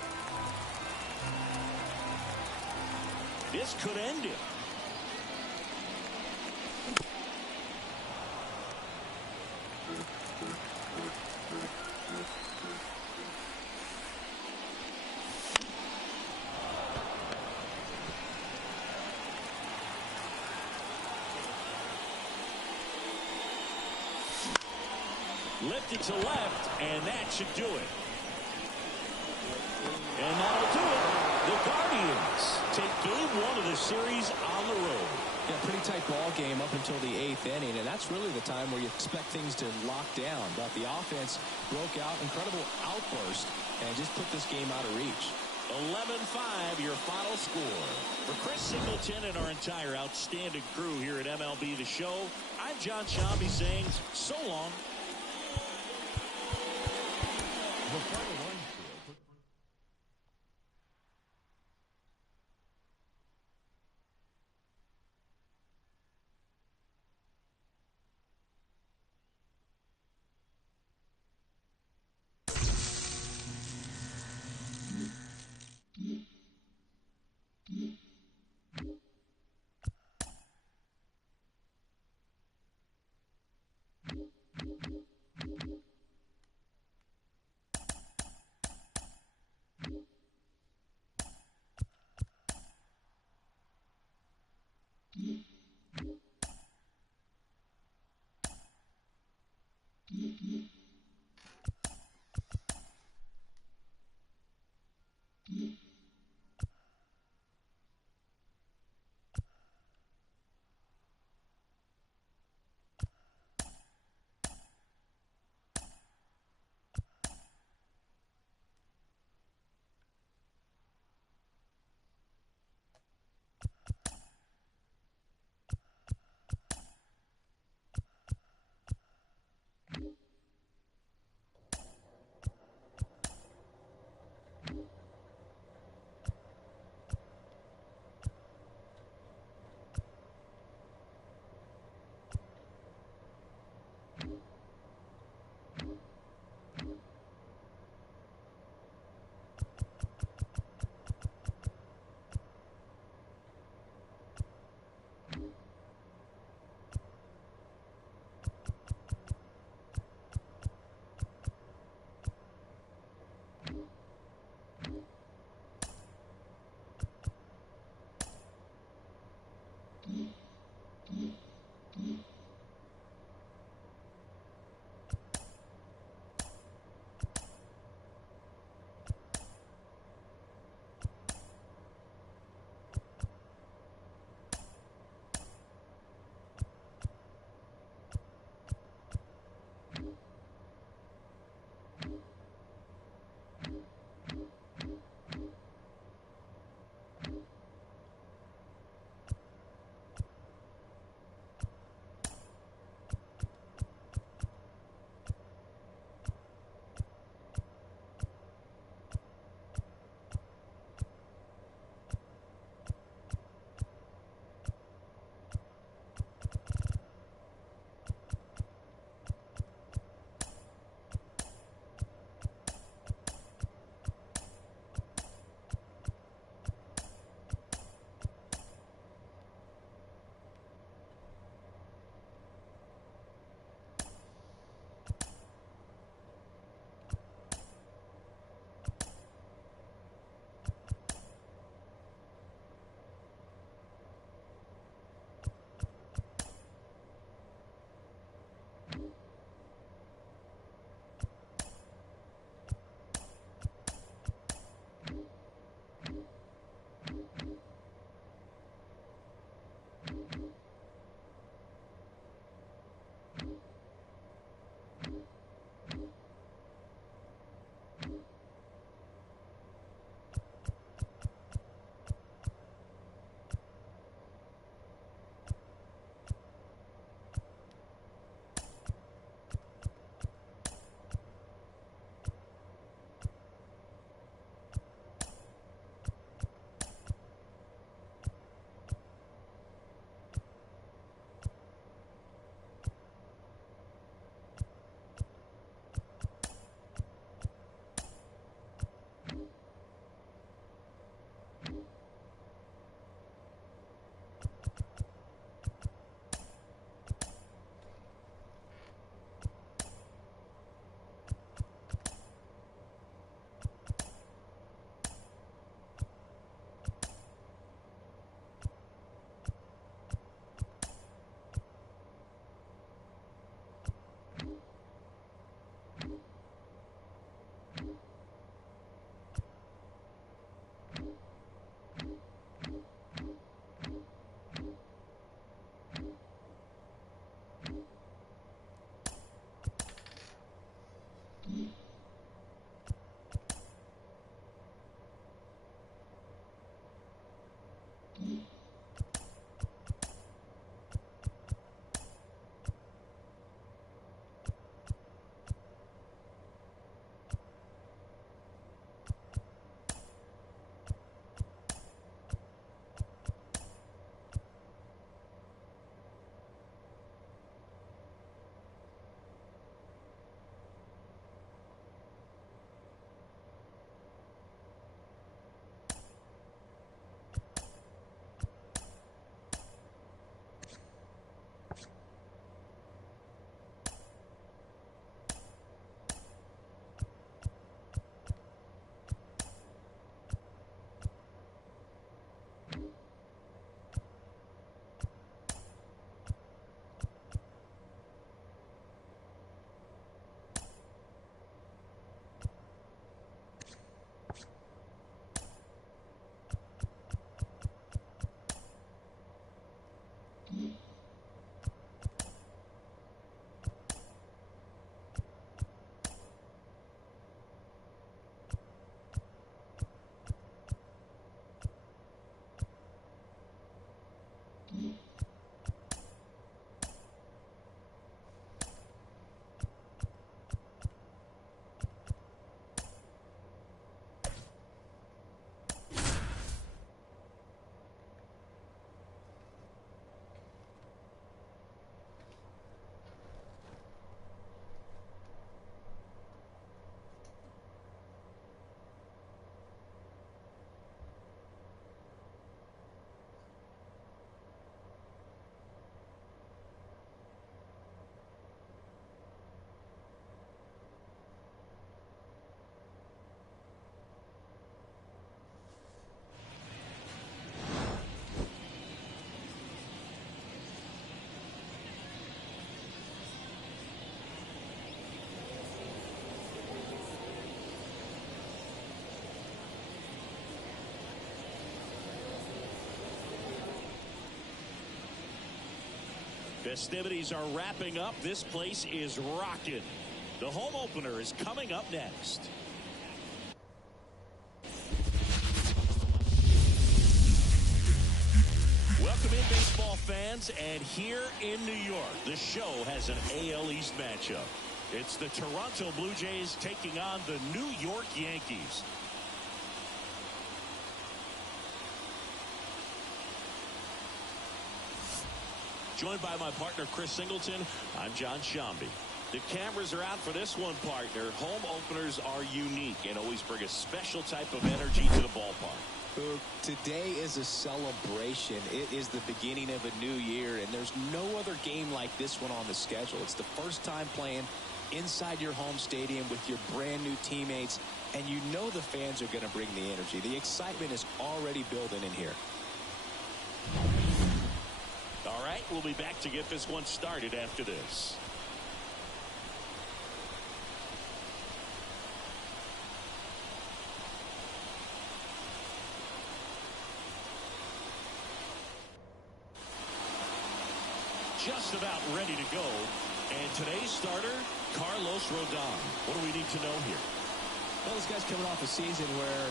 This could end it. Lifted to left, and that should do it. And that'll do it. The Guardians take game 1 of the series on the road. Yeah, pretty tight ball game up until the 8th inning, and that's really the time where you expect things to lock down. But the offense broke out, incredible outburst, and just put this game out of reach. 11-5, your final score. For Chris Singleton and our entire outstanding crew here at MLB The Show, I'm John Shambi saying so long. The final line score. Festivities are wrapping up. This place is rocking. The home opener is coming up next. Welcome in, baseball fans, and here in New York, the show has an AL East matchup. It's the Toronto Blue Jays taking on the New York Yankees. Joined by my partner, Chris Singleton, I'm John Shambi. The cameras are out for this one, partner. Home openers are unique and always bring a special type of energy to the ballpark. Today is a celebration. It is the beginning of a new year, and there's no other game like this one on the schedule. It's the first time playing inside your home stadium with your brand new teammates, and you know the fans are going to bring the energy. The excitement is already building in here. All right, we'll be back to get this one started after this. Just about ready to go. And today's starter, Carlos Rodon. What do we need to know here? Well, this guy's coming off a season where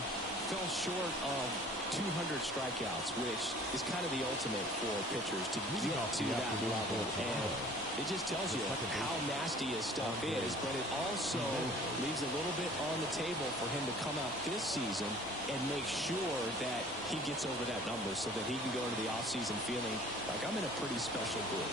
fell short of 200 strikeouts, which is kind of the ultimate for pitchers to get to that level. And it just tells you how nasty his stuff is, but it also leaves a little bit on the table for him to come out this season and make sure that he gets over that number so that he can go into the offseason feeling like I'm in a pretty special group.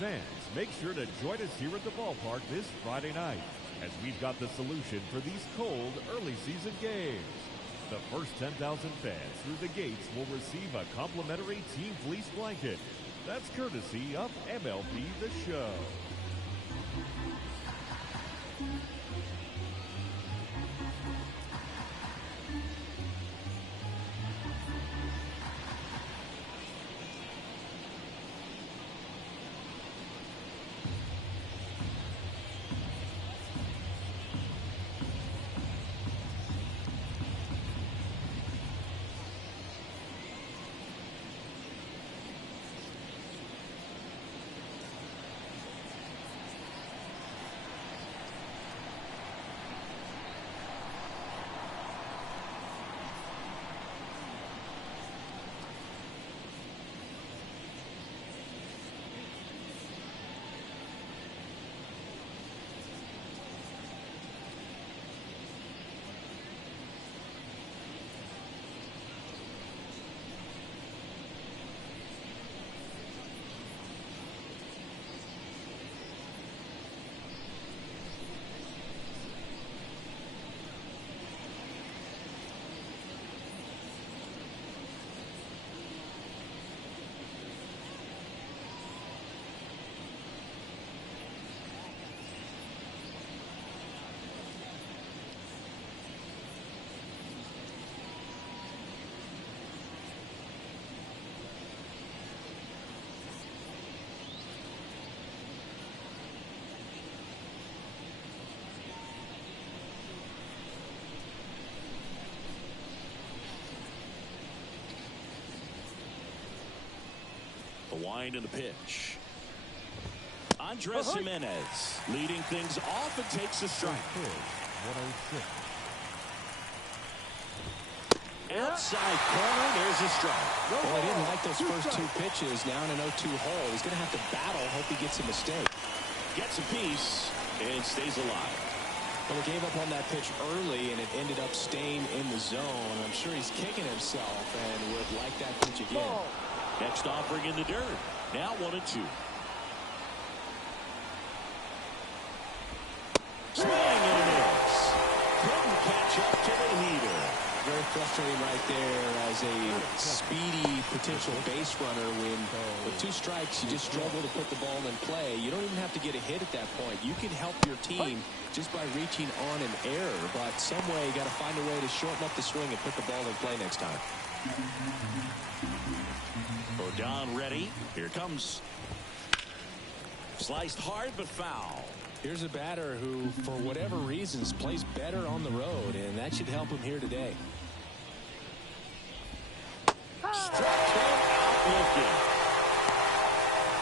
Fans, make sure to join us here at the ballpark this Friday night as we've got the solution for these cold early season games. The first 10,000 fans through the gates will receive a complimentary Team Fleece blanket. That's courtesy of MLB The Show. wind in the pitch. Andres Jimenez leading things off and takes a strike. 106. Outside corner, there's a strike. Well, I didn't like those first two pitches. Now in an 0-2 hole. He's going to have to battle. Hope he gets a mistake. Gets a piece and stays alive. Well, he gave up on that pitch early, and it ended up staying in the zone. I'm sure he's kicking himself and would like that pitch again. Next offering in the dirt. Now 1-2. Swing and a miss. Couldn't catch up to the heater. Very frustrating right there as a speedy potential base runner when with 2 strikes you just struggle to put the ball in play. You don't even have to get a hit at that point. You can help your team just by reaching on an error, but some way you got to find a way to shorten up the swing and put the ball in play next time. Rodon ready. Here comes. Sliced hard but foul. Here's a batter who, for whatever reasons, plays better on the road, and that should help him here today. Struck him out looking.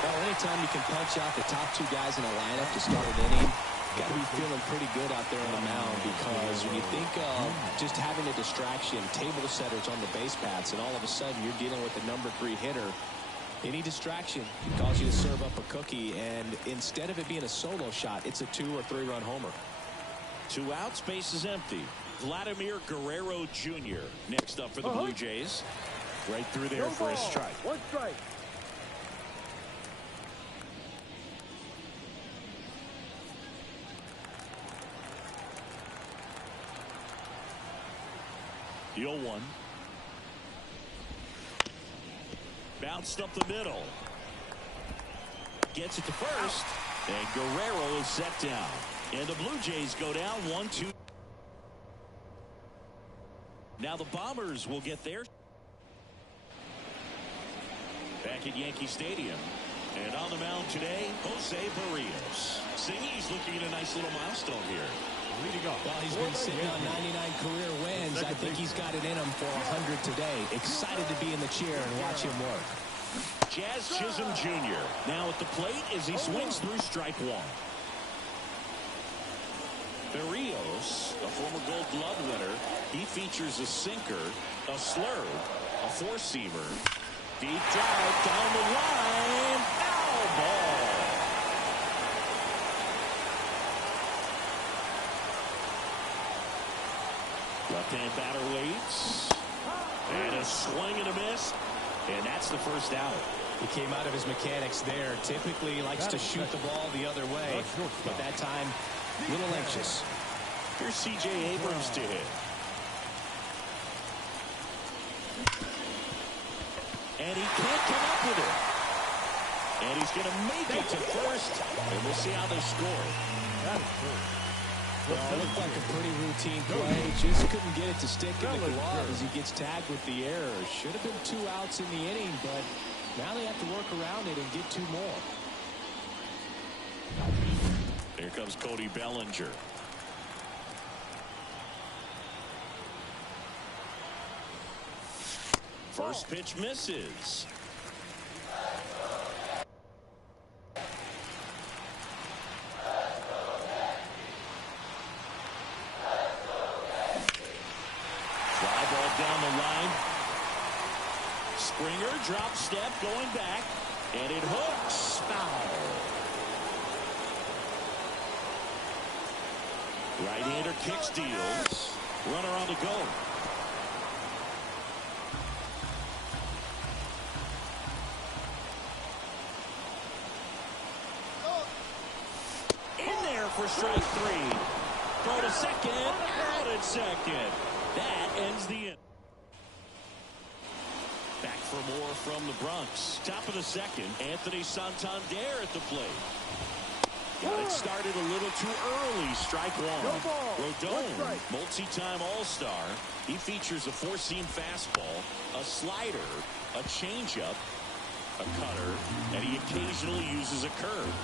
Well, anytime you can punch out the top 2 guys in a lineup to start an inning, got to be feeling pretty good out there on the mound, because when you think of just having a distraction, table setters on the base paths, and all of a sudden you're dealing with the number 3 hitter, any distraction can cause you to serve up a cookie, and instead of it being a solo shot, it's a 2 or 3 run homer. 2 outs, base is empty. Vladimir Guerrero Jr. next up for the Blue Jays. Right through there for a strike. 1 strike. The 0-1. Bounced up the middle. Gets it to first. And Guerrero is set down. And the Blue Jays go down 1-2. Now the Bombers will get there. Back at Yankee Stadium. And on the mound today, Jose Barrios. Singy's looking at a nice little milestone here. Leading off. Well, he's been sitting on 99 career wins. I think he's got it in him for 100 today. Excited to be in the chair and watch him work. Jazz Chisholm Jr. now at the plate as he swings through strike 1. Barrios, a former Gold Glove winner, he features a sinker, a slurve, a 4-seamer. Deep drive down the line. Foul ball. Left-hand batter waits. And a swing and a miss. And that's the first out. He came out of his mechanics there. Typically he likes to shoot the ball the other way, but that time a little anxious. Here's C.J. Abrams to hit. And he can't come up with it. And he's going to make it to first. And we'll see how they score. Well, it looked like a pretty routine play. Just couldn't get it to stick in the glove as he gets tagged with the error. Should have been 2 outs in the inning, but now they have to work around it and get 2 more. Here comes Cody Bellinger. First pitch misses. Fly ball down the line. Springer drop step going back, and it hooks. Foul. Right-hander kick steals. Runner on the go. For strike 3. Throw to second. Out at second. That ends the inning. Back for more from the Bronx. Top of the second. Anthony Santander at the plate. Got it started a little too early. Strike 1. Rodon, multi-time All-Star. He features a 4-seam fastball, a slider, a changeup, a cutter, and he occasionally uses a curve.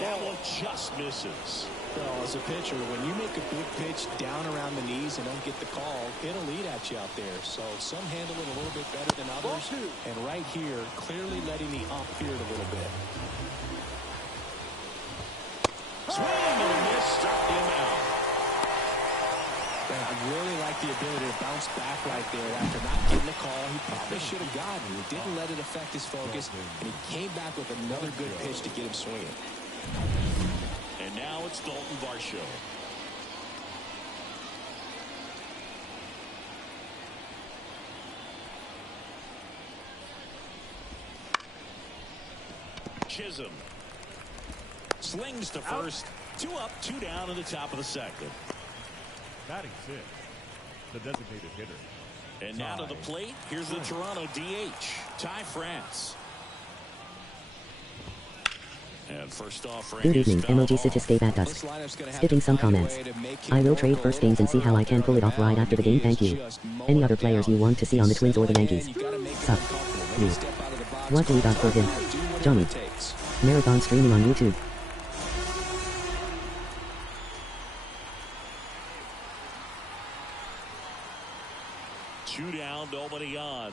That one just misses. Well, as a pitcher, when you make a big pitch down around the knees and don't get the call, it'll eat at you out there. So some handle it a little bit better than others. And right here, clearly letting the ump hear it a little bit. Swing and a miss, struck him out. Man, I really like the ability to bounce back right there after not getting the call he probably should have gotten. He didn't let it affect his focus, and he came back with another good pitch to get him swinging. And now it's Dalton Varsho. Chisholm slings to first. 2 up, 2 down in the top of the second. Batting 6, the designated hitter. And now to the plate, here's the Toronto DH, Ty France. And first off, Good evening, emoji City stay at dusk. Skipping some comments. I will trade first games and see how I can pull it off right after the game, thank you. Any other players you want to see on the Twins or the Yankees? Sup? You. What do we got for him? Johnny. Marathon streaming on YouTube. Two down, nobody on.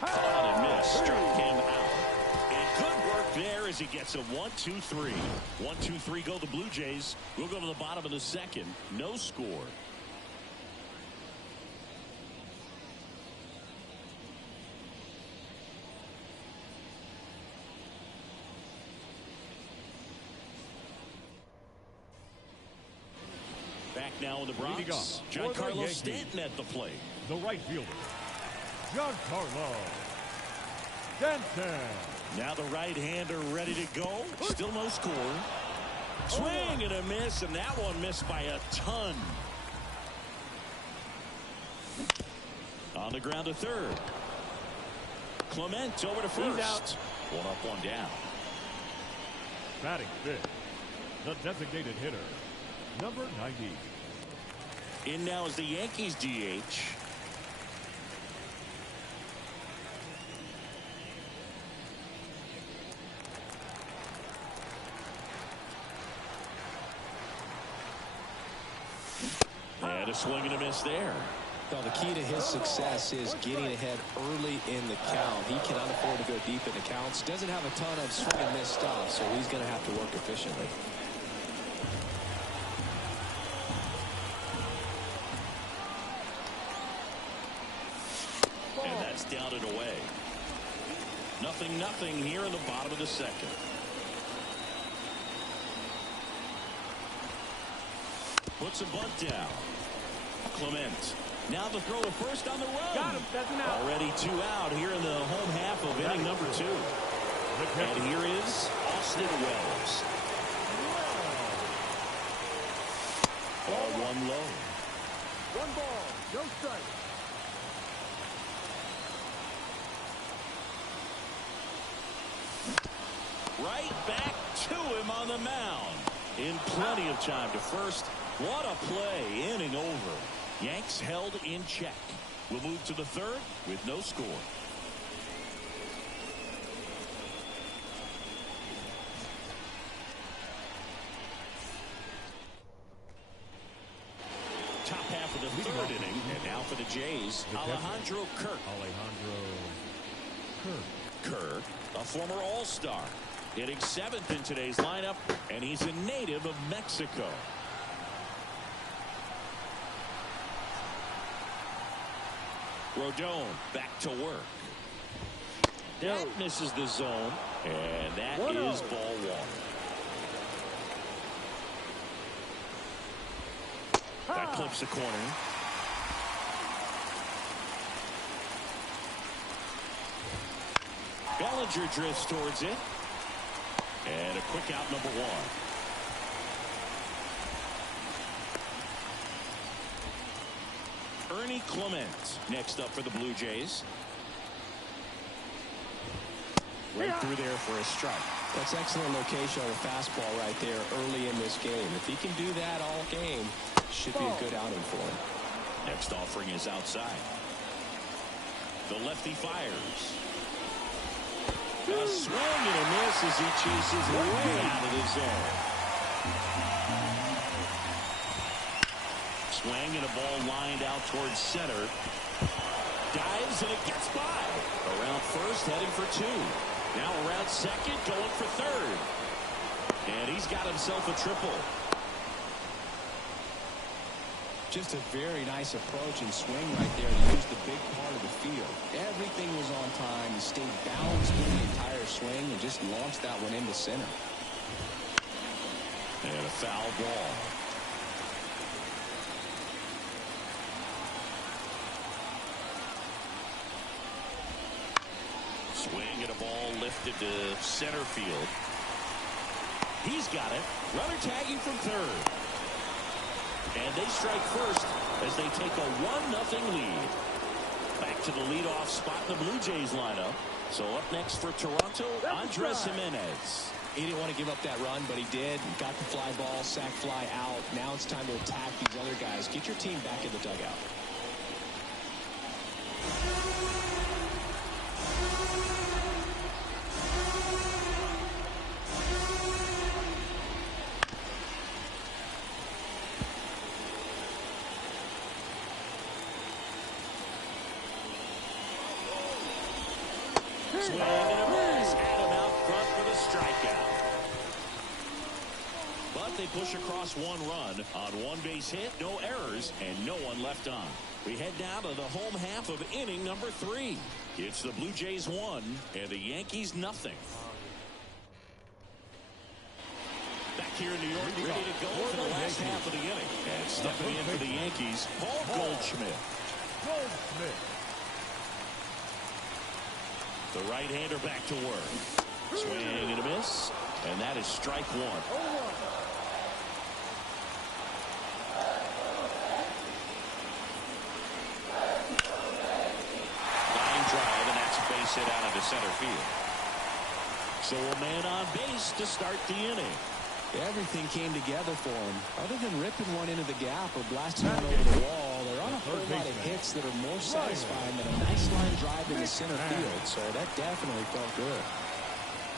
And miss, struck him out. And good work there as he gets a 1-2-3. 1-2-3 go the Blue Jays. We'll go to the bottom of the second. No score. Back now in the Bronx, Giancarlo Stanton at the plate. The right fielder, Giancarlo Stanton. Now the right-hander ready to go. Still no score. Swing and a miss, and that one missed by a ton. On the ground to third. Clement over to first. 1 up, 1 down. Batting 5th, the designated hitter, number 90. In now is the Yankees DH. And a swing and a miss there. Well, the key to his success is getting ahead early in the count. He cannot afford to go deep in the counts. Doesn't have a ton of swing and miss stuff, so he's going to have to work efficiently. And that's down and away. 0-0 here in the bottom of the second. Puts a bunt down. Clement. Now the throw to first on the run. Got him. That's an out. Already 2 out here in the home half of inning number 2. And here is Austin Wells. Ball 1 low. 1 ball, no strike. Right back to him on the mound. In plenty of time to first. What a play. Inning over. Yanks held in check. We'll move to the third with no score. Top half of the third inning. And now for the Jays, Alejandro Kirk. Kirk, a former All-Star, hitting 7th in today's lineup, and he's a native of Mexico. Rodon back to work. That misses the zone, and that is ball 1. That clips the corner. Bellinger drifts towards it. And a quick out, number 1. Ernie Clement next up for the Blue Jays. Right through there for a strike. That's excellent location on the fastball right there early in this game. If he can do that all game, should be a good outing for him. Next offering is outside. The lefty fires. A swing and a miss as he chases way out of the zone. Swing and a ball lined out towards center. Dives and it gets by. Around first, heading for two. Now around second, going for third. And he's got himself a triple. Just a very nice approach and swing right there to use the big part of the field. Everything was on time. He stayed balanced through the entire swing and just launched that one into center. And a foul ball. Swing and a ball lifted to center field. He's got it. Runner tagging from third. And they strike first as they take a 1-0 lead. Back to the leadoff spot in the Blue Jays lineup. So up next for Toronto, Andres Gimenez. He didn't want to give up that run, but he did. Got the fly ball, sac fly out. Now it's time to attack these other guys. Get your team back in the dugout. Swing and a miss. Adam out front for the strikeout. But they push across one run on one base hit, no errors, and no one left on. We head now to the home half of inning number 3. It's the Blue Jays 1 and the Yankees nothing. Back here in New York, ready to go for the last half of the inning. And stepping in for the Yankees, Paul Goldschmidt. The right-hander back to work. Swing and a miss. And that is strike one. Line drive, and that's a base hit out into center field. So a man on base to start the inning. Everything came together for him. Other than ripping one into the gap or blasting one over the wall, they're on a whole lot of hits that are more satisfying than a nice line drive in the center field. So that definitely felt good.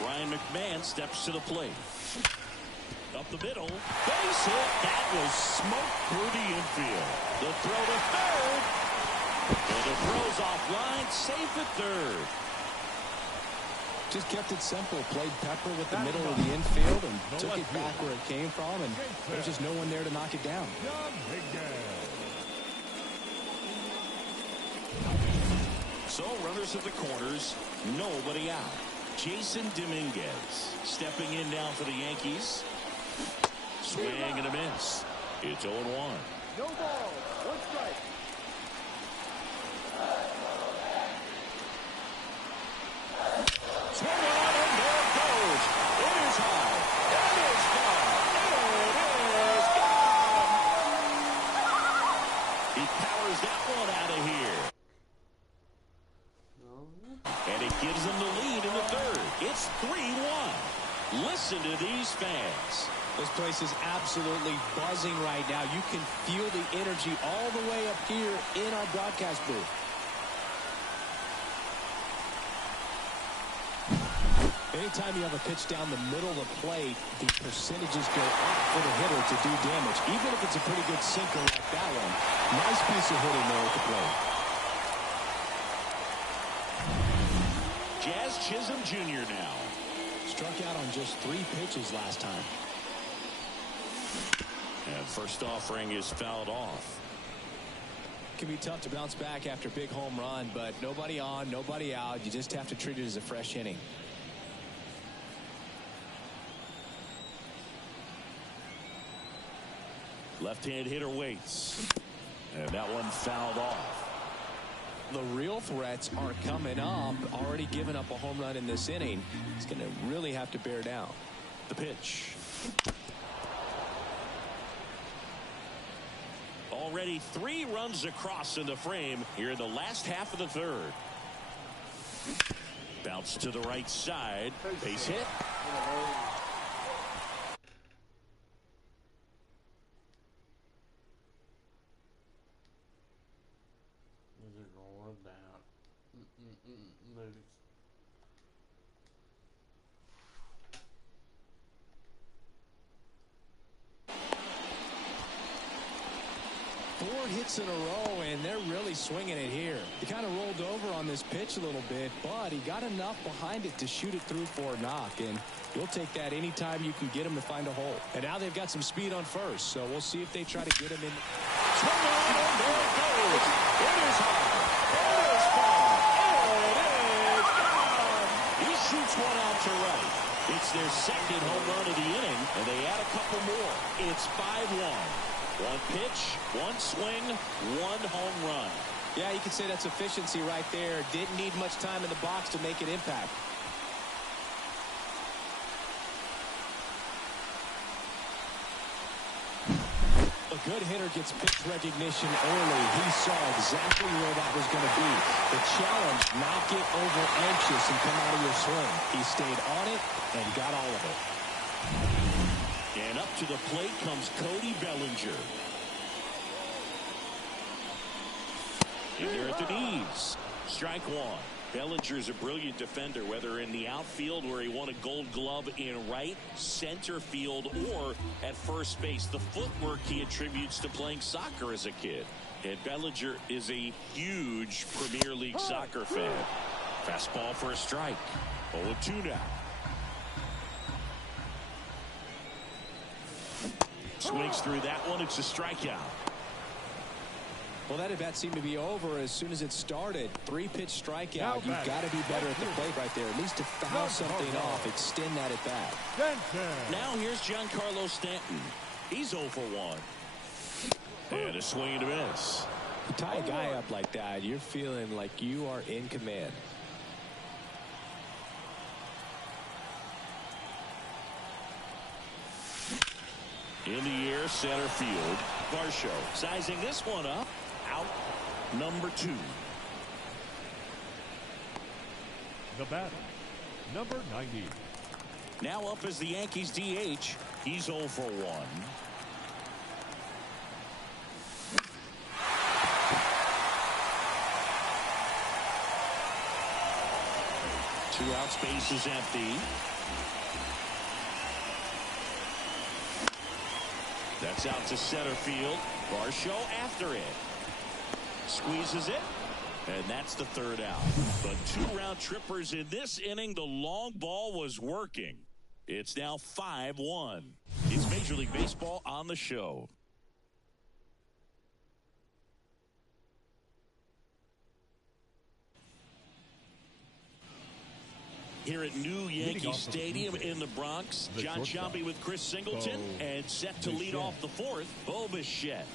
Brian McMahon steps to the plate. Up the middle. Base hit. That was smoked through the infield. The throw to third. And the throw's offline. Safe at third. Just kept it simple. Played Pepper with the middle of the infield and took it back where it came from. And there's just no one there to knock it down. So runners at the corners. Nobody out. Jason Dominguez stepping in now for the Yankees. Swing and a miss. It's 0-1. No ball. One strike. Swung on and there it goes. It is high. It is far. It is gone. He powers that one out of here. And it gives them the lead in the third. It's 3-1. Listen to these fans. This place is absolutely buzzing right now. You can feel the energy all the way up here in our broadcast booth. Anytime you have a pitch down the middle of the plate, the percentages go up for the hitter to do damage, even if it's a pretty good sinker like that one. Nice piece of hitting there at the plate. Jazz Chisholm Jr. now. Struck out on just 3 pitches last time. And first offering is fouled off. It can be tough to bounce back after a big home run, but nobody on, nobody out. You just have to treat it as a fresh inning. Left-hand hitter waits. And that one fouled off. The real threats are coming up. Already given up a home run in this inning. He's going to really have to bear down. The pitch. Already 3 runs across in the frame here in the last half of the third. Bounce to the right side. Base hit. hits in a row, and they're really swinging it here. He kind of rolled over on this pitch a little bit, but he got enough behind it to shoot it through for a knock, and you'll take that anytime you can get him to find a hole. And now they've got some speed on first, so we'll see if they try to get him in. Swing on, and there it goes. It is high. It is far. It is gone. He shoots one out to right. It's their second home run of the inning, and they add a couple more. It's 5-1. One pitch, one swing, one home run. Yeah, you could say that's efficiency right there. Didn't need much time in the box to make an impact. A good hitter gets pitch recognition early. He saw exactly where that was going to be. The challenge, not get over anxious and come out of your swing. He stayed on it and got all of it. And up to the plate comes Cody Bellinger. In there at the knees. Strike one. Bellinger's a brilliant defender, whether in the outfield where he won a gold glove in right, center field, or at first base. The footwork he attributes to playing soccer as a kid. And Bellinger is a huge Premier League soccer fan. Fastball for a strike. 0-2 now. Swings through that one. It's a strikeout. Well, that at-bat seemed to be over as soon as it started. 3-pitch strikeout. You've got to be better at the plate right there. At least to foul something off, extend that at-bat. Now here's Giancarlo Stanton. He's 0 for 1. And a swing and a miss. You tie a guy up like that, you're feeling like you are in command. In the air, center field. Varsho sizing this one up. Out number 2. The batter, number 90. Now up as the Yankees DH. He's 0 for 1. Two outs, base is empty. That's out to center field. Varsho after it. Squeezes it. And that's the third out. But 2 round trippers in this inning. The long ball was working. It's now 5-1. It's Major League Baseball on the show. Here at New Yankee Stadium in the Bronx, John Sciambi with Chris Singleton, and set to lead off the 4th, Bo Bichette.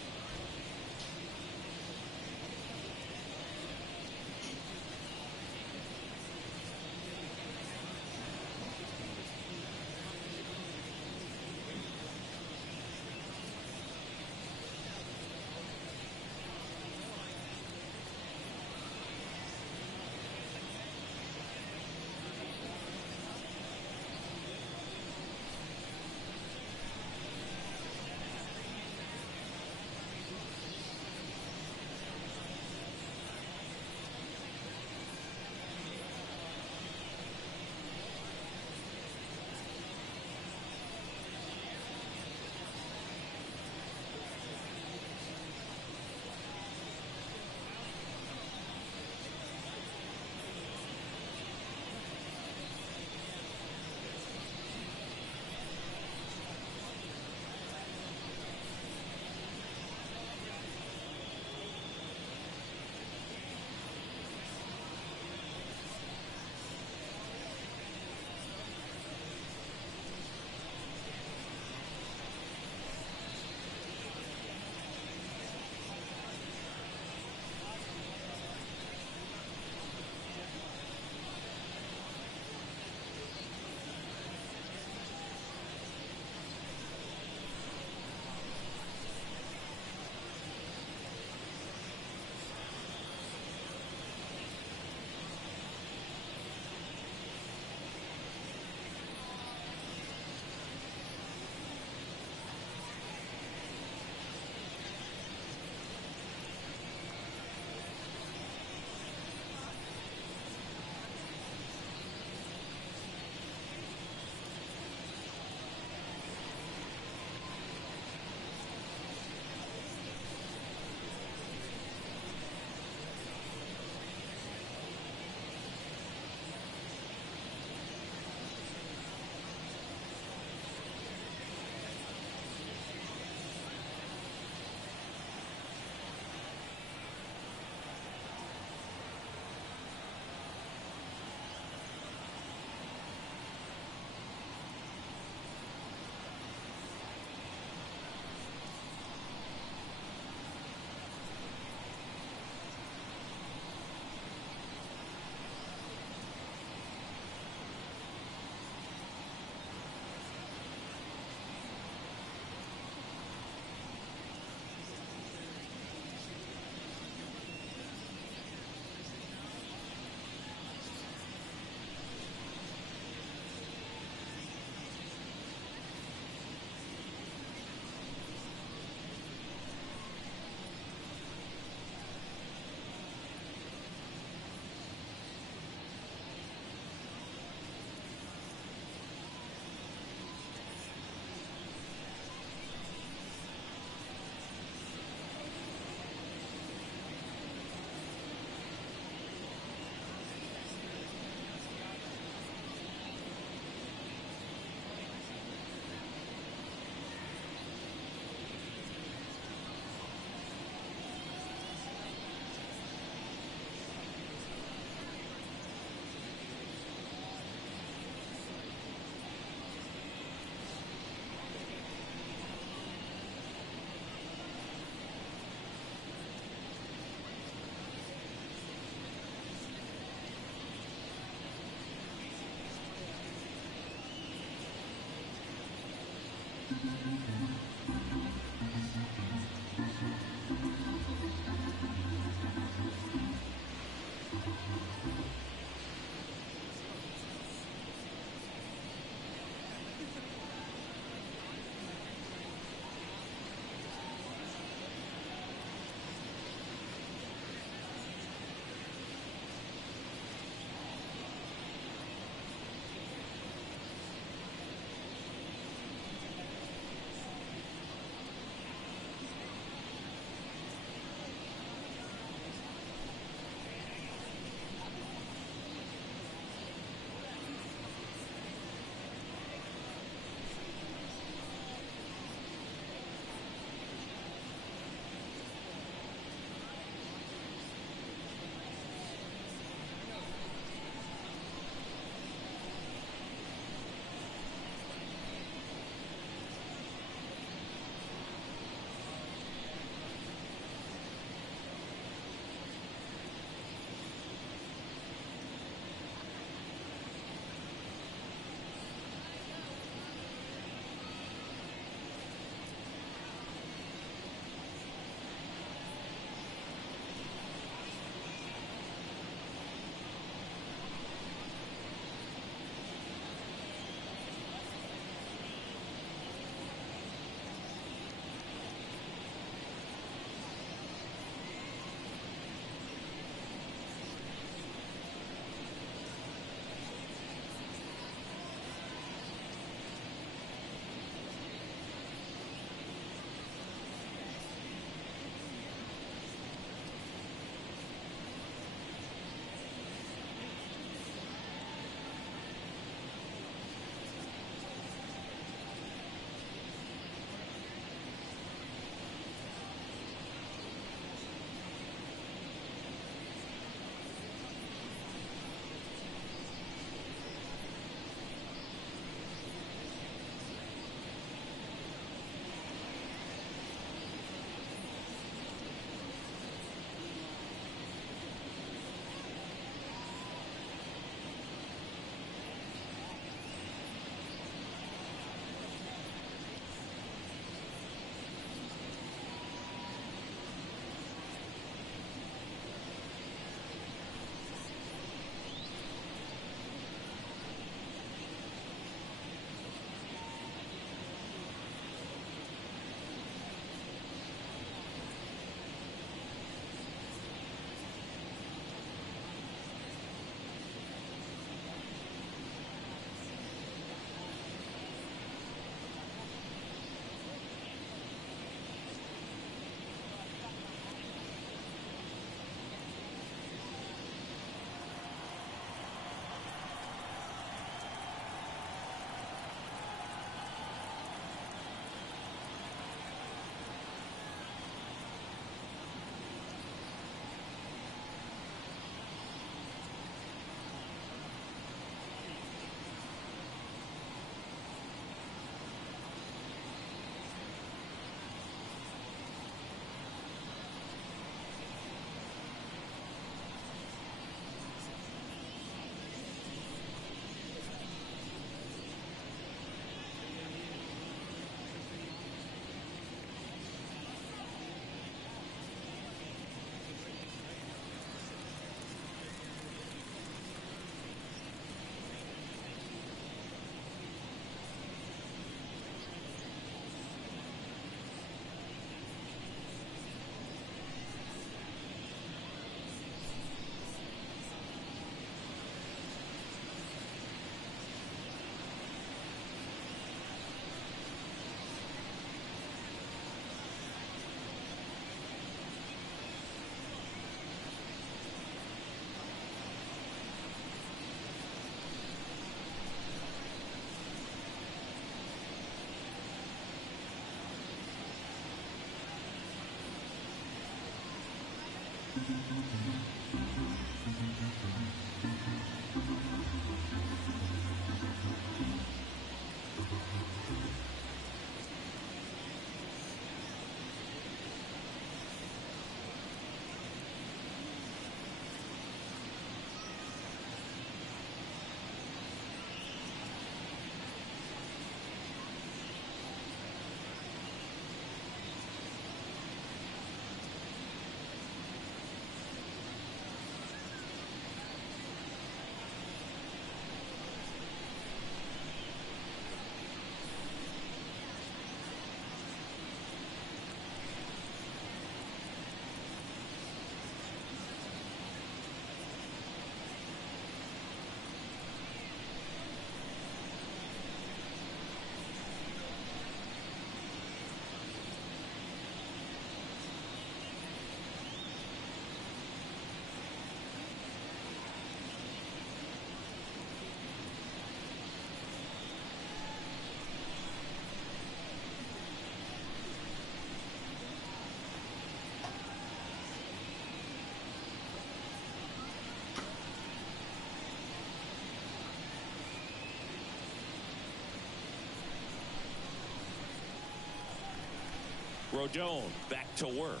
Rodon back to work.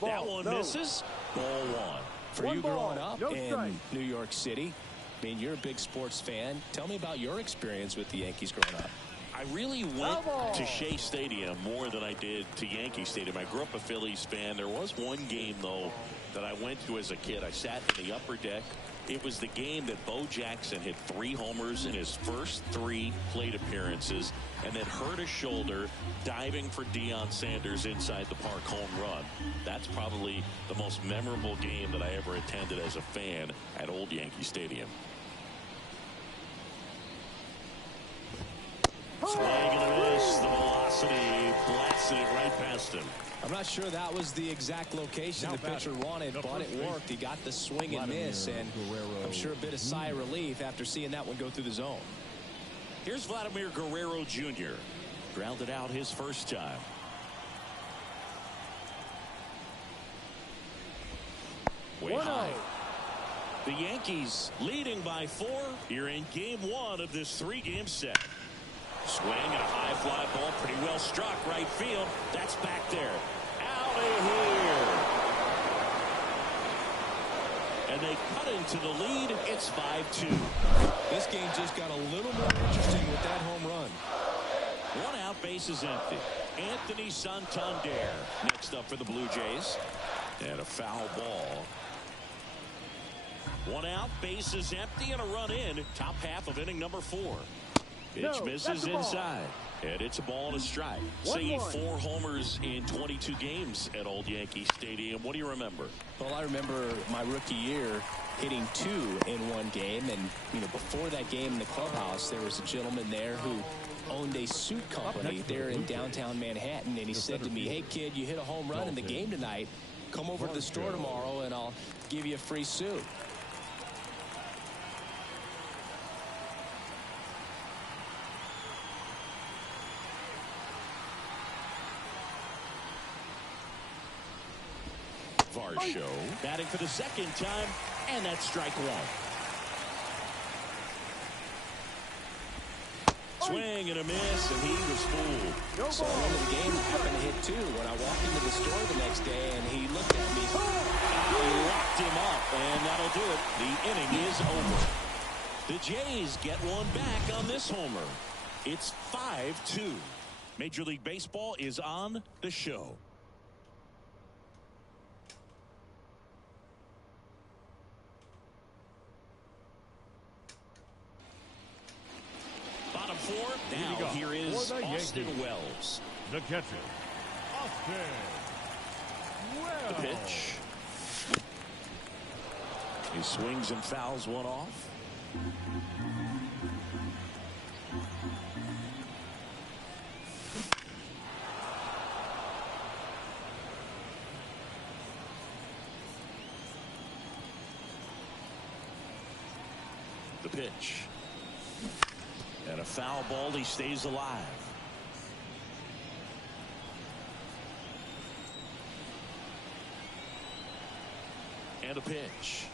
Ball, That one no. misses. Ball one. For One you ball, growing up no in strike. New York City, I mean, you're a big sports fan. Tell me about your experience with the Yankees growing up. I really went to Shea Stadium more than I did to Yankee Stadium. I grew up a Phillies fan. There was one game, though, that I went to as a kid. I sat in the upper deck. It was the game that Bo Jackson hit 3 homers in his first 3 plate appearances and then hurt his shoulder diving for Deion Sanders inside the park home run. That's probably the most memorable game that I ever attended as a fan at Old Yankee Stadium. Swing and a miss. The velocity blasted it right past him. I'm not sure that was the exact location the pitcher wanted, but it worked. He got the swing and miss, and I'm sure a bit of sigh of relief after seeing that one go through the zone. Here's Vladimir Guerrero Jr. Grounded out his first time. Way high. The Yankees leading by 4 here in game 1 of this 3-game set. Swing and a high fly ball, pretty well struck right field. That's back there. Out of here. And they cut into the lead. It's 5-2. This game just got a little more interesting with that home run. 1 out, base is empty. Anthony Santander next up for the Blue Jays. And a foul ball. 1 out, base is empty, and a run in. Top half of inning number 4. Pitch misses inside. And it's a ball and a strike. Say 4 homers in 22 games at Old Yankee Stadium. What do you remember? Well, I remember my rookie year hitting 2 in one game. And, you know, before that game in the clubhouse, there was a gentleman there who owned a suit company there in downtown Manhattan. And he said to me, hey, kid, you hit a home run in the game tonight. Come over to the store tomorrow, and I'll give you a free suit. Varsho batting for the 2nd time, and that's strike 1. Swing and a miss, and he was fooled. So at the end of the game, I happened to hit 2 when I walked into the store the next day, and he looked at me. He locked him up, and that'll do it. The inning is over. The Jays get one back on this homer. It's 5-2. Major League Baseball is on the show. Bottom 4. Now here is Austin Wells. The catcher, Austin Wells. The pitch. He swings and fouls one off. The pitch. And a foul ball. He stays alive. And a pitch.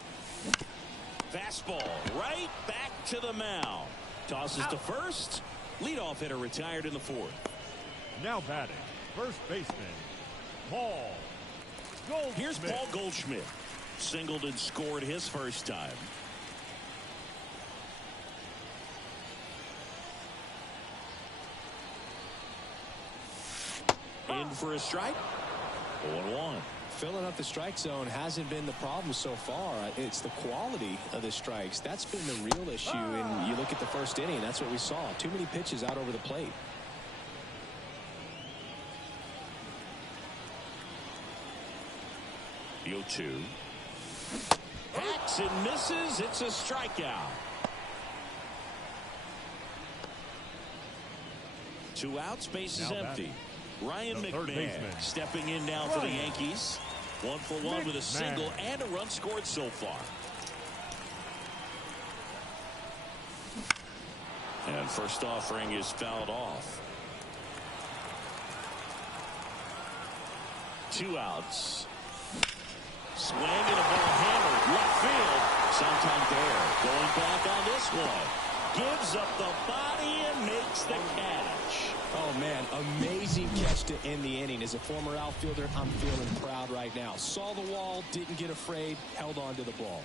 Fastball right back to the mound. Tosses to first. Leadoff hitter retired in the 4th. Now batting, first baseman, Paul Goldschmidt. Here's Paul Goldschmidt. Singled and scored his first time. In for a strike. 0-1. Filling up the strike zone hasn't been the problem so far. It's the quality of the strikes. That's been the real issue. And you look at the first inning, that's what we saw. Too many pitches out over the plate. The 0-2. Hacks and misses. It's a strikeout. 2 outs. Base is empty. Ryan McMahon stepping in now for the Yankees. 1 for 1 with a single and a run scored so far. And first offering is fouled off. 2 outs. Swing and a ball hammered left field. Santander going back on this one. gives up the body and makes the catch. Oh, man, amazing catch to end the inning. As a former outfielder, I'm feeling proud right now. Saw the wall, didn't get afraid, held on to the ball.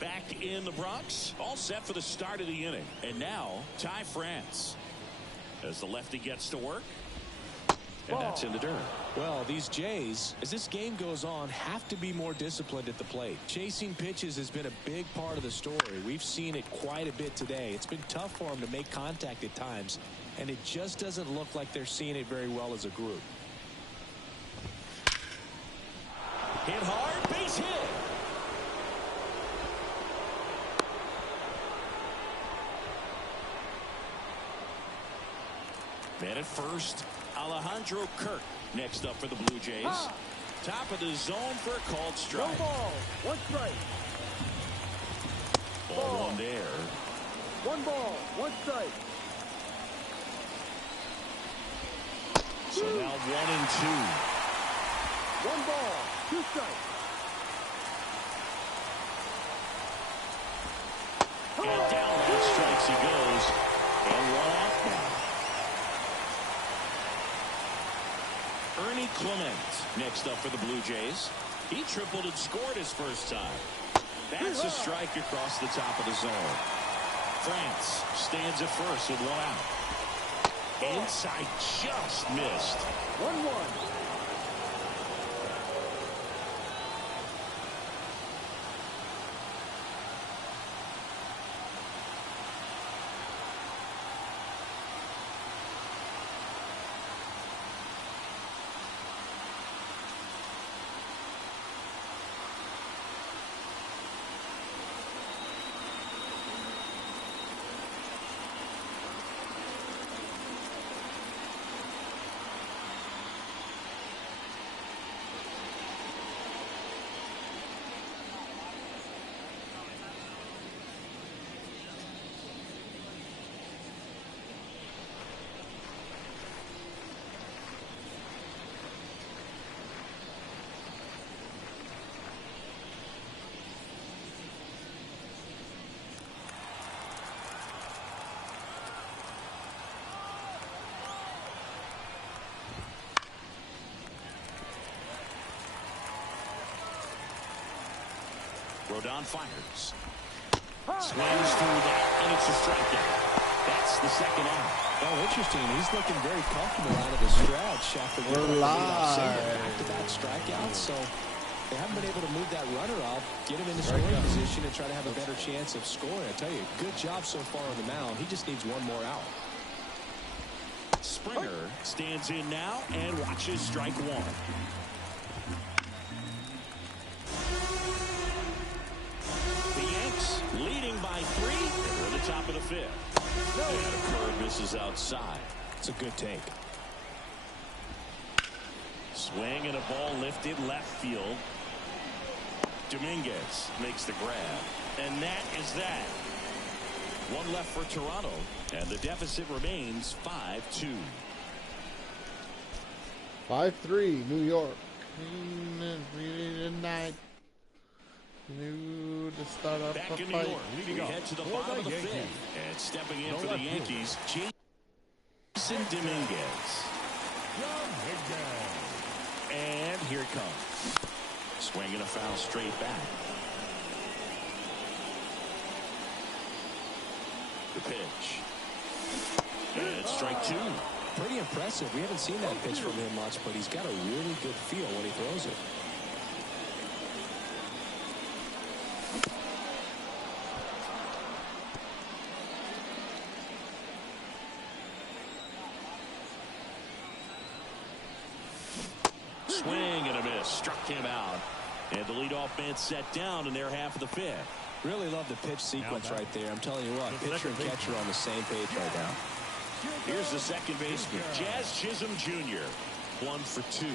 Back in the Bronx, all set for the start of the inning. And now, Ty France. As the lefty gets to work. And that's in the dirt. Well, these Jays, as this game goes on, have to be more disciplined at the plate. Chasing pitches has been a big part of the story. We've seen it quite a bit today. It's been tough for them to make contact at times, and it just doesn't look like they're seeing it very well as a group. Hit hard, base hit. Man at first, Alejandro Kirk next up for the Blue Jays. Top of the zone for a called strike. No ball, 1 strike. Ball one there. 1 ball, 1 strike. So now 1 and 2. 1 ball, 2 strikes. And down 2 strikes he goes. And 1 out now. Ernie Clement next up for the Blue Jays. He tripled and scored his first time. That's a strike across the top of the zone. France stands at first with 1 out. Inside just missed. 1-1. Rodon fires. Swings through that, and it's a strikeout. That's the second out. Oh, interesting. He's looking very comfortable out of the stretch after We're live. back-to-back strikeouts. So they haven't been able to move that runner up, get him into scoring position, and try to have a better chance of scoring. I tell you, good job so far on the mound. He just needs 1 more out. Springer stands in now and watches strike 1. Leading by 3. We're at the top of the 5th. And a curve misses outside. It's a good take. Swing and a ball lifted left field. Dominguez makes the grab. And that is that. 1 left for Toronto. And the deficit remains 5-2. 5-3, New York. Tonight. New to start up Back a in New fight. York, we head to the bottom of the 5th. And stepping in for the Yankees, Jason Dominguez. And here it comes. Swinging a foul straight back. The pitch. And strike 2. Pretty impressive. We haven't seen that pitch from him much, but he's got a really good feel when he throws it. Swing and a miss. Struck him out. And the leadoff man set down in their half of the 5th. Really love the pitch sequence right there. I'm telling you what, pitcher and catcher are on the same page right now. Here's the second baseman, Jazz Chisholm Jr. 1 for 2.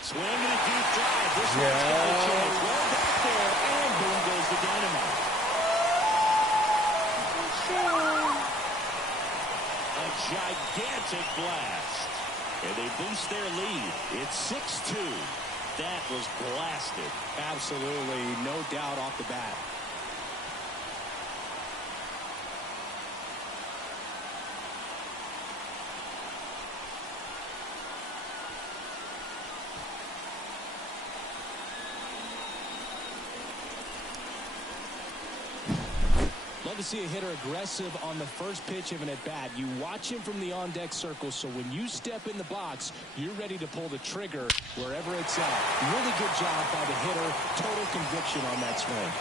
Swing and a deep drive. This one's got a chance. Well back there, and boom goes the dynamite. A gigantic blast. And they boost their lead. It's 6-2. That was blasted. Absolutely, no doubt off the bat. Love to see a hitter aggressive on the first pitch of an at-bat. You watch him from the on-deck circle, so when you step in the box, you're ready to pull the trigger wherever it's at. Really good job by the hitter. Total conviction on that swing.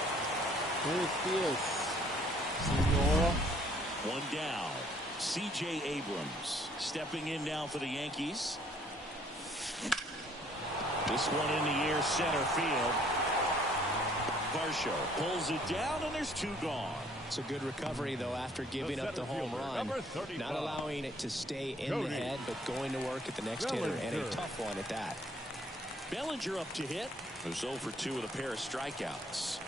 Here it is. Senora. One down. C.J. Abrams stepping in now for the Yankees. This one in the air, center field. Varsho pulls it down, and there's two gone. It's a good recovery, though, after giving up the home run. Not allowing it to stay in the head, but going to work at the next hitter, and a tough one at that. Bellinger up to hit. There's 0 for 2 with a pair of strikeouts.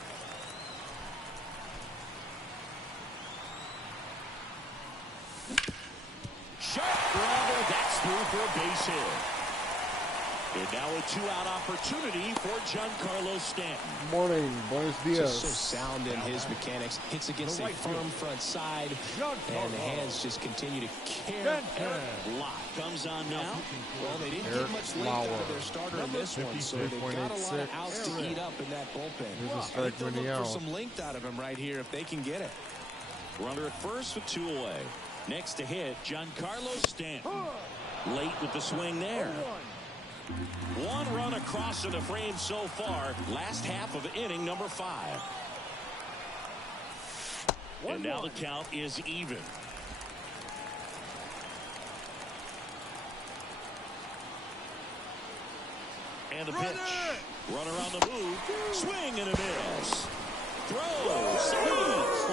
Sharp grounder. That's through for a base hit. And now a two-out opportunity for Giancarlo Stanton. Morning, buenos dias. Just so sound in his mechanics. Hits against a firm front side, and the hands just continue to carry. Locke comes on now. Well, they didn't get much length out of their starter in this one, so they've got a lot of outs to eat up in that bullpen. Here's a strike They'll when look he for out. some length out of him right here if they can get it. Runner at first with 2 away. Next to hit, Giancarlo Stanton. Late with the swing there. 1 run across in the frame so far. Last half of inning number 5. And now the count is even. And the pitch. Runner on the move. Swing and a miss. Throw. Still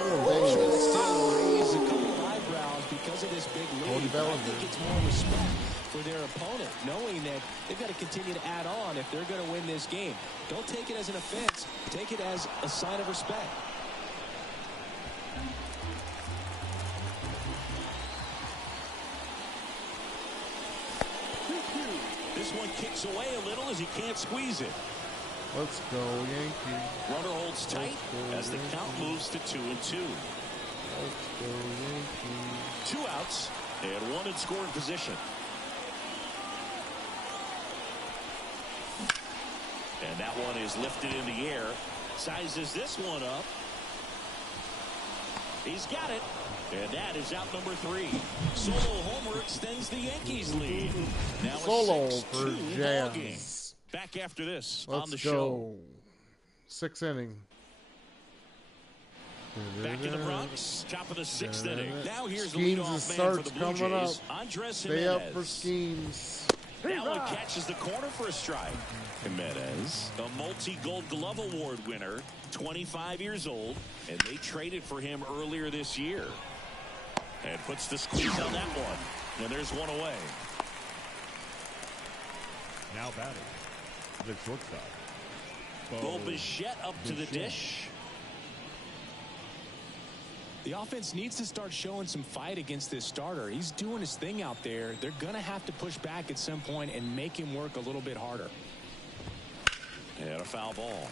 raise a couple eyebrows because of this big lead. I think it's more respect for their opponent, knowing that they've got to continue to add on if they're going to win this game. Don't take it as an offense. Take it as a sign of respect. This one kicks away a little as he can't squeeze it. Let's go, Yankees. Runner holds tight as the count moves to 2-2. Let's go, Yankees. 2 outs and 1 in scoring position. And that one is lifted in the air. Sizes this one up. He's got it. And that is out number 3. Solo homer extends the Yankees lead. Now Solo a for 6-2 ballgame. Jazz. Back after this Let's on the go. show. 6th inning. Back in the Bronx, top of the 6th inning. Now here's the Skeens' leadoff man starts for the Blue coming Jays, up. Andres Stay up Jimenez. for Skeens. That one catches the corner for a strike. Jimenez, a multi-Gold Glove Award winner, 25 years old, and they traded for him earlier this year. And puts the squeeze on that one. And there's 1 away. Now batting, the shortstop. Bo Bichette up to the dish. The offense needs to start showing some fight against this starter. He's doing his thing out there. They're going to have to push back at some point and make him work a little bit harder. And a foul ball.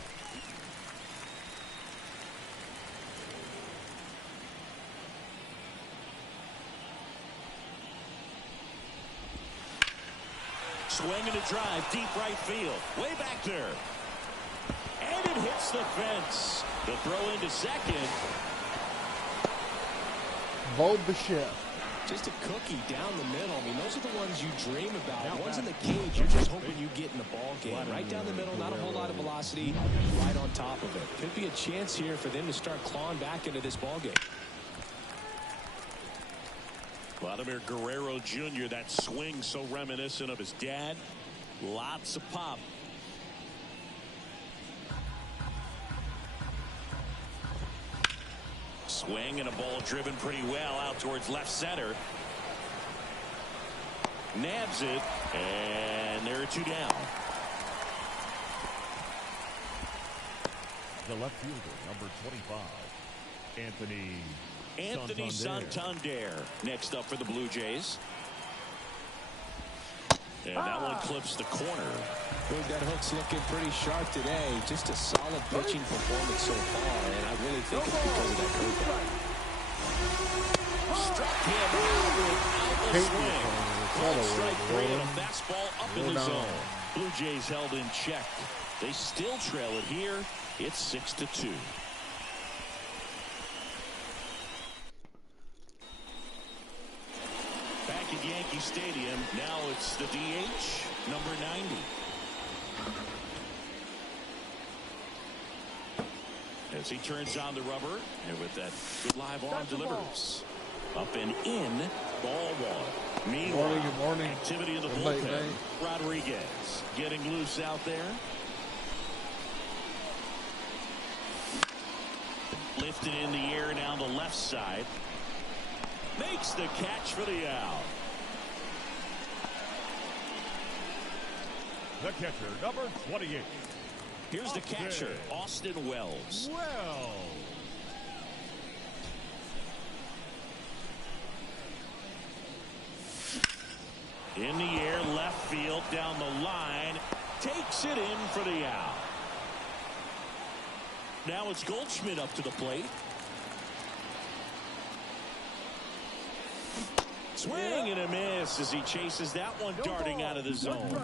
Swing and a drive, deep right field. Way back there. And it hits the fence. The throw into second. Bo Bichette. Just a cookie down the middle. I mean, those are the ones you dream about. Ones in the cage, you're just hoping you get in the ball game. Right down the middle, not a whole lot of velocity, right on top of it. Could be a chance here for them to start clawing back into this ball game. Vladimir Guerrero Jr., that swing so reminiscent of his dad. Lots of pop. Swing and a ball driven pretty well out towards left center. Nabs it, and there are 2 down. The left fielder, number 25, Anthony Santander next up for the Blue Jays. And that one clips the corner. Look, that hook's looking pretty sharp today. Just a solid pitching performance so far, and I really think it's because of that curveball. Struck him out without a swing. Called strike three and a fastball up in the zone. Blue Jays held in check. They still trail it here. It's 6-2. Back at Yankee Stadium, now it's the DH, number 90. As he turns on the rubber, and with that good live arm delivers. Up and in, ball one. Meanwhile, Good morning. Activity in the bullpen. Rodriguez getting loose out there. Lifted in the air down the left side. Makes the catch for the out. The catcher, number 28. Here's the catcher, Austin Wells. In the air, left field, down the line. Takes it in for the out. Now it's Goldschmidt up to the plate. Swing and a miss as he chases that one darting out of the zone.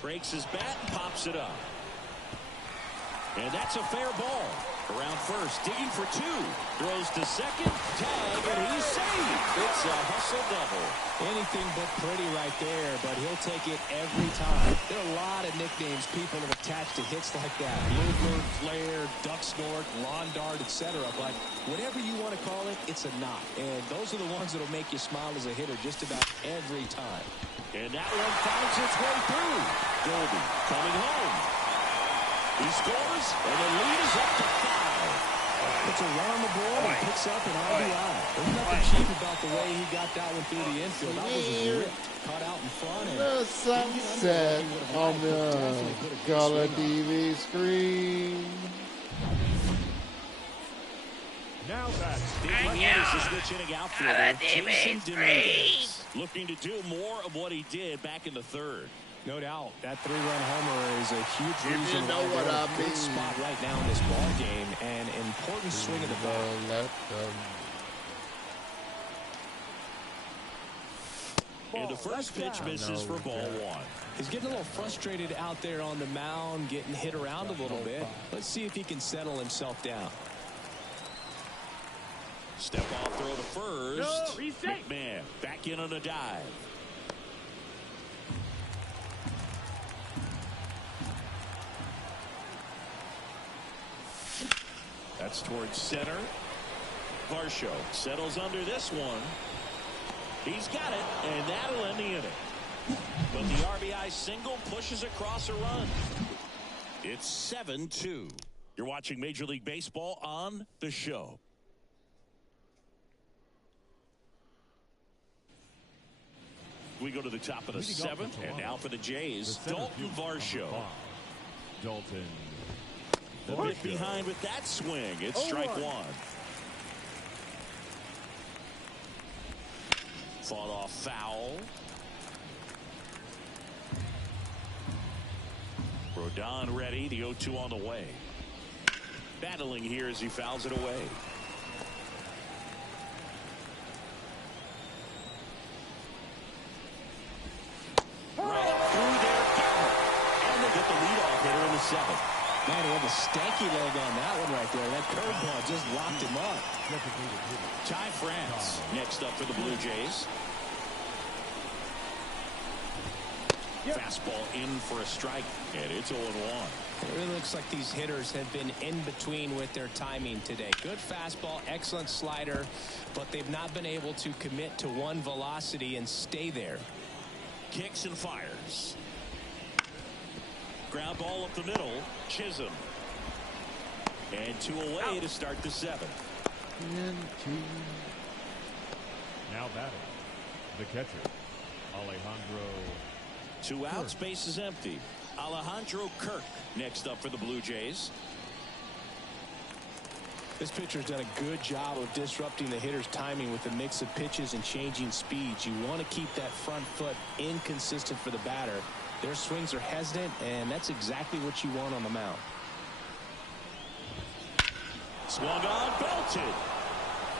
Breaks his bat and pops it up. And that's a fair ball. Around first, digging for two. Throws to second, tag, and he's saved. It's a hustle double. Anything but pretty right there, but he'll take it every time. There are a lot of nicknames people have attached to hits like that. Bluebird, flare, duck snort, lawn dart, etc. But whatever you want to call it, it's a knock. And those are the ones that'll make you smile as a hitter just about every time. And that one finds its way through. Goldie coming home. He scores, and the lead is up to 5. Puts a run on the board and picks up an RBI. There's nothing cheap about the way he got that one through the infield. That was ripped. Caught out in front. And the sunset on the color TV screen. Now that's Big one is the switch inning outfielder, Jason Dominguez. Looking to do more of what he did back in the third. no doubt, that three-run homer is a huge reason know why what they're I in a good mean. spot right now in this ball game, and an important swing of the bat. And the first pitch misses for ball one. He's getting a little frustrated out there on the mound, getting hit around a little bit. Let's see if he can settle himself down. Step off throw to first. McMahon back in on a dive. That's towards center. Varsho settles under this one. He's got it, and that'll end the inning. But the RBI single pushes across a run. It's 7-2. You're watching Major League Baseball on The Show. We go to the top of the seventh, and now for the Jays, Dalton Varsho. Dalton. A bit behind with that swing. It's strike one. Fought off foul. Rodon ready. The 0-2 on the way. Battling here as he fouls it away. Right through there. And they get the leadoff hitter in the seventh. Man, he had a stanky leg on that one right there. That curveball just locked him up. Ty France next up for the Blue Jays. Fastball in for a strike, and it's 0-1. It really looks like these hitters have been in between with their timing today. Good fastball, excellent slider, but they've not been able to commit to one velocity and stay there. Kicks and fires. Ground ball up the middle. Chisholm. And 2 away to start the seventh. Now batting. The catcher, Alejandro. 2 outs, base is empty. Alejandro Kirk next up for the Blue Jays. This pitcher's done a good job of disrupting the hitter's timing with a mix of pitches and changing speeds. You want to keep that front foot inconsistent for the batter. Their swings are hesitant, and that's exactly what you want on the mound. Swung on, belted.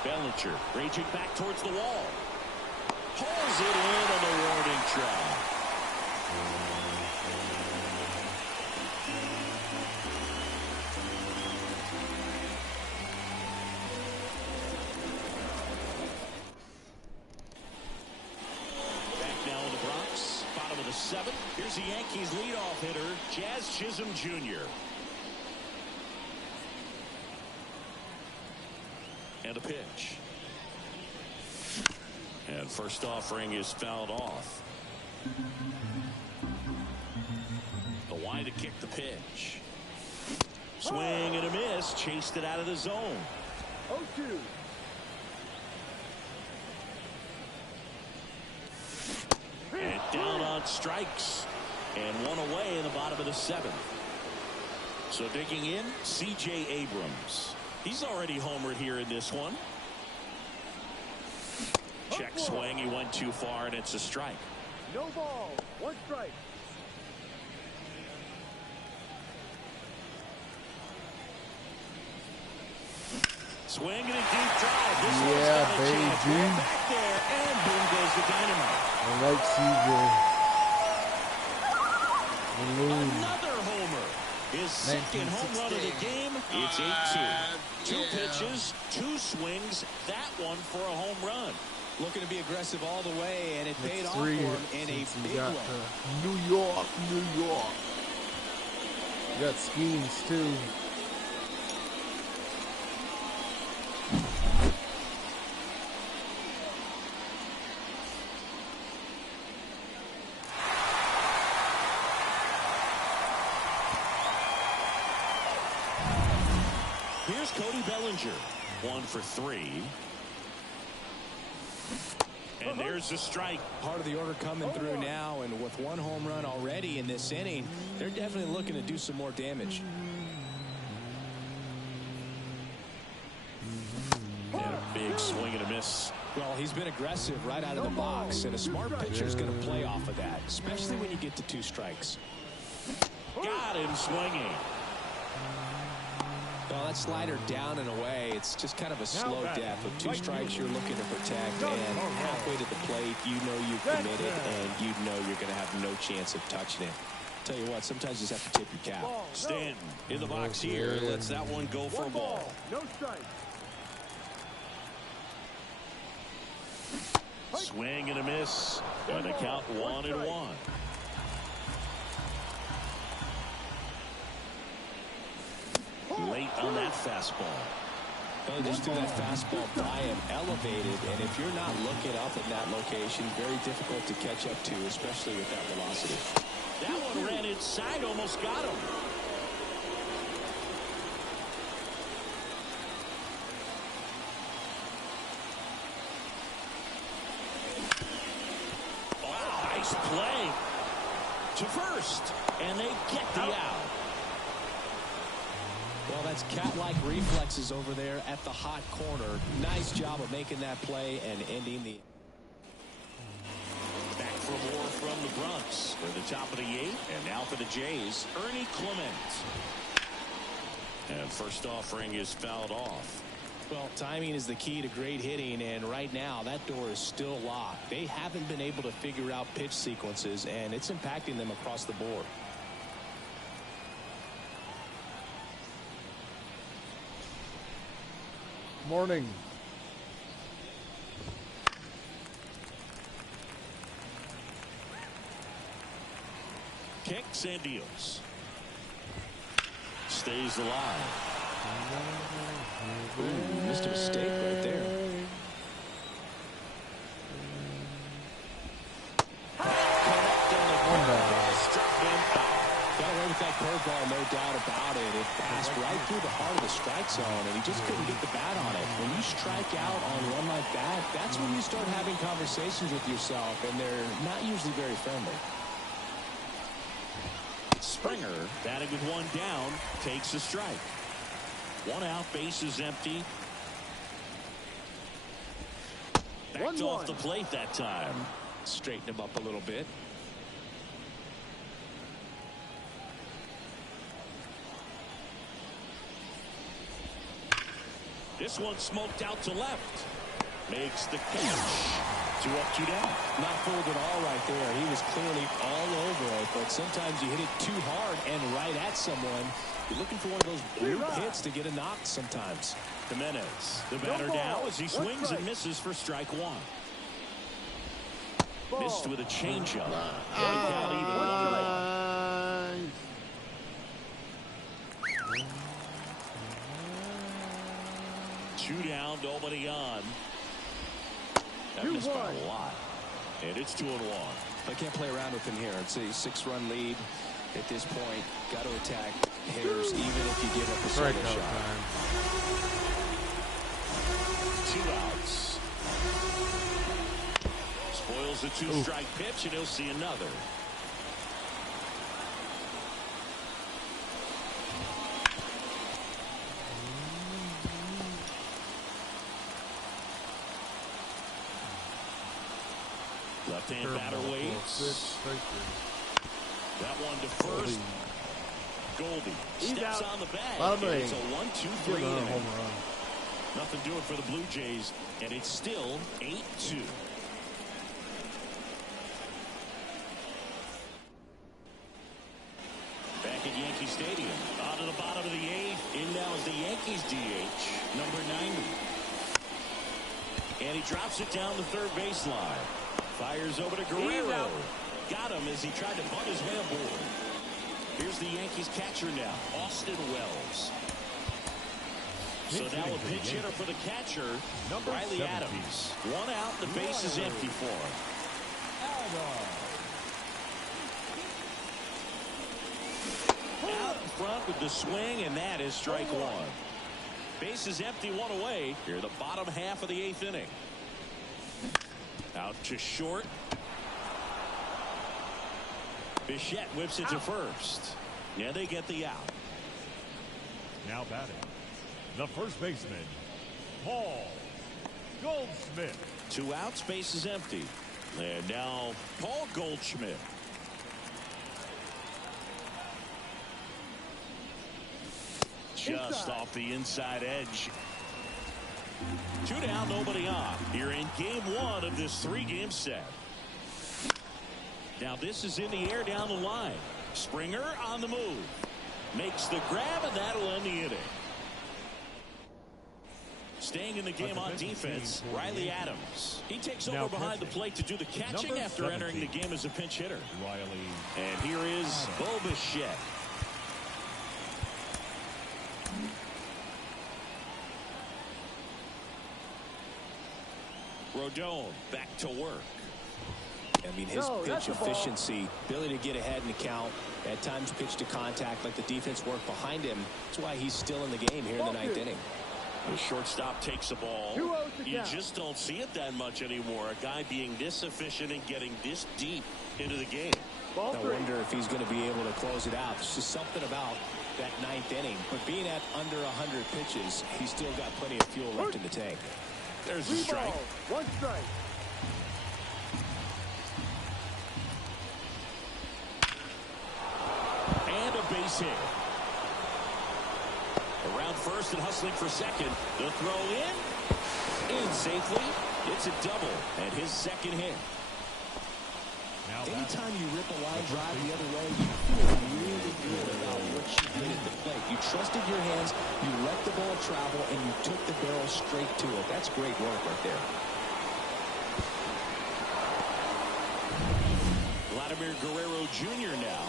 Bellinger raging back towards the wall. Pulls it in on the warning track. Back now in the Bronx, bottom of the seventh. Here's the Yankees leadoff hitter, Jazz Chisholm Jr. And a pitch. And first offering is fouled off. The wide to kick the pitch. Swing and a miss. Chased it out of the zone. 0-2. And down on strikes. And one away in the bottom of the seventh. So digging in, C.J. Abrams. He's already homered here in this one. Check swing. He went too far, and it's a strike. No ball. 1 strike. Swing and a deep drive. This Yeah, one's got a baby. chance. Right back there, and boom goes the dynamite. I like CJ. Balloon. Another homer. His second home run of the game. It's 8-2. Two pitches, two swings. That one for a home run. Looking to be aggressive all the way, and it paid off for Three him in a since he big got way. to New York, New York. You got Skeens too. Here's Cody Bellinger. 1 for 3. And there's the strike. Part of the order coming through now, and with 1 home run already in this inning, they're definitely looking to do some more damage. And a big swing and a miss. Well, he's been aggressive right out of the box, and a smart pitcher is going to play off of that, especially when you get to 2 strikes. Got him swinging. Well, that slider down and away, it's just kind of a slow death. With 2 strikes, you're looking to protect, and halfway to the plate, you know you've committed, and you know you're going to have no chance of touching it. Tell you what, sometimes you just have to tip your cap. Stanton in the box here. Lets that one go for a ball. No strike. Swing and a miss. And the count 1-1. Late on that fastball. Well, just threw that fastball by him, elevated, and if you're not looking up at that location, very difficult to catch up to, especially with that velocity. That one ran inside, almost got him. Wow, nice play. To first, and they get the out. Well, that's cat-like reflexes over there at the hot corner. Nice job of making that play and ending the... Back for more from the Bronx. They're the top of the 8th, and now for the Jays, Ernie Clement. And first offering is fouled off. Well, timing is the key to great hitting, and right now that door is still locked. They haven't been able to figure out pitch sequences, and it's impacting them across the board. Morning. Kicks and deals. Stays alive. Ooh, missed a mistake right there. Got away with that curveball, no doubt about it. It passed right through the heart of the strike zone, and he just couldn't get the bat on it. When you strike out on one like that, that's when you start having conversations with yourself, and they're not usually very friendly. Springer, batting with 1 down, takes a strike. One out, bases empty. Backed 1-1. off the plate that time. Straighten him up a little bit. This one smoked out to left. Makes the catch. 2 up, 2 down. Not fooled at all right there. He was clearly all over it, but sometimes you hit it too hard and right at someone. You're looking for one of those blue hits to get a knock sometimes. Jimenez, the batter now as he swings and misses for strike 1. Missed with a changeup. One count, even 1-1. 2 down, nobody on. That missed by a lot. And it's 2-1. I can't play around with him here. It's a 6-run lead at this point. Got to attack hitters even if you give up a solo shot. 2 outs. Spoils a 2-strike pitch, and he'll see another. Left-hand batter waits. That one to first. Goldie steps on the bag. And it's a 1-2-3 inning. Nothing doing for the Blue Jays, and it's still 8-2. Back at Yankee Stadium. On to the bottom of the 8th. In now is the Yankees DH, number 90. And he drops it down the third baseline. Fires over to Guerrero. Got him as he tried to bunt his way aboard. Here's the Yankees catcher now, Austin Wells. So now a pinch hitter for the catcher, Riley Adams. 1 out, the base is empty for him. Out in front with the swing, and that is strike 1. Base is empty, 1 away. Here the bottom half of the 8th inning. Out to short. Bichette whips it to first. Yeah, they get the out. Now batting, the first baseman, Paul Goldschmidt. 2 outs, base is empty. And now Paul Goldschmidt. Just off the inside edge. 2 down, nobody on. Here in game 1 of this 3-game set. Now this is in the air down the line. Springer on the move. Makes the grab, and that'll end the inning. Staying in the game on defense, Riley Adams. He takes over behind the plate to do the catching after entering the game as a pinch hitter. Riley. And here is Bo Bichette. Rodon back to work. I mean, his pitch efficiency, ability to get ahead in the count, at times pitch to contact, like the defense worked behind him. That's why he's still in the game here in the 9th inning. The shortstop takes the ball. You just don't see it that much anymore. A guy being this efficient and getting this deep into the game. I wonder if he's going to be able to close it out. There's just something about that 9th inning. But being at under 100 pitches, he's still got plenty of fuel left in the tank. There's a strike. 1 strike. And a base hit. Around first and hustling for second. The throw in safely. It's a double and his second hit. Anytime you rip a line drive the other way, you feel really good about what you did at the plate. You trusted your hands, you let the ball travel, and you took the barrel straight to it. That's great work right there. Vladimir Guerrero Jr. now.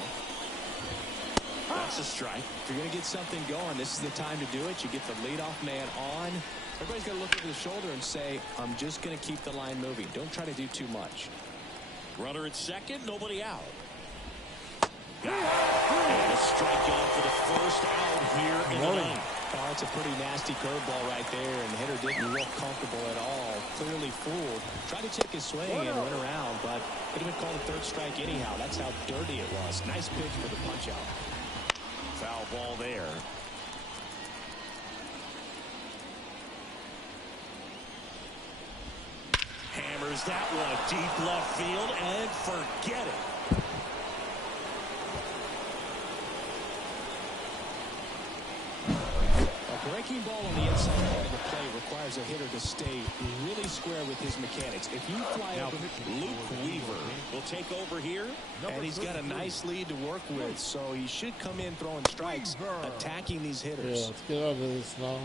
That's a strike. If you're going to get something going, this is the time to do it. You get the leadoff man on. Everybody's got to look over the shoulder and say, I'm just going to keep the line moving. Don't try to do too much. Runner at second, nobody out. And a strikeout for the first out here in the ninth. Oh, it's a pretty nasty curveball right there, and the hitter didn't look comfortable at all. Clearly fooled. Tried to check his swing and went around, but could have been called a 3rd strike anyhow. That's how dirty it was. Nice pitch for the punch out. Foul ball there. fires that one deep left field and forget it. A breaking ball on the inside part of the plate requires a hitter to stay really square with his mechanics. If you fly up, Luke Weaver will take over here. and he's got a nice lead to work with, so he should come in throwing strikes, attacking these hitters. Yeah, let's get out of this now.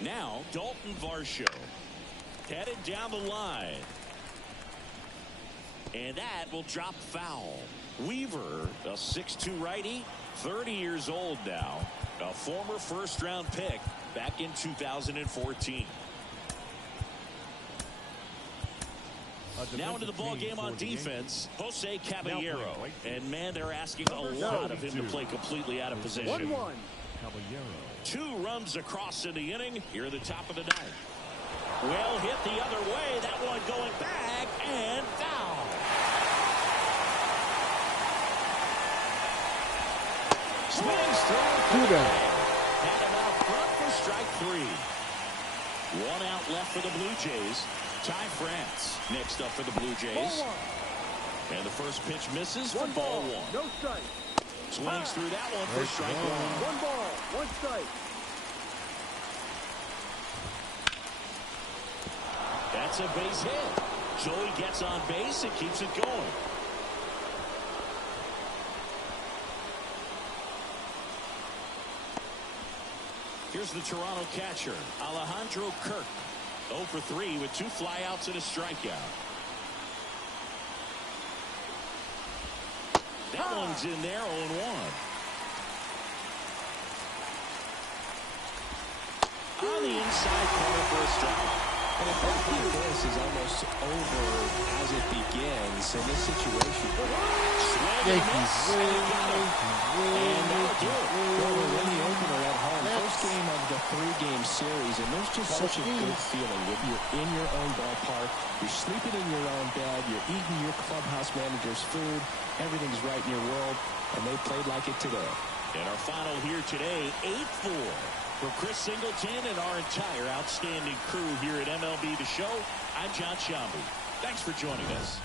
Now, Dalton Varsho headed down the line. And that will drop foul. Weaver, a 6'2 righty, 30 years old now. A former first-round pick back in 2014. Now into the ball game on defense, Jose Caballero. And, man, they're asking a lot of him to play completely out of position. 1-1. Caballero. 2 runs across in the inning here at the top of the ninth. Well hit the other way. That one going back and foul. Swings through. Had him out front for strike 3. 1 out left for the Blue Jays. Ty France next up for the Blue Jays. And the first pitch misses for ball 1. No strike. Swings through that one for strike 1. 1 ball, 1 strike. That's a base hit. Joey gets on base and keeps it going. Here's the Toronto catcher, Alejandro Kirk. 0 for 3 with 2 flyouts and a strikeout. That one's in there, 0-1. On the inside corner for a strike. And a bat like this is almost over as it begins in this situation. Yankees win. Well, we're in the opener at home. First game of the 3-game series, and there's just such a good feeling when you're in your own ballpark, you're sleeping in your own bed, you're eating your clubhouse manager's food, everything's right in your world, and they played like it today. And our final here today, 8-4. For Chris Singleton and our entire outstanding crew here at MLB The Show, I'm John Sciambi. Thanks for joining us.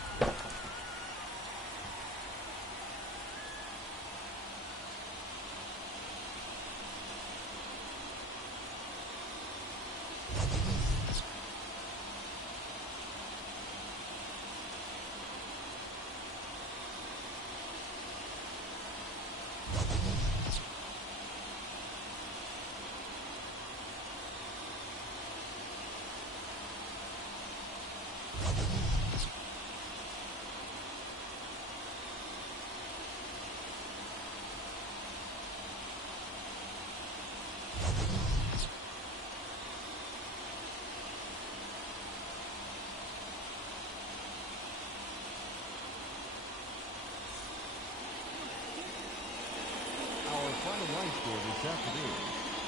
Final line score this afternoon.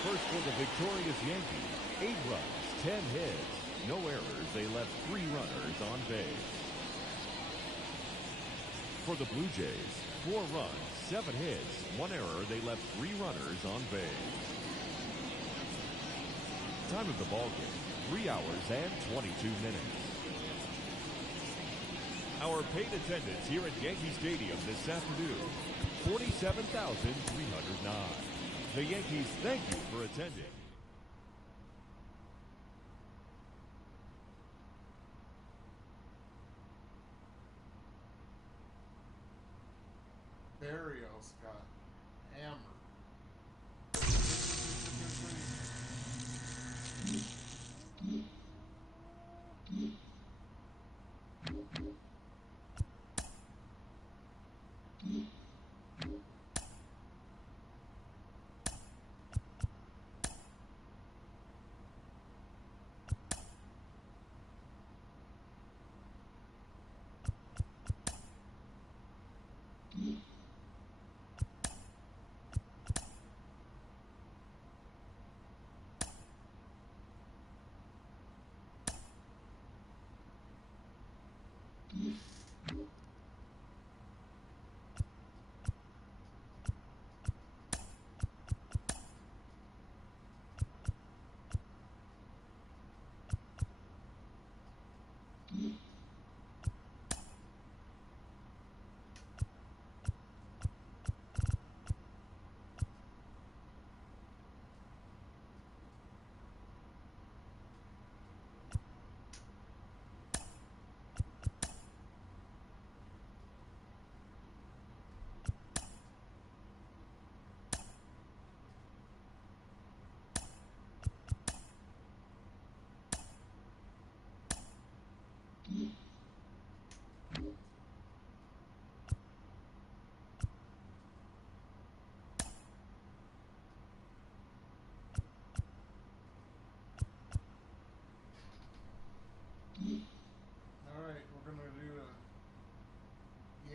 First for the victorious Yankees, 8 runs, 10 hits, no errors. They left 3 runners on base. For the Blue Jays, 4 runs, 7 hits, 1 error. They left 3 runners on base. Time of the ball game, 3 hours and 22 minutes. Our paid attendance here at Yankee Stadium this afternoon, 47,309. The Yankees thank you for attending. Barrios got hammered.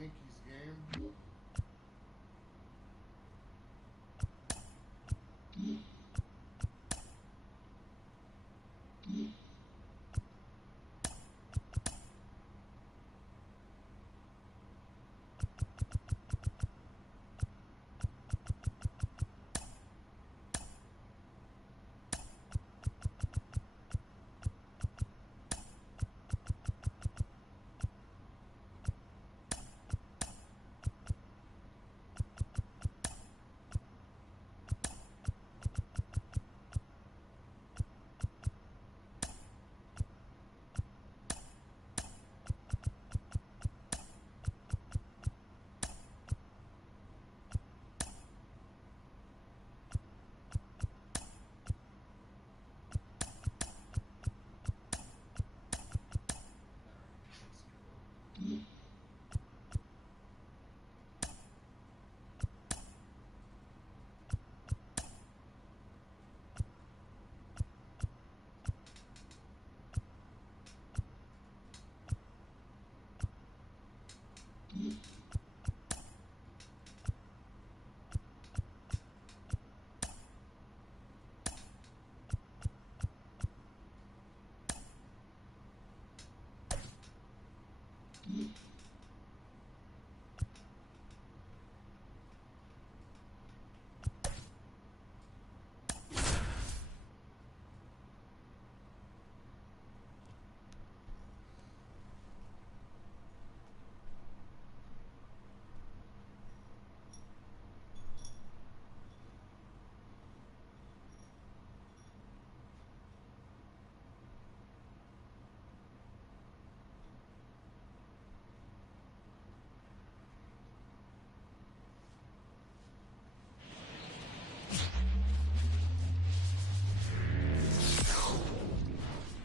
Yankees game.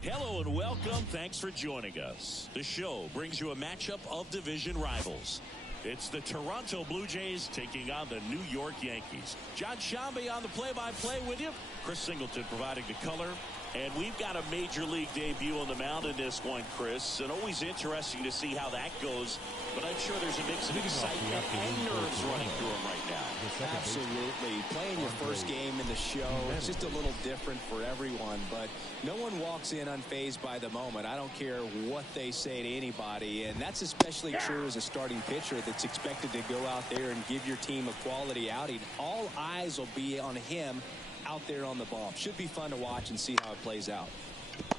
Hello and welcome. Thanks for joining us. The show brings you a matchup of division rivals. It's the Toronto Blue Jays taking on the New York Yankees. John Shambi on the play-by-play with you. Chris Singleton providing the color. And we've got a major league debut on the mound in this one, Chris. And always interesting to see how that goes. But I'm sure there's a mix of excitement and nerves running through him right now. Absolutely. Playing your first game in the show, it's just a little different for everyone. But no one walks in unfazed by the moment. I don't care what they say to anybody. And that's especially true as a starting pitcher that's expected to go out there and give your team a quality outing. All eyes will be on him out there on the ball. Should be fun to watch and see how it plays out.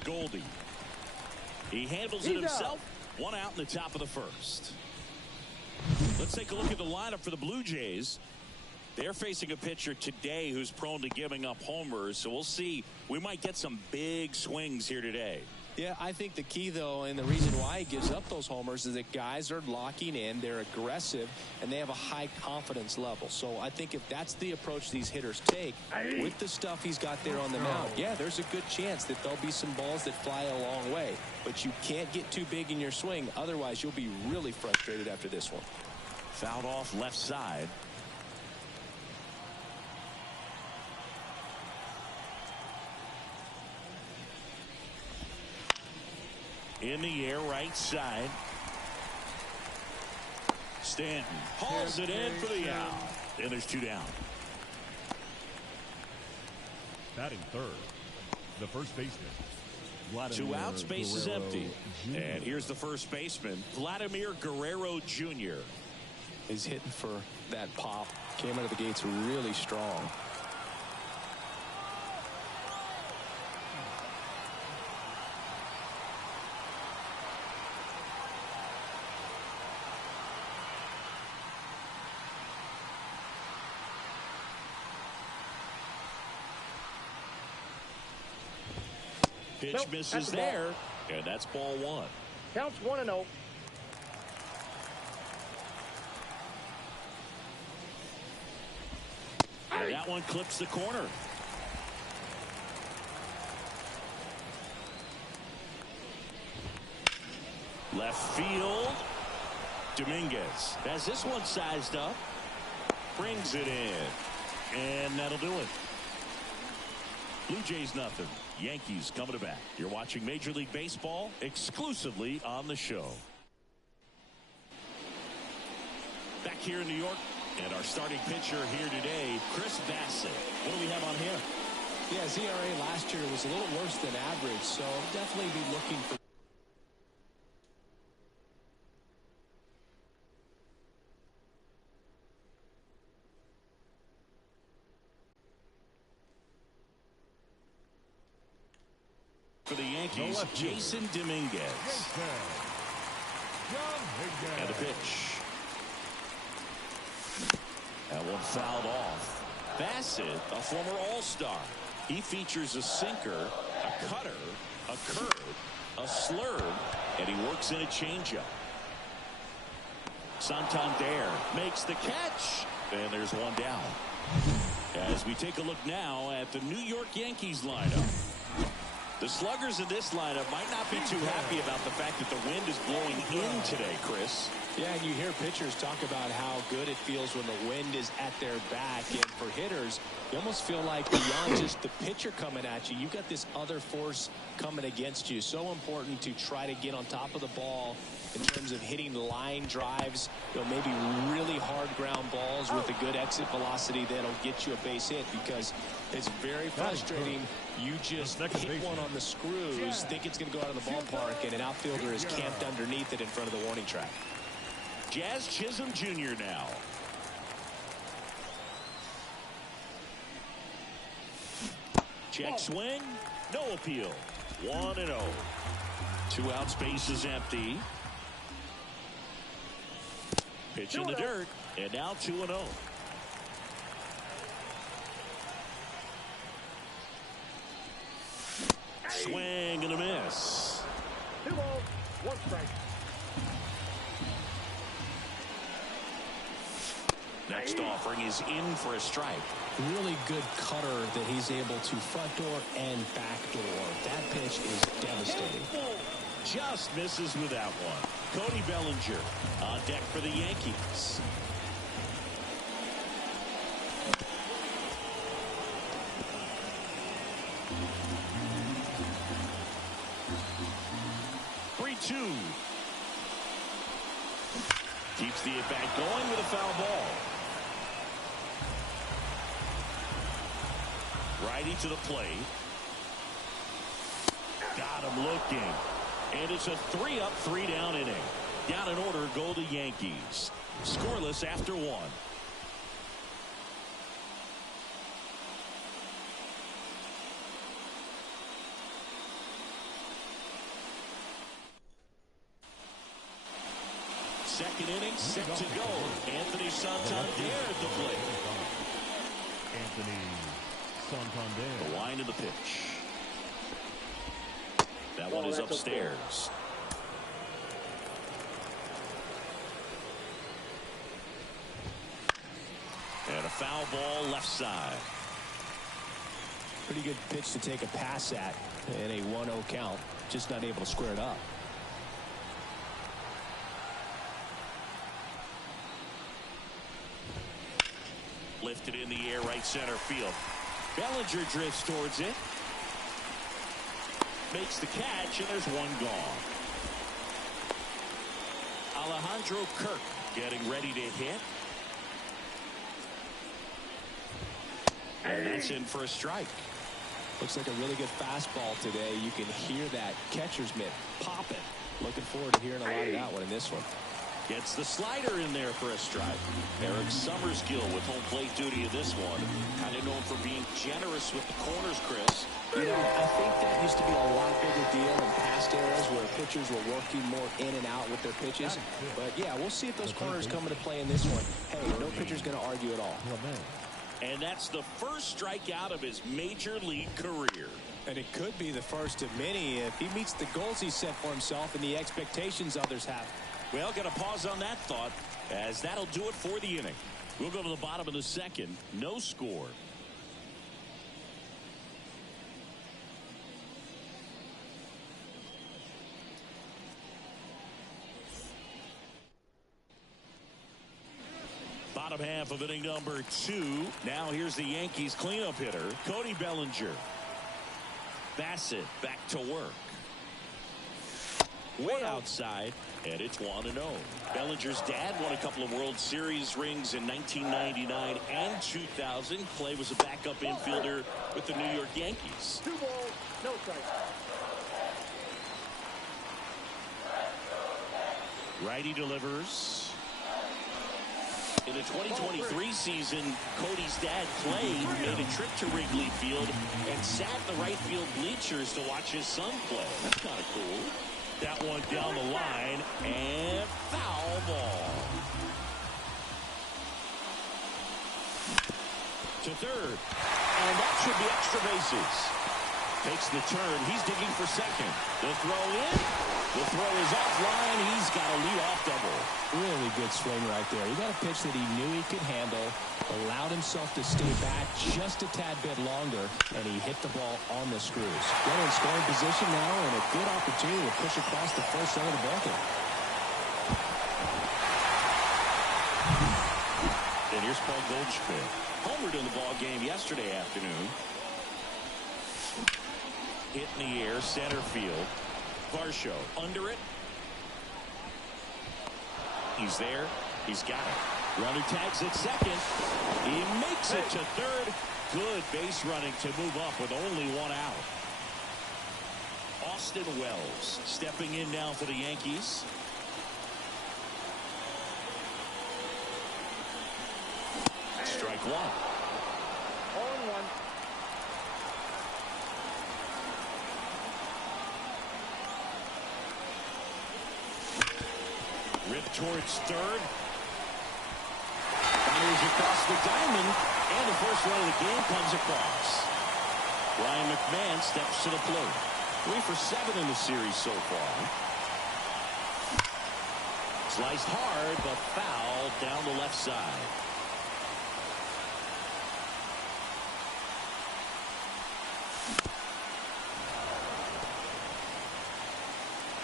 Goldie. He handles it himself. One out in the top of the first. Let's take a look at the lineup for the Blue Jays. They're facing a pitcher today who's prone to giving up homers. So we'll see. We might get some big swings here today. Yeah, I think the key, though, and the reason why he gives up those homers is that guys are locking in, they're aggressive, and they have a high confidence level. So I think if that's the approach these hitters take, with the stuff he's got there on the mound, yeah, there's a good chance that there'll be some balls that fly a long way. But you can't get too big in your swing, otherwise you'll be really frustrated after this one. Fouled off left side. In the air, right side. Stanton hauls it in for the out. And there's two down. Batting third, the first baseman. Two outs, base is empty. And here's the first baseman, Vladimir Guerrero Jr. He's hitting for that pop. Came out of the gates really strong. Pitch misses there, and that's ball one. Counts 1-0. And that one clips the corner. Left field. Dominguez has this one sized up. Brings it in. And that'll do it. Blue Jays nothing. Yankees coming to bat. You're watching Major League Baseball exclusively on the show. back here in New York. And our starting pitcher here today, Chris Bassitt. What do we have on him? Yeah, his ERA last year was a little worse than average, so definitely be looking for. For the Yankees, Jason Dominguez. And a pitch. That one fouled off. Bassitt, a former All-Star. He features a sinker, a cutter, a curve, a slurve, and he works in a changeup. Santander makes the catch, and there's one down. As we take a look now at the New York Yankees lineup. The sluggers in this lineup might not be too happy about the fact that the wind is blowing in today, Chris. Yeah, and you hear pitchers talk about how good it feels when the wind is at their back. And for hitters, you almost feel like beyond just the pitcher coming at you, you've got this other force coming against you. So important to try to get on top of the ball in terms of hitting line drives, maybe really hard ground balls with a good exit velocity that'll get you a base hit, because it's very frustrating. You just hit one on the screws, think it's going to go out of the ballpark, and an outfielder is camped underneath it in front of the warning track. Jazz Chisholm Jr. now. Check swing, no appeal. 1-0. 2 outs, base is empty. Pitch in the dirt, and now 2-0. Swing and a miss. 2 balls, 1 strike. Next offering is in for a strike. Really good cutter that he's able to front door and back door. That pitch is devastating. Just misses with that one. Cody Bellinger on deck for the Yankees. Keeps the at-bat going with a foul ball. Righty to the plate. Got him looking. And it's a 3-up, 3-down inning. Down in order go the Yankees. Scoreless after 1. Second inning set to go. Anthony Santander at the plate. Anthony Santander. The line of the pitch. That one is upstairs. And a foul ball left side. Pretty good pitch to take a pass at in a 1-0 count. Just not able to square it up. Lifted in the air, right center field. Bellinger drifts towards it. Makes the catch, and there's one gone. Alejandro Kirk getting ready to hit. And that's in for a strike. Looks like a really good fastball today. You can hear that catcher's mitt popping. Looking forward to hearing a lot of that one in this one. Gets the slider in there for a strike. Eric Summerskill with home plate duty in this one. Kind of known for being generous with the corners, Chris. You know, I think that used to be a lot bigger deal in past eras where pitchers were working more in and out with their pitches. But yeah, we'll see if those corners come into play in this one. Hey, no pitcher's going to argue at all. And that's the first strikeout of his major league career. And it could be the first of many if he meets the goals he set for himself and the expectations others have. Well, got to pause on that thought, as that'll do it for the inning. We'll go to the bottom of the second. No score. Bottom half of inning number 2. Now here's the Yankees cleanup hitter, Cody Bellinger. Bassitt back to work. way outside, and it's 1-0. Bellinger's dad won a couple of World Series rings in 1999 and 2000. Clay was a backup infielder with the New York Yankees. 2 balls, no strikes. Righty delivers. In the 2023 season, Cody's dad, Clay, made a trip to Wrigley Field and sat in the right field bleachers to watch his son play. That's kind of cool. That one down the line, and foul ball. To third, and that should be extra bases. Takes the turn. He's digging for second. The throw in. The throw is offline. He's got a lead-off double. Really good swing right there. He got a pitch that he knew he could handle, allowed himself to stay back just a tad bit longer, and he hit the ball on the screws. Well in scoring position now, and a good opportunity to push across the first end of the bucket. And here's Paul Goldschmidt. Homered in the ball game yesterday afternoon. Hit in the air, center field. Varsho under it. He's there. He's got it. Runner tags at second. He makes it to third. Good base running to move up with only 1 out. Austin Wells stepping in now for the Yankees. Strike one. 0-1. Ripped towards third. Fires across the diamond, and the first run of the game comes across. Ryan McMahon steps to the plate. 3 for 7 in the series so far. Sliced hard, but foul down the left side.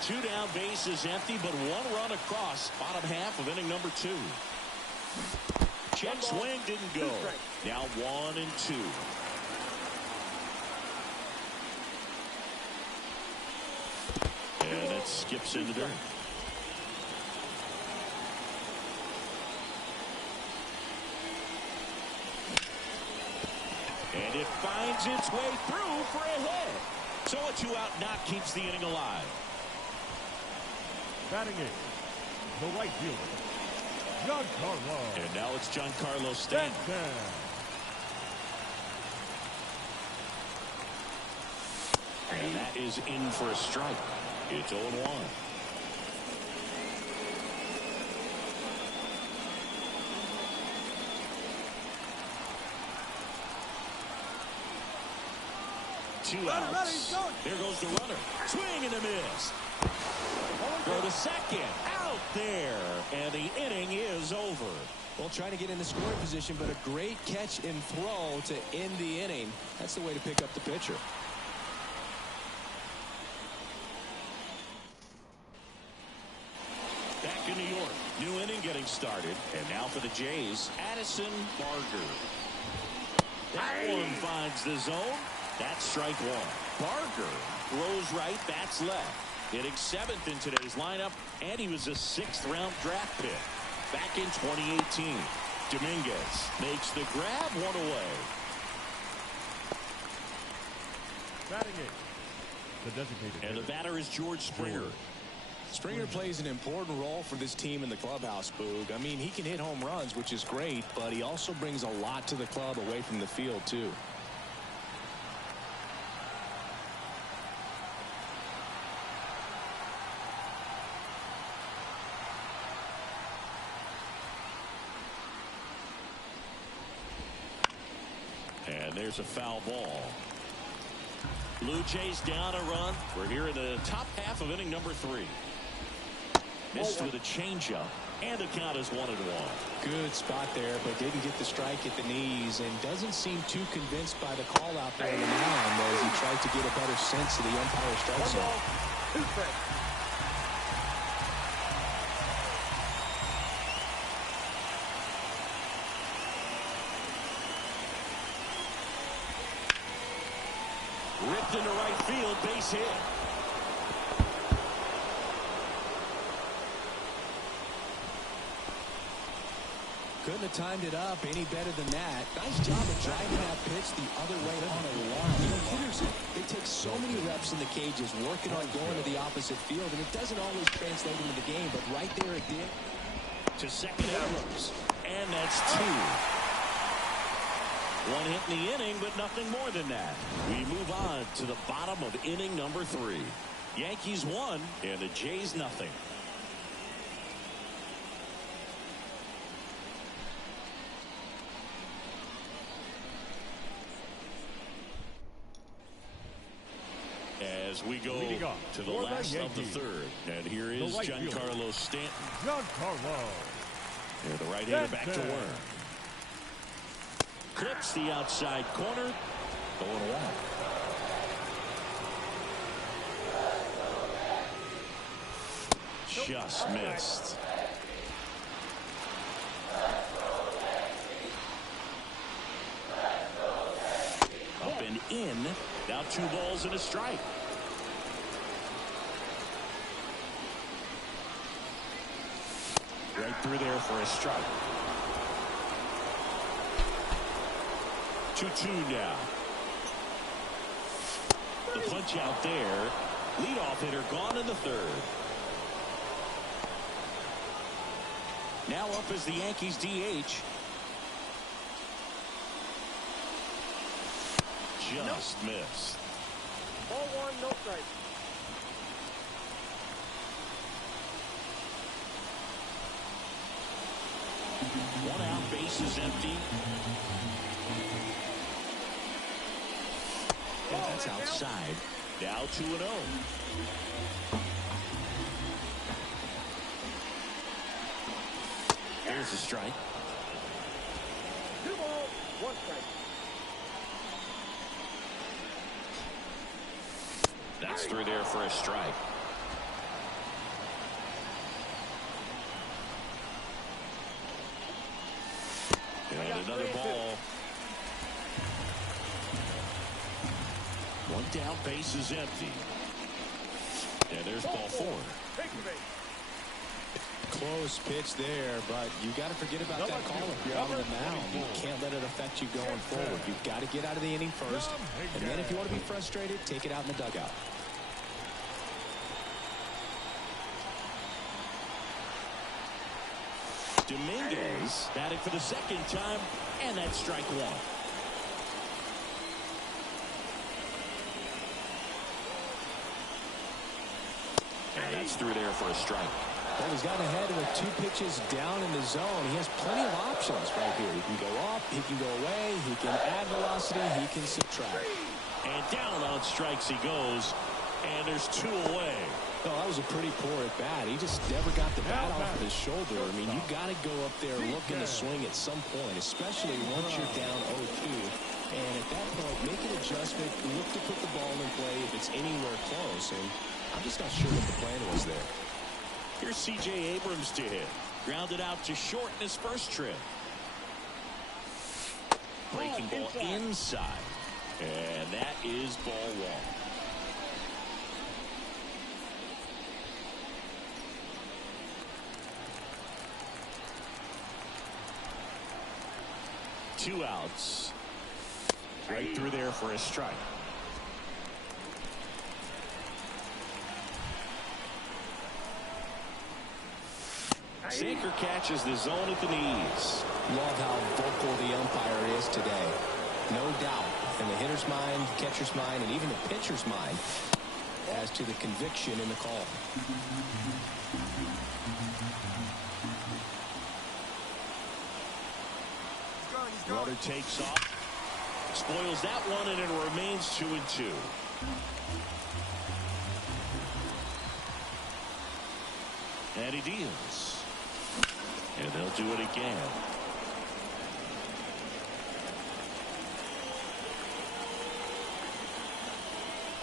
Two down, bases empty, but 1 run across. Bottom half of inning number 2. Check swing didn't go. Now 1 and 2. And it skips into dirt. And it finds its way through for a hit. So a 2-out knock keeps the inning alive. Batting in, the right fielder, Giancarlo. And now it's Giancarlo Stanton. And that is in for a strike. It's 0-1. Two outs. There goes the runner. Swing and a miss. Go to second. Out there. And the inning is over. Well, trying to get in the scoring position, but a great catch and throw to end the inning. That's the way to pick up the pitcher. Back in New York. New inning getting started. And now for the Jays, Addison Barger. That one finds the zone. That's strike one. Barger throws right, bats left. Hitting 7th in today's lineup, and he was a 6th-round draft pick back in 2018. Dominguez makes the grab, 1 away. Batting in, the designated And the batter is George Springer. Springer plays an important role for this team in the clubhouse, Boog. I mean, he can hit home runs, which is great, but he also brings a lot to the club away from the field, too. And there's a foul ball. Blue Jays down a run. We're here in the top half of inning number 3. Missed with a changeup, and the count is 1-1. Good spot there, but didn't get the strike at the knees, and doesn't seem too convinced by the call out there in the mound as he tried to get a better sense of the umpire strike zone. 1 ball, 2 strikes. Ripped into right field, base hit. Couldn't have timed it up any better than that. Nice job of driving that pitch the other way on a line. You know, hitters, they take so many reps in the cages working on going to the opposite field, and it doesn't always translate into the game, but right there it did. To second Abrams, and that's 2. One hit in the inning, but nothing more than that. We move on to the bottom of inning number 3. Yankees 1 and the Jays nothing. As we go to the last of the 3rd. And here is Giancarlo Stanton. Giancarlo. And the right-hander back to work. Clips the outside corner. Going away. Just missed. Up and in. Now 2 balls and a strike. Right through there for a strike. 2-2 now. The punch out there. Leadoff hitter gone in the 3rd. Now up is the Yankees DH. Just missed. Ball 1, no strike. One out, base is empty. And that's outside. Now 2-0. Here's the strike. 2 balls, 1 strike. That's through there for a strike. And another ball. 1 down, base is empty. And there's ball 4. Close pitch there, but you got to forget about that call if you're out on the mound. You can't let it affect you going forward. You've got to get out of the inning first, and then if you want to be frustrated, take it out in the dugout. Dominguez batting for the 2nd time, and that's strike 1. And that's through there for a strike. Well, he's gotten ahead with 2 pitches down in the zone. He has plenty of options right here. He can go up, he can go away, he can add velocity, he can subtract. And down on strikes he goes, and there's 2 away. Oh, that was a pretty poor at bat. He just never got the bat off of his shoulder. I mean, you got to go up there looking to swing at some point, especially once you're down 0-2. And at that point, make an adjustment, look to put the ball in play if it's anywhere close. And I'm just not sure what the plan was there. Here's C.J. Abrams to hit. Grounded out to short in his first trip. Breaking ball inside. And that is ball 1. Two outs. Right through there for a strike. Sinker catches the zone at the knees. Love how vocal the umpire is today. No doubt in the hitter's mind, the catcher's mind, and even the pitcher's mind as to the conviction in the call. Rudder takes off. Spoils that one, and it remains 2-2. And he deals. And they'll do it again.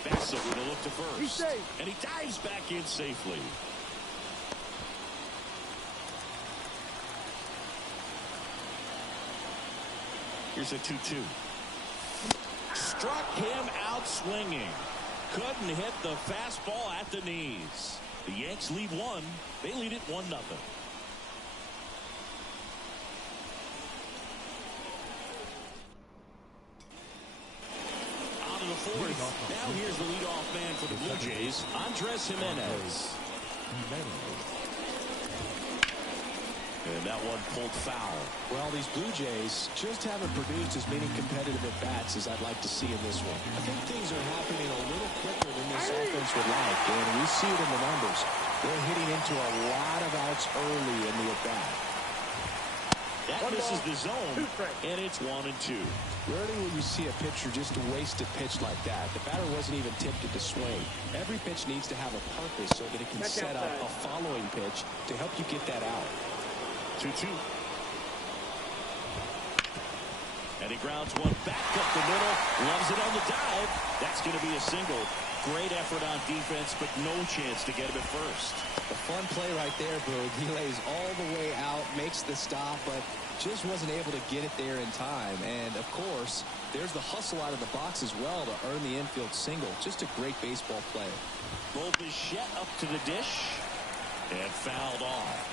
Bassett with a look to first. He's safe. And he dives back in safely. Here's a 2-2. Struck him out swinging. Couldn't hit the fastball at the knees. The Yanks lead 1. They lead it 1-0. fourth. Now here's the leadoff man for the Blue Jays, Andres Gimenez. And that one pulled foul. Well, these Blue Jays just haven't produced as many competitive at-bats as I'd like to see in this one. I think things are happening a little quicker than this offense would like, and we see it in the numbers. They're hitting into a lot of outs early in the at-bat. That misses the zone, and it's 1-2. Rarely will you see a pitcher just waste a pitch like that. The batter wasn't even tempted to swing. Every pitch needs to have a purpose so that it can set up a following pitch to help you get that out. 2-2. And he grounds one back up the middle. Loves it on the dive. That's going to be a single. Great effort on defense, but no chance to get him at first. A fun play right there, Boog. He lays all the way out, makes the stop, but just wasn't able to get it there in time. And, of course, there's the hustle out of the box as well to earn the infield single. Just a great baseball play. Bo Bichette up to the dish and fouled off.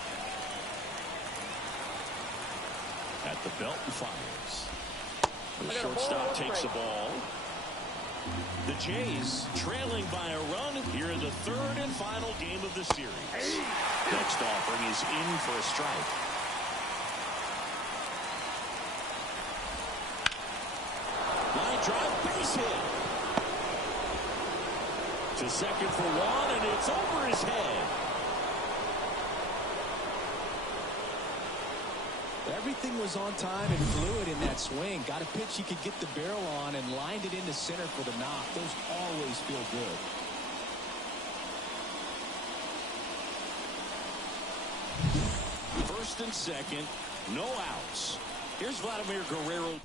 At the belt and fires. The shortstop takes the ball. The Jays trailing by a run here in the third and final game of the series. Next offering is in for a strike. Line drive, base hit. To second for one, and it's over his head. Everything was on time and fluid in that swing. Got a pitch he could get the barrel on and lined it into center for the knock. Those always feel good. First and second, no outs. Here's Vladimir Guerrero.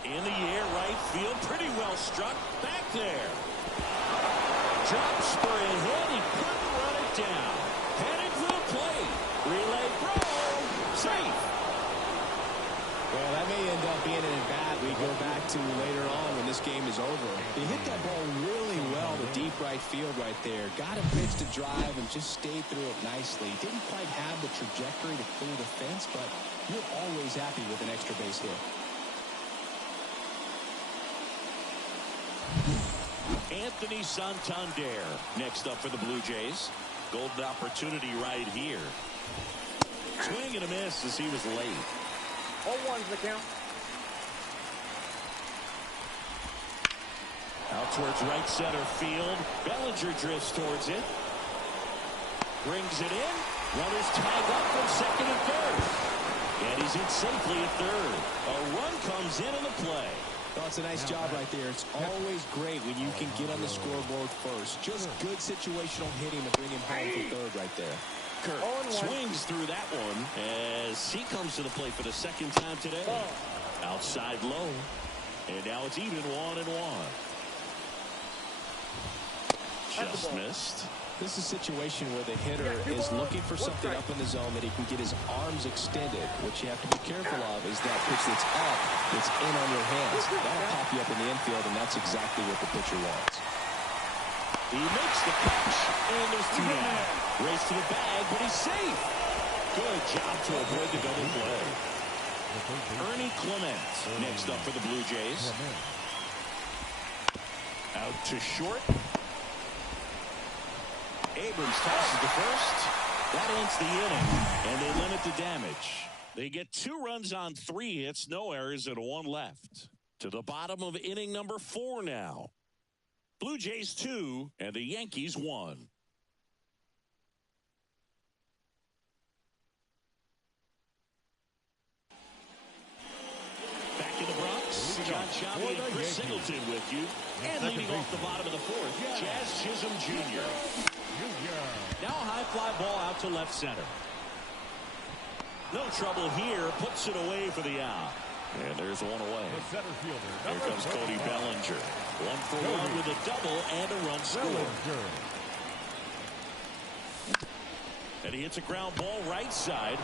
In the air, right field, pretty well struck. Back there. Drop spur ahead, he couldn't run it down. Headed for the plate. Relay throw. Safe. Well, that may end up being an at-bat we go back to later on when this game is over. He hit that ball really well to deep right field right there. Got a pitch to drive and just stayed through it nicely. Didn't quite have the trajectory to clear the fence, but you're always happy with an extra base hit. Anthony Santander next up for the Blue Jays. Golden opportunity right here. Swing and a miss as he was late. 0-1's the count. Out towards right center field. Bellinger drifts towards it. Brings it in. Runners tag up from second and third. And he's in safely at third. A run comes in the play. Oh, it's a nice job right there. It's always great when you can get on the scoreboard first. Just good situational hitting to bring him home for third right there. Kirk swings through that one as he comes to the plate for the second time today. Outside low. And now it's even 1-1. Just missed. This is a situation where the hitter is looking for something up in the zone that he can get his arms extended. What you have to be careful of is that pitch that's up, that's in on your hands. That'll pop you up in the infield, and that's exactly what the pitcher wants. He makes the catch, and there's two down. Race to the bag, but he's safe. Good job to avoid the double play. Ernie Clement next up for the Blue Jays. Out to short. Abrams tosses to first. That ends the inning, and they limit the damage. They get 2 runs on 3 hits, no errors, and 1 left. To the bottom of inning number 4 now. Blue Jays 2 and the Yankees 1. Back in the Bronx, John Sciambi and Chris Singleton with you. And leading off the bottom of the 4th, Jazz Chisholm Jr. Now a high fly ball out to left center. No trouble here. Puts it away for the out. And there's one away. Here comes Cody Bellinger. 1 for 1 with a double and a run scored. And he hits a ground ball right side.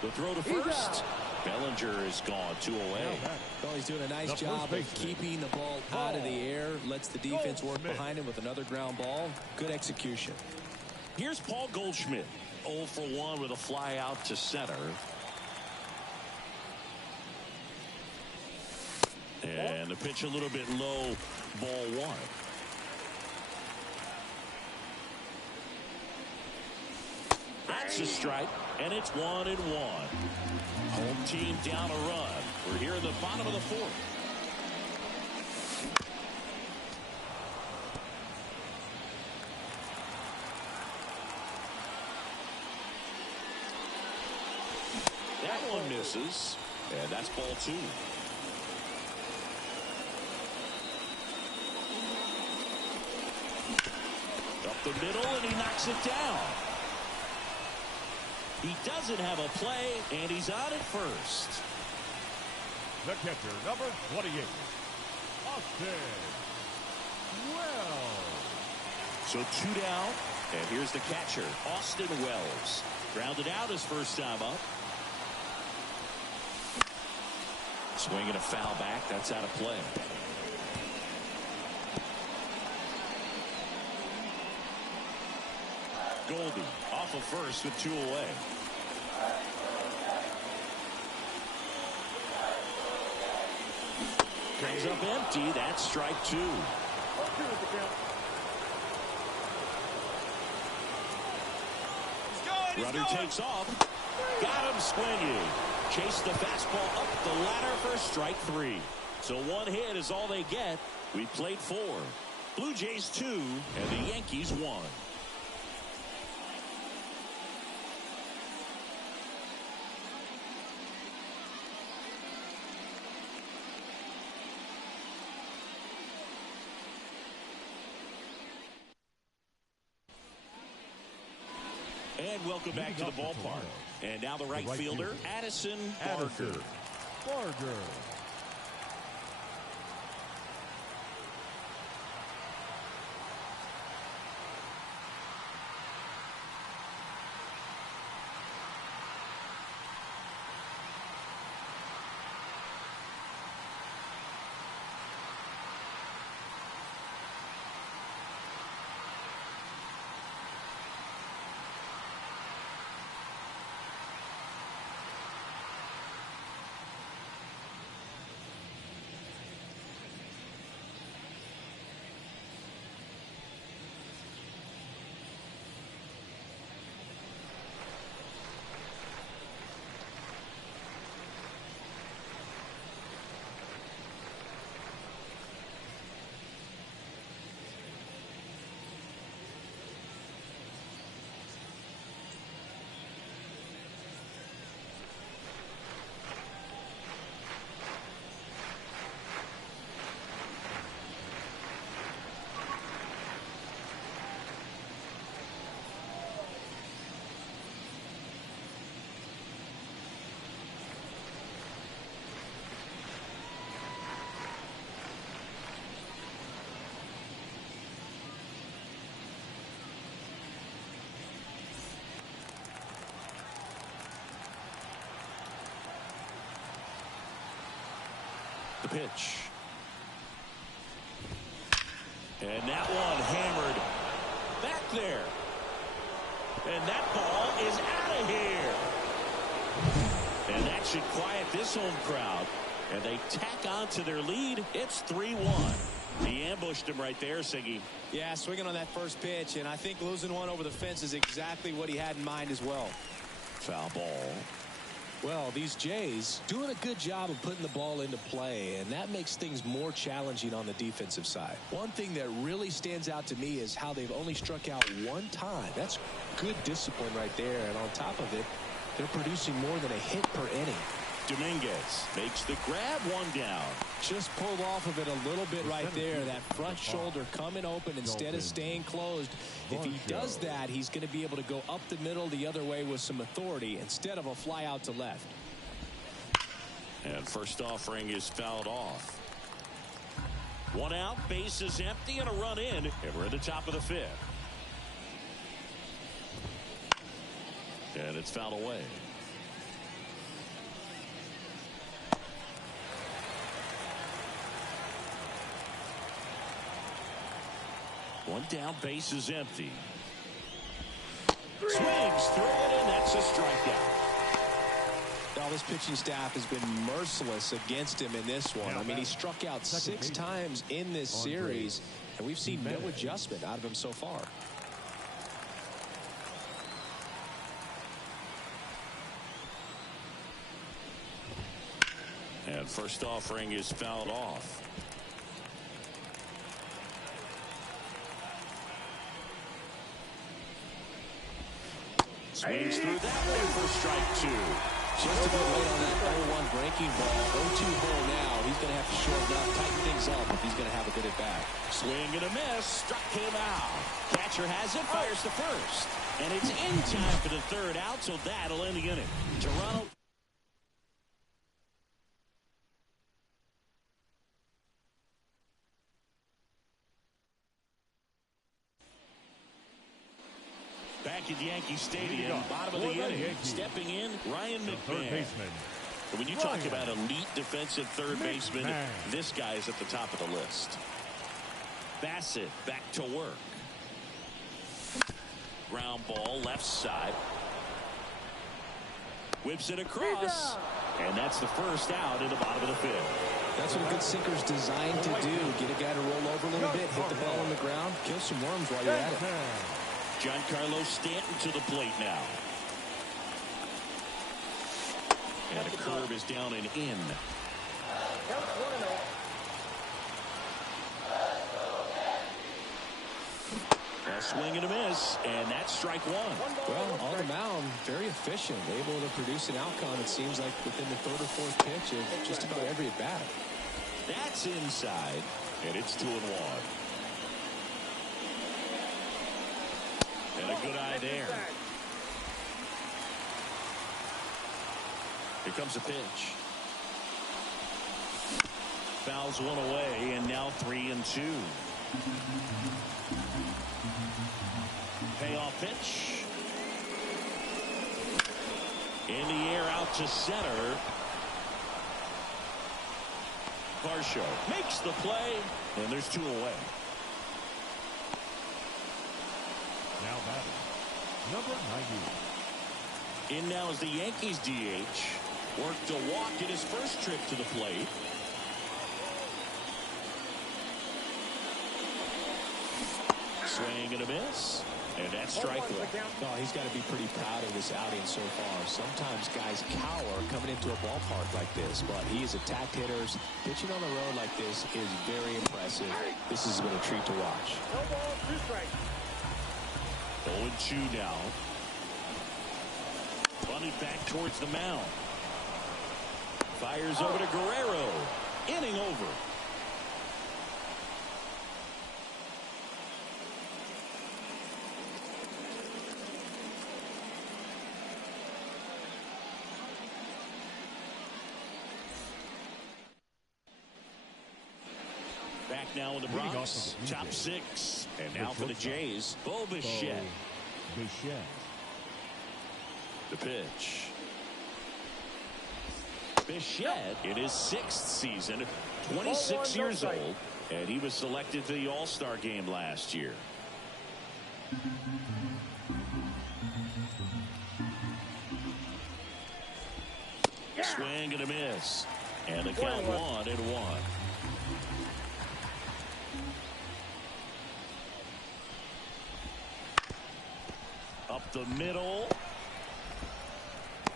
The throw to first. Bellinger is gone, 2 away. Well, he's doing a nice job of keeping the ball out of the air. Lets the defense work behind him with another ground ball. Good execution. Here's Paul Goldschmidt. 0 for 1 with a fly out to center. And the pitch a little bit low, ball 1. That's a strike, and it's 1-1. Home team down a run. We're here in the bottom of the 4th. That one misses, and that's ball 2. Up the middle, and he knocks it down. He doesn't have a play, and he's on at first. The catcher, number 28, Austin Wells. So 2 down, and here's the catcher, Austin Wells. Grounded out his first time up. Swinging a foul back, that's out of play. Goldie off of first with 2 away. Comes up empty. That's strike 2. Runner takes off. Got him swinging. Chased the fastball up the ladder for strike 3. So 1 hit is all they get. We played 4. Blue Jays 2 and the Yankees 1. And welcome back to the ballpark. And now the right fielder, Addison Barger. The pitch. And that one hammered back there. And that ball is out of here. And that should quiet this home crowd. And they tack on to their lead. It's 3-1. He ambushed him right there, Siggy. Yeah, swinging on that first pitch. And I think losing one over the fence is exactly what he had in mind as well. Foul ball. Well, these Jays doing a good job of putting the ball into play, and that makes things more challenging on the defensive side. One thing that really stands out to me is how they've only struck out 1 time. That's good discipline right there, and on top of it, they're producing more than a hit per inning. Dominguez makes the grab, 1 down. Just pulled off of it a little bit right there. That front shoulder coming open instead of staying closed. If he does that, he's going to be able to go up the middle the other way with some authority instead of a fly out to left. And first offering is fouled off. 1 out, base is empty, and a run in. And we're in the top of the 5th. And it's fouled away. One down, base is empty. Swings through it, and that's a strikeout. Now, this pitching staff has been merciless against him in this one. I mean, he struck out 6 times in this series, and we've seen no adjustment out of him so far. And first offering is fouled off. Swings through that one for strike 2. Just a bit late on that 0-1 breaking ball. 0-2 hole now. He's going to have to shorten up, tighten things up if he's going to have a good at bat. Swing and a miss. Struck him out. Catcher has it. Fires to first. And it's in time for the third out, so that'll end the inning. Toronto. Back at Yankee Stadium, bottom of the inning. Stepping in, Ryan McMahon. When you talk about elite defensive third baseman, this guy's at the top of the list. Bassett back to work. Ground ball left side. Whips it across. And that's the first out in the bottom of the fifth. That's what a good sinker's designed to do. Get a guy to roll over a little bit, hit the ball on the ground, kill some worms while you're at it. Giancarlo Stanton to the plate now. And the curve is down and in. A swing and a miss, and that's strike 1. Well, on the mound, very efficient, able to produce an outcome, it seems like, within the 3rd or 4th pitch of just about every at bat. That's inside, and it's 2-1. And a good eye there. Here comes a pitch. Fouls one away, and now 3-2. Payoff pitch. In the air out to center. Varsho makes the play, and there's 2 away. Now batting, number 90. In now is the Yankees DH. Worked a walk in his first trip to the plate. Swing and a miss. And that's strike 1. Oh, he's got to be pretty proud of this outing so far. Sometimes guys cower coming into a ballpark like this, but he has attacked hitters. Pitching on the road like this is very impressive. This has been a treat to watch. 0-2 now. Bunted back towards the mound. Fires over to Guerrero. Inning over. Back now in the Bronx. Top 6. And now for the Jays, Bo Bichette. The pitch. Bichette in his 6th season, 26 years old, and he was selected to the All-Star game last year. Swing and a miss. And the count 1-1. Up the middle.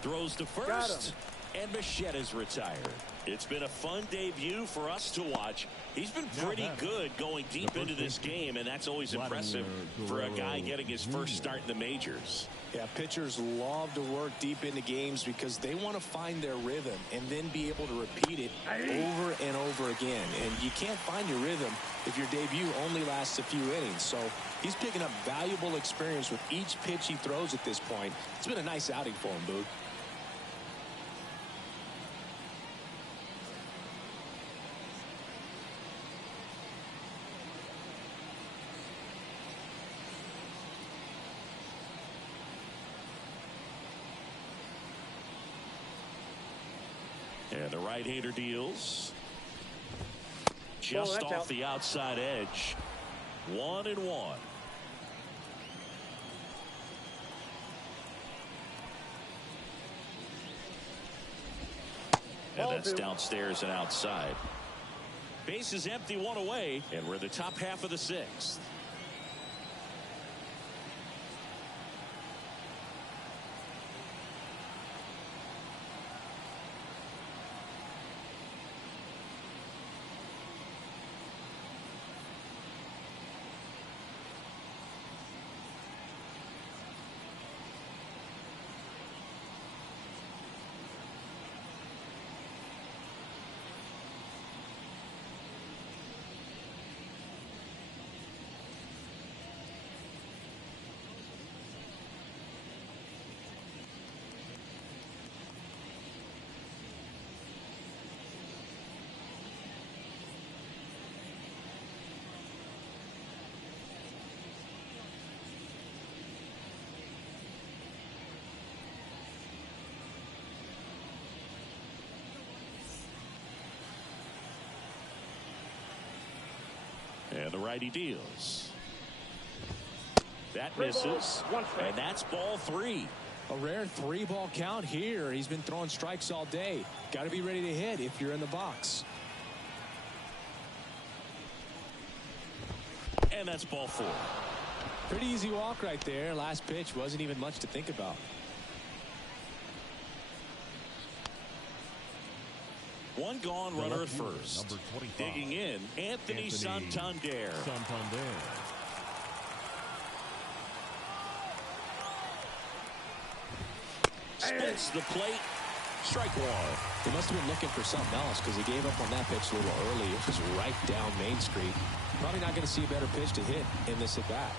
Throws to first. And Bichette is retired. It's been a fun debut for us to watch. He's been pretty good going deep into this game, and that's always impressive for a guy getting his first start in the majors. Yeah, pitchers love to work deep into games because they want to find their rhythm and then be able to repeat it over and over again. And you can't find your rhythm if your debut only lasts a few innings. So he's picking up valuable experience with each pitch he throws at this point. It's been a nice outing for him, Boog. And the right-hander deals. Just off the outside edge. 1-1. And that's downstairs and outside. Base is empty, one away, and we're in the top half of the sixth. And the righty deals. That misses. And that's ball 3. A rare 3-ball count here. He's been throwing strikes all day. Got to be ready to hit if you're in the box. And that's ball 4. Pretty easy walk right there. Last pitch wasn't even much to think about. One gone, runner at first. Number 25. Digging in, Anthony Santander. Spits the plate. Strike one. He must have been looking for something else because he gave up on that pitch a little early. It was right down Main Street. Probably not going to see a better pitch to hit in this at bat.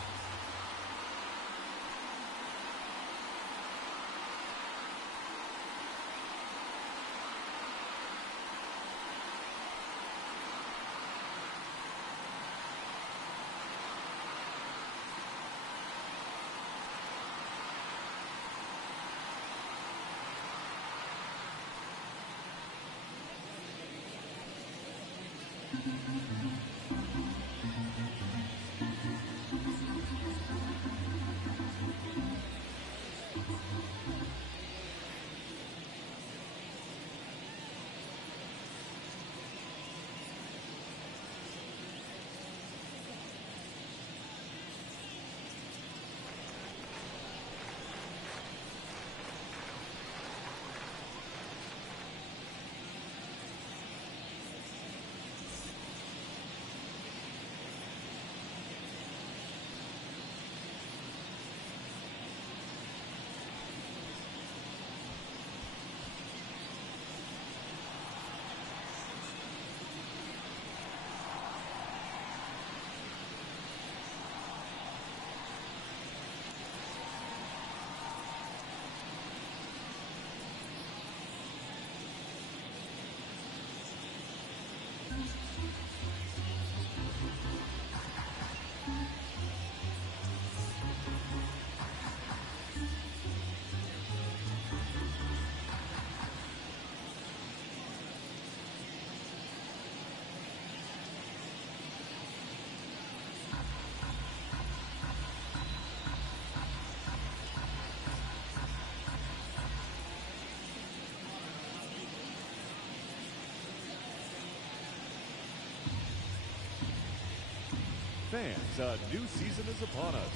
Fans, a new season is upon us,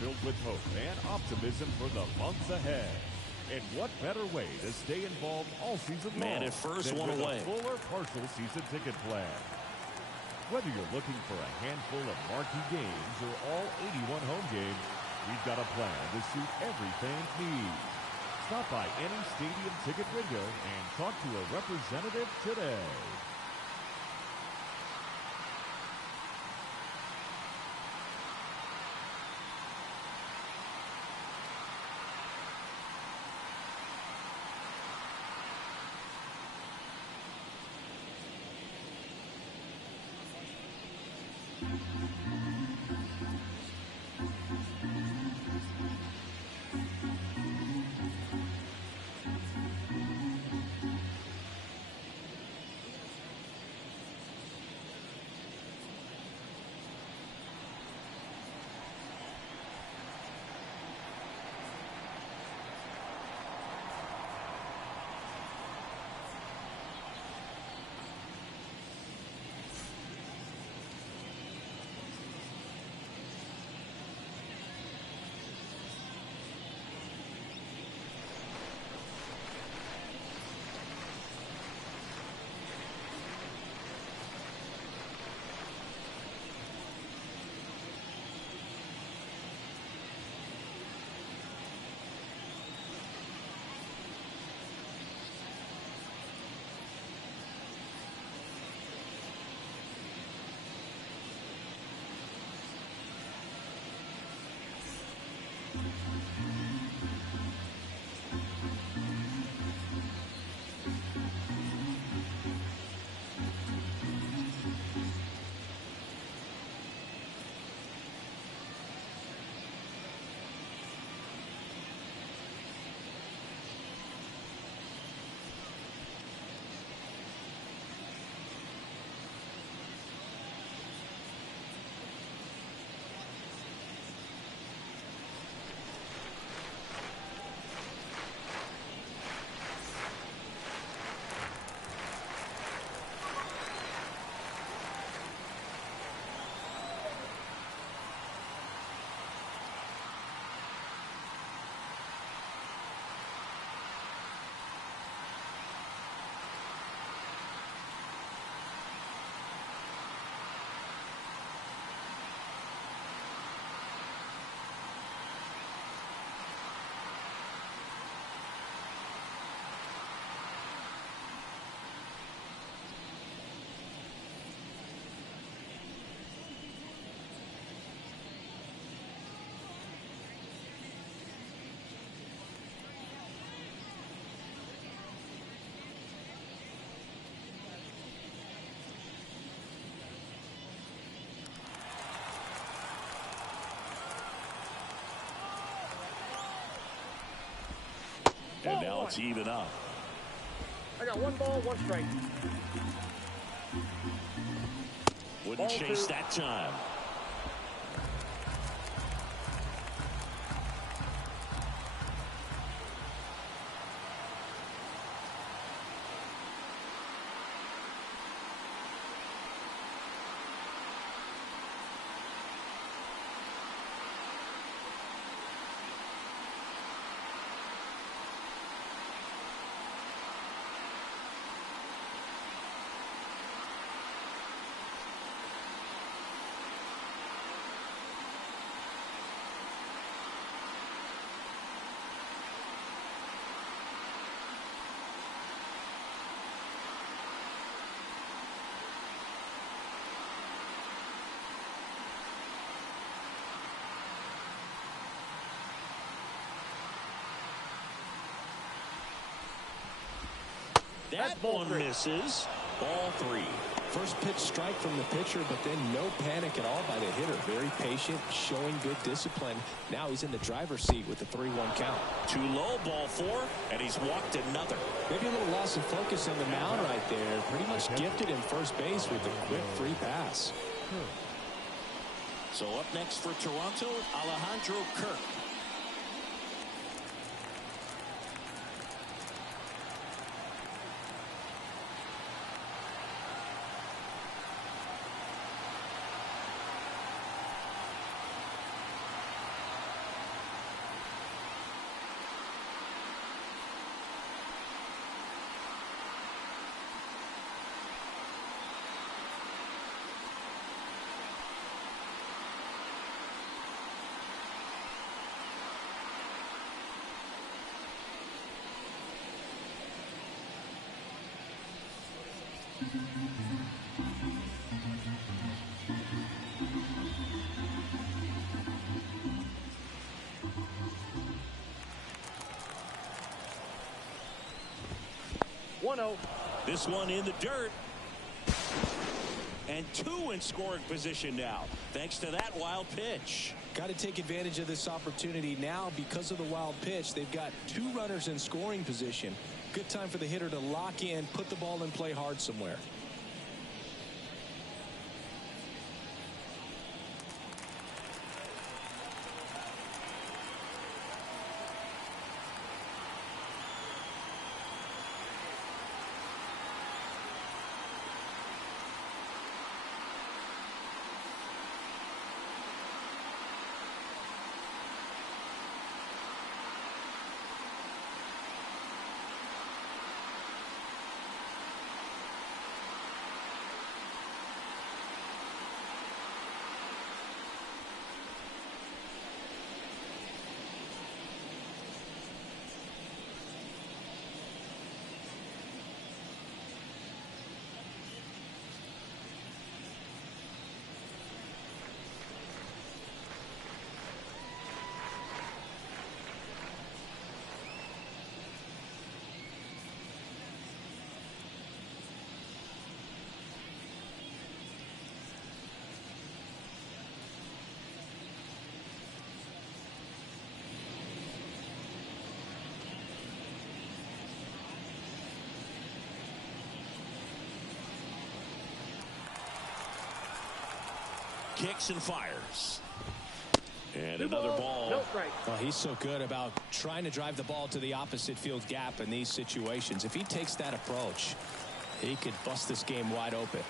filled with hope and optimism for the months ahead. And what better way to stay involved all season long Man at first, than one with away. a full or partial season ticket plan? Whether you're looking for a handful of marquee games or all 81 home games, we've got a plan to suit every fan's needs. Stop by any stadium ticket window and talk to a representative today. And now it's even up. I got 1 ball, 1 strike. Wouldn't chase that time. That one misses. Ball 3. First pitch strike from the pitcher, but then no panic at all by the hitter. Very patient, showing good discipline. Now he's in the driver's seat with the 3-1 count. Too low, ball 4, and he's walked another. Maybe a little loss of focus on the mound right there. Pretty much gifted in first base with a quick free pass. So up next for Toronto, Alejandro Kirk. This one in the dirt. And 2 in scoring position now, thanks to that wild pitch. Got to take advantage of this opportunity now because of the wild pitch. They've got 2 runners in scoring position. Good time for the hitter to lock in, put the ball in play hard somewhere. Kicks and fires. And another ball. No strike. Well, he's so good about trying to drive the ball to the opposite field gap in these situations. If he takes that approach, he could bust this game wide open.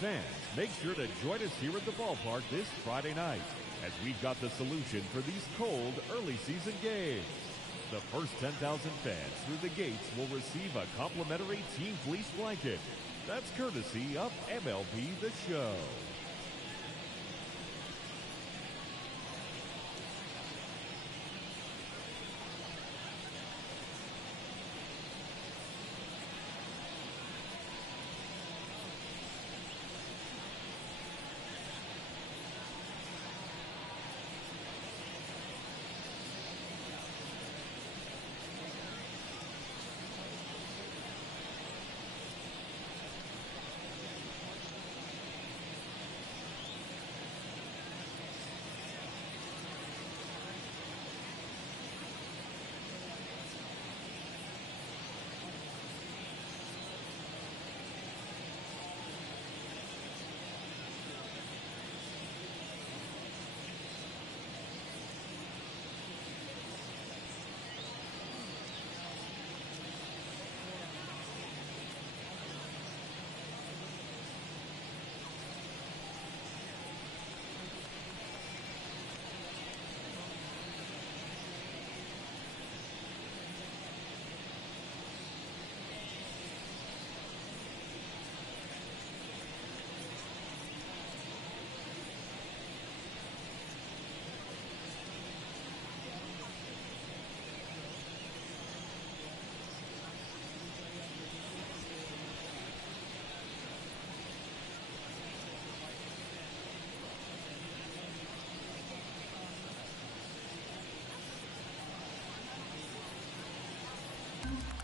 Fans, make sure to join us here at the ballpark this Friday night as we've got the solution for these cold early season games. The first 10,000 fans through the gates will receive a complimentary Team Fleece blanket. That's courtesy of MLB The Show.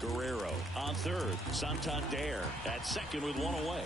Guerrero on third. Santander at second with one away.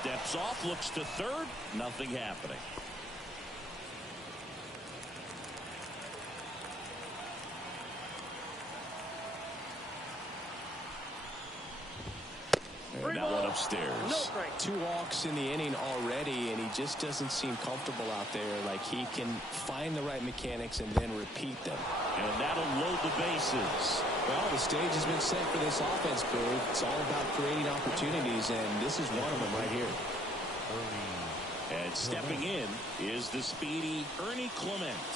Steps off, looks to third. Nothing happening. And that one upstairs. No strike. 2 walks in the inning already, and he just doesn't seem comfortable out there. Like he can find the right mechanics and then repeat them. And that'll load the bases. Well, the stage has been set for this offense, Boo. It's all about creating opportunities, and this is one of them right here. And stepping in is the speedy Ernie Clement.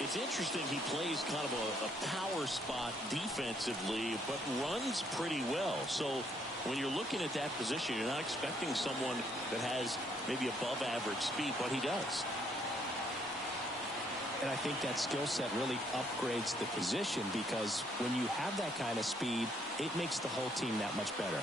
It's interesting he plays kind of a power spot defensively, but runs pretty well. So when you're looking at that position, you're not expecting someone that has maybe above average speed, but he does. And I think that skill set really upgrades the position, because when you have that kind of speed, it makes the whole team that much better.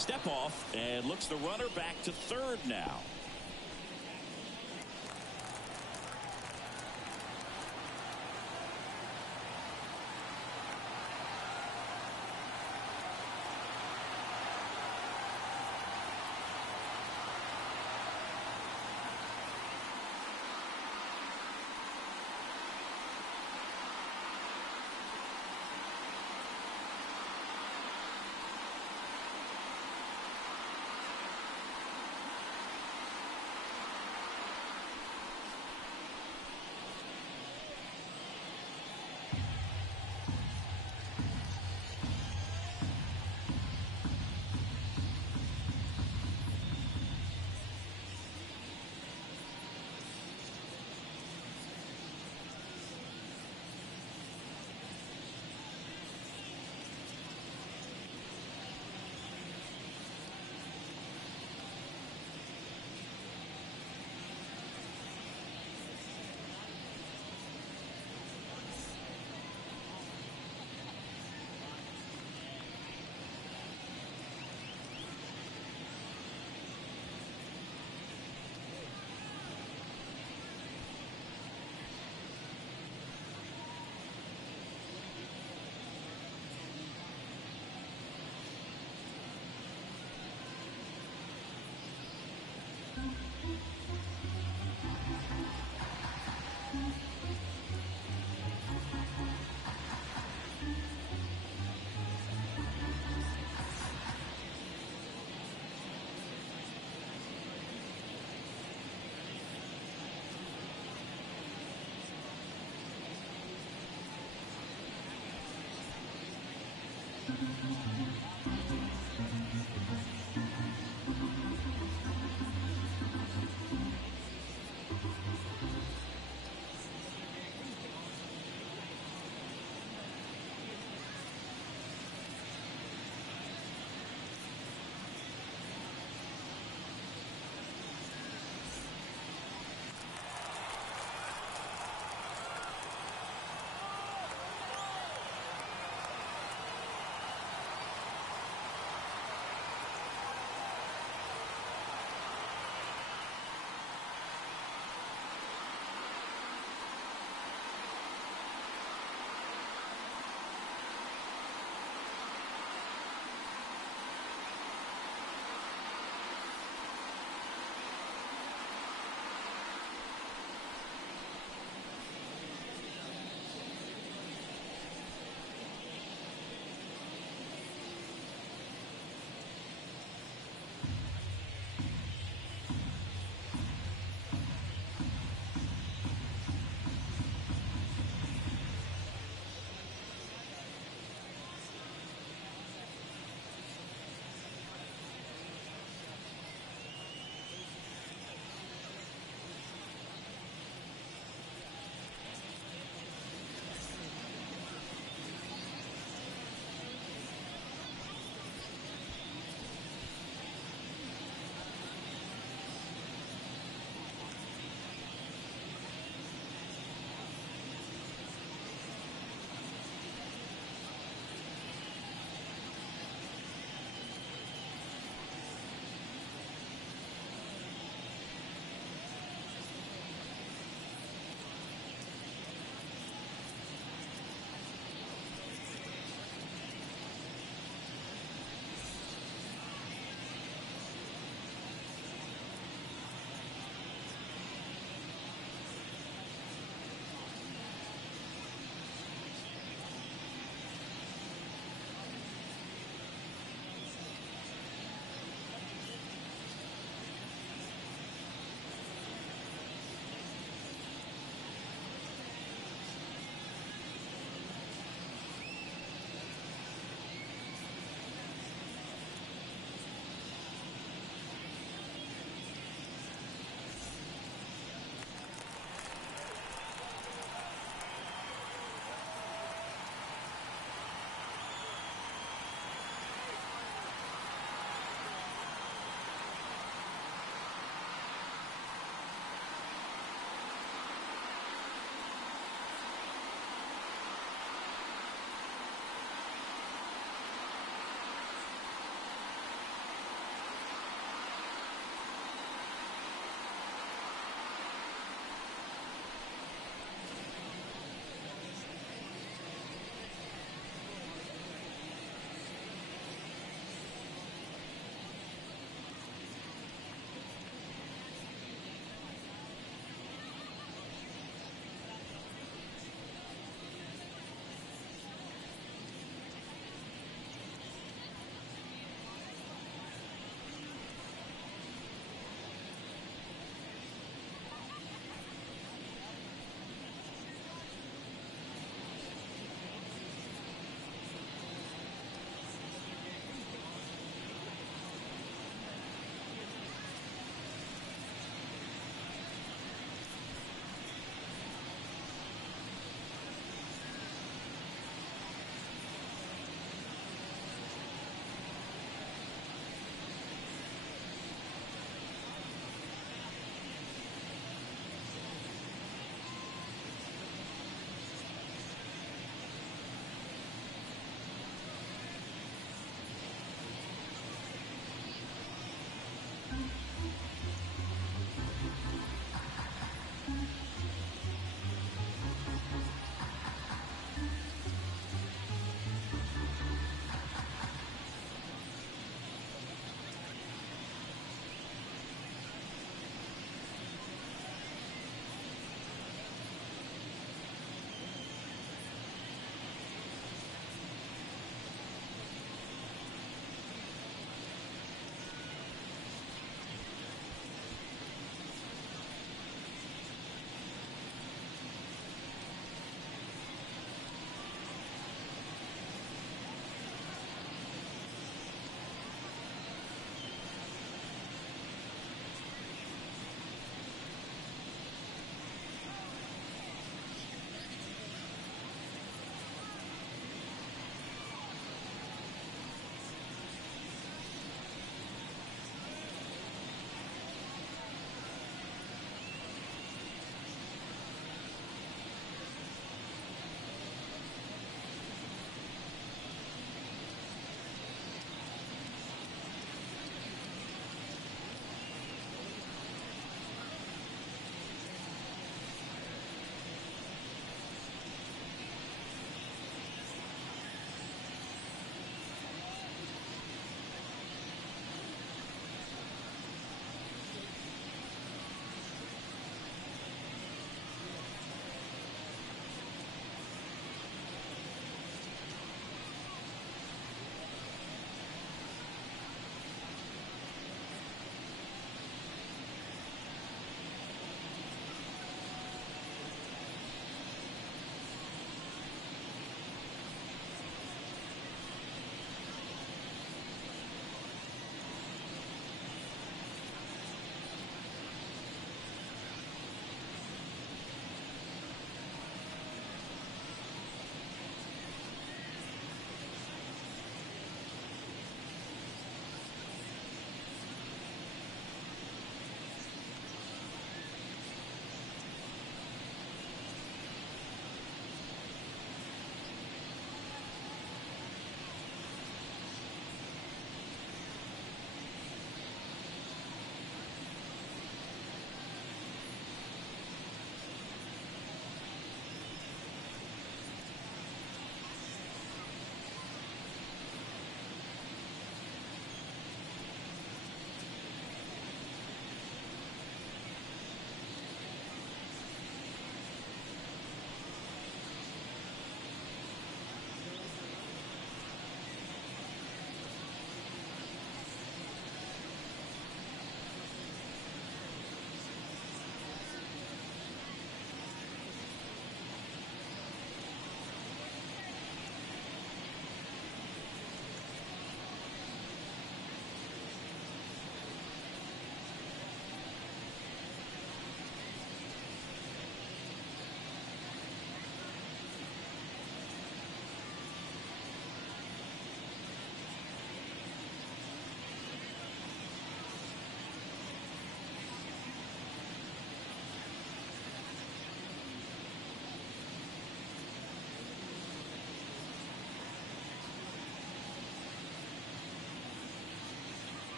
Step off and looks the runner back to third now.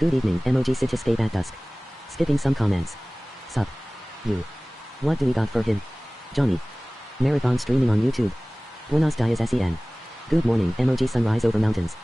Good evening, emoji cityscape at dusk. Skipping some comments. Sup. You. What do we got for him? Johnny. Marathon streaming on YouTube. Buenos dias sen. Good morning, emoji sunrise over mountains.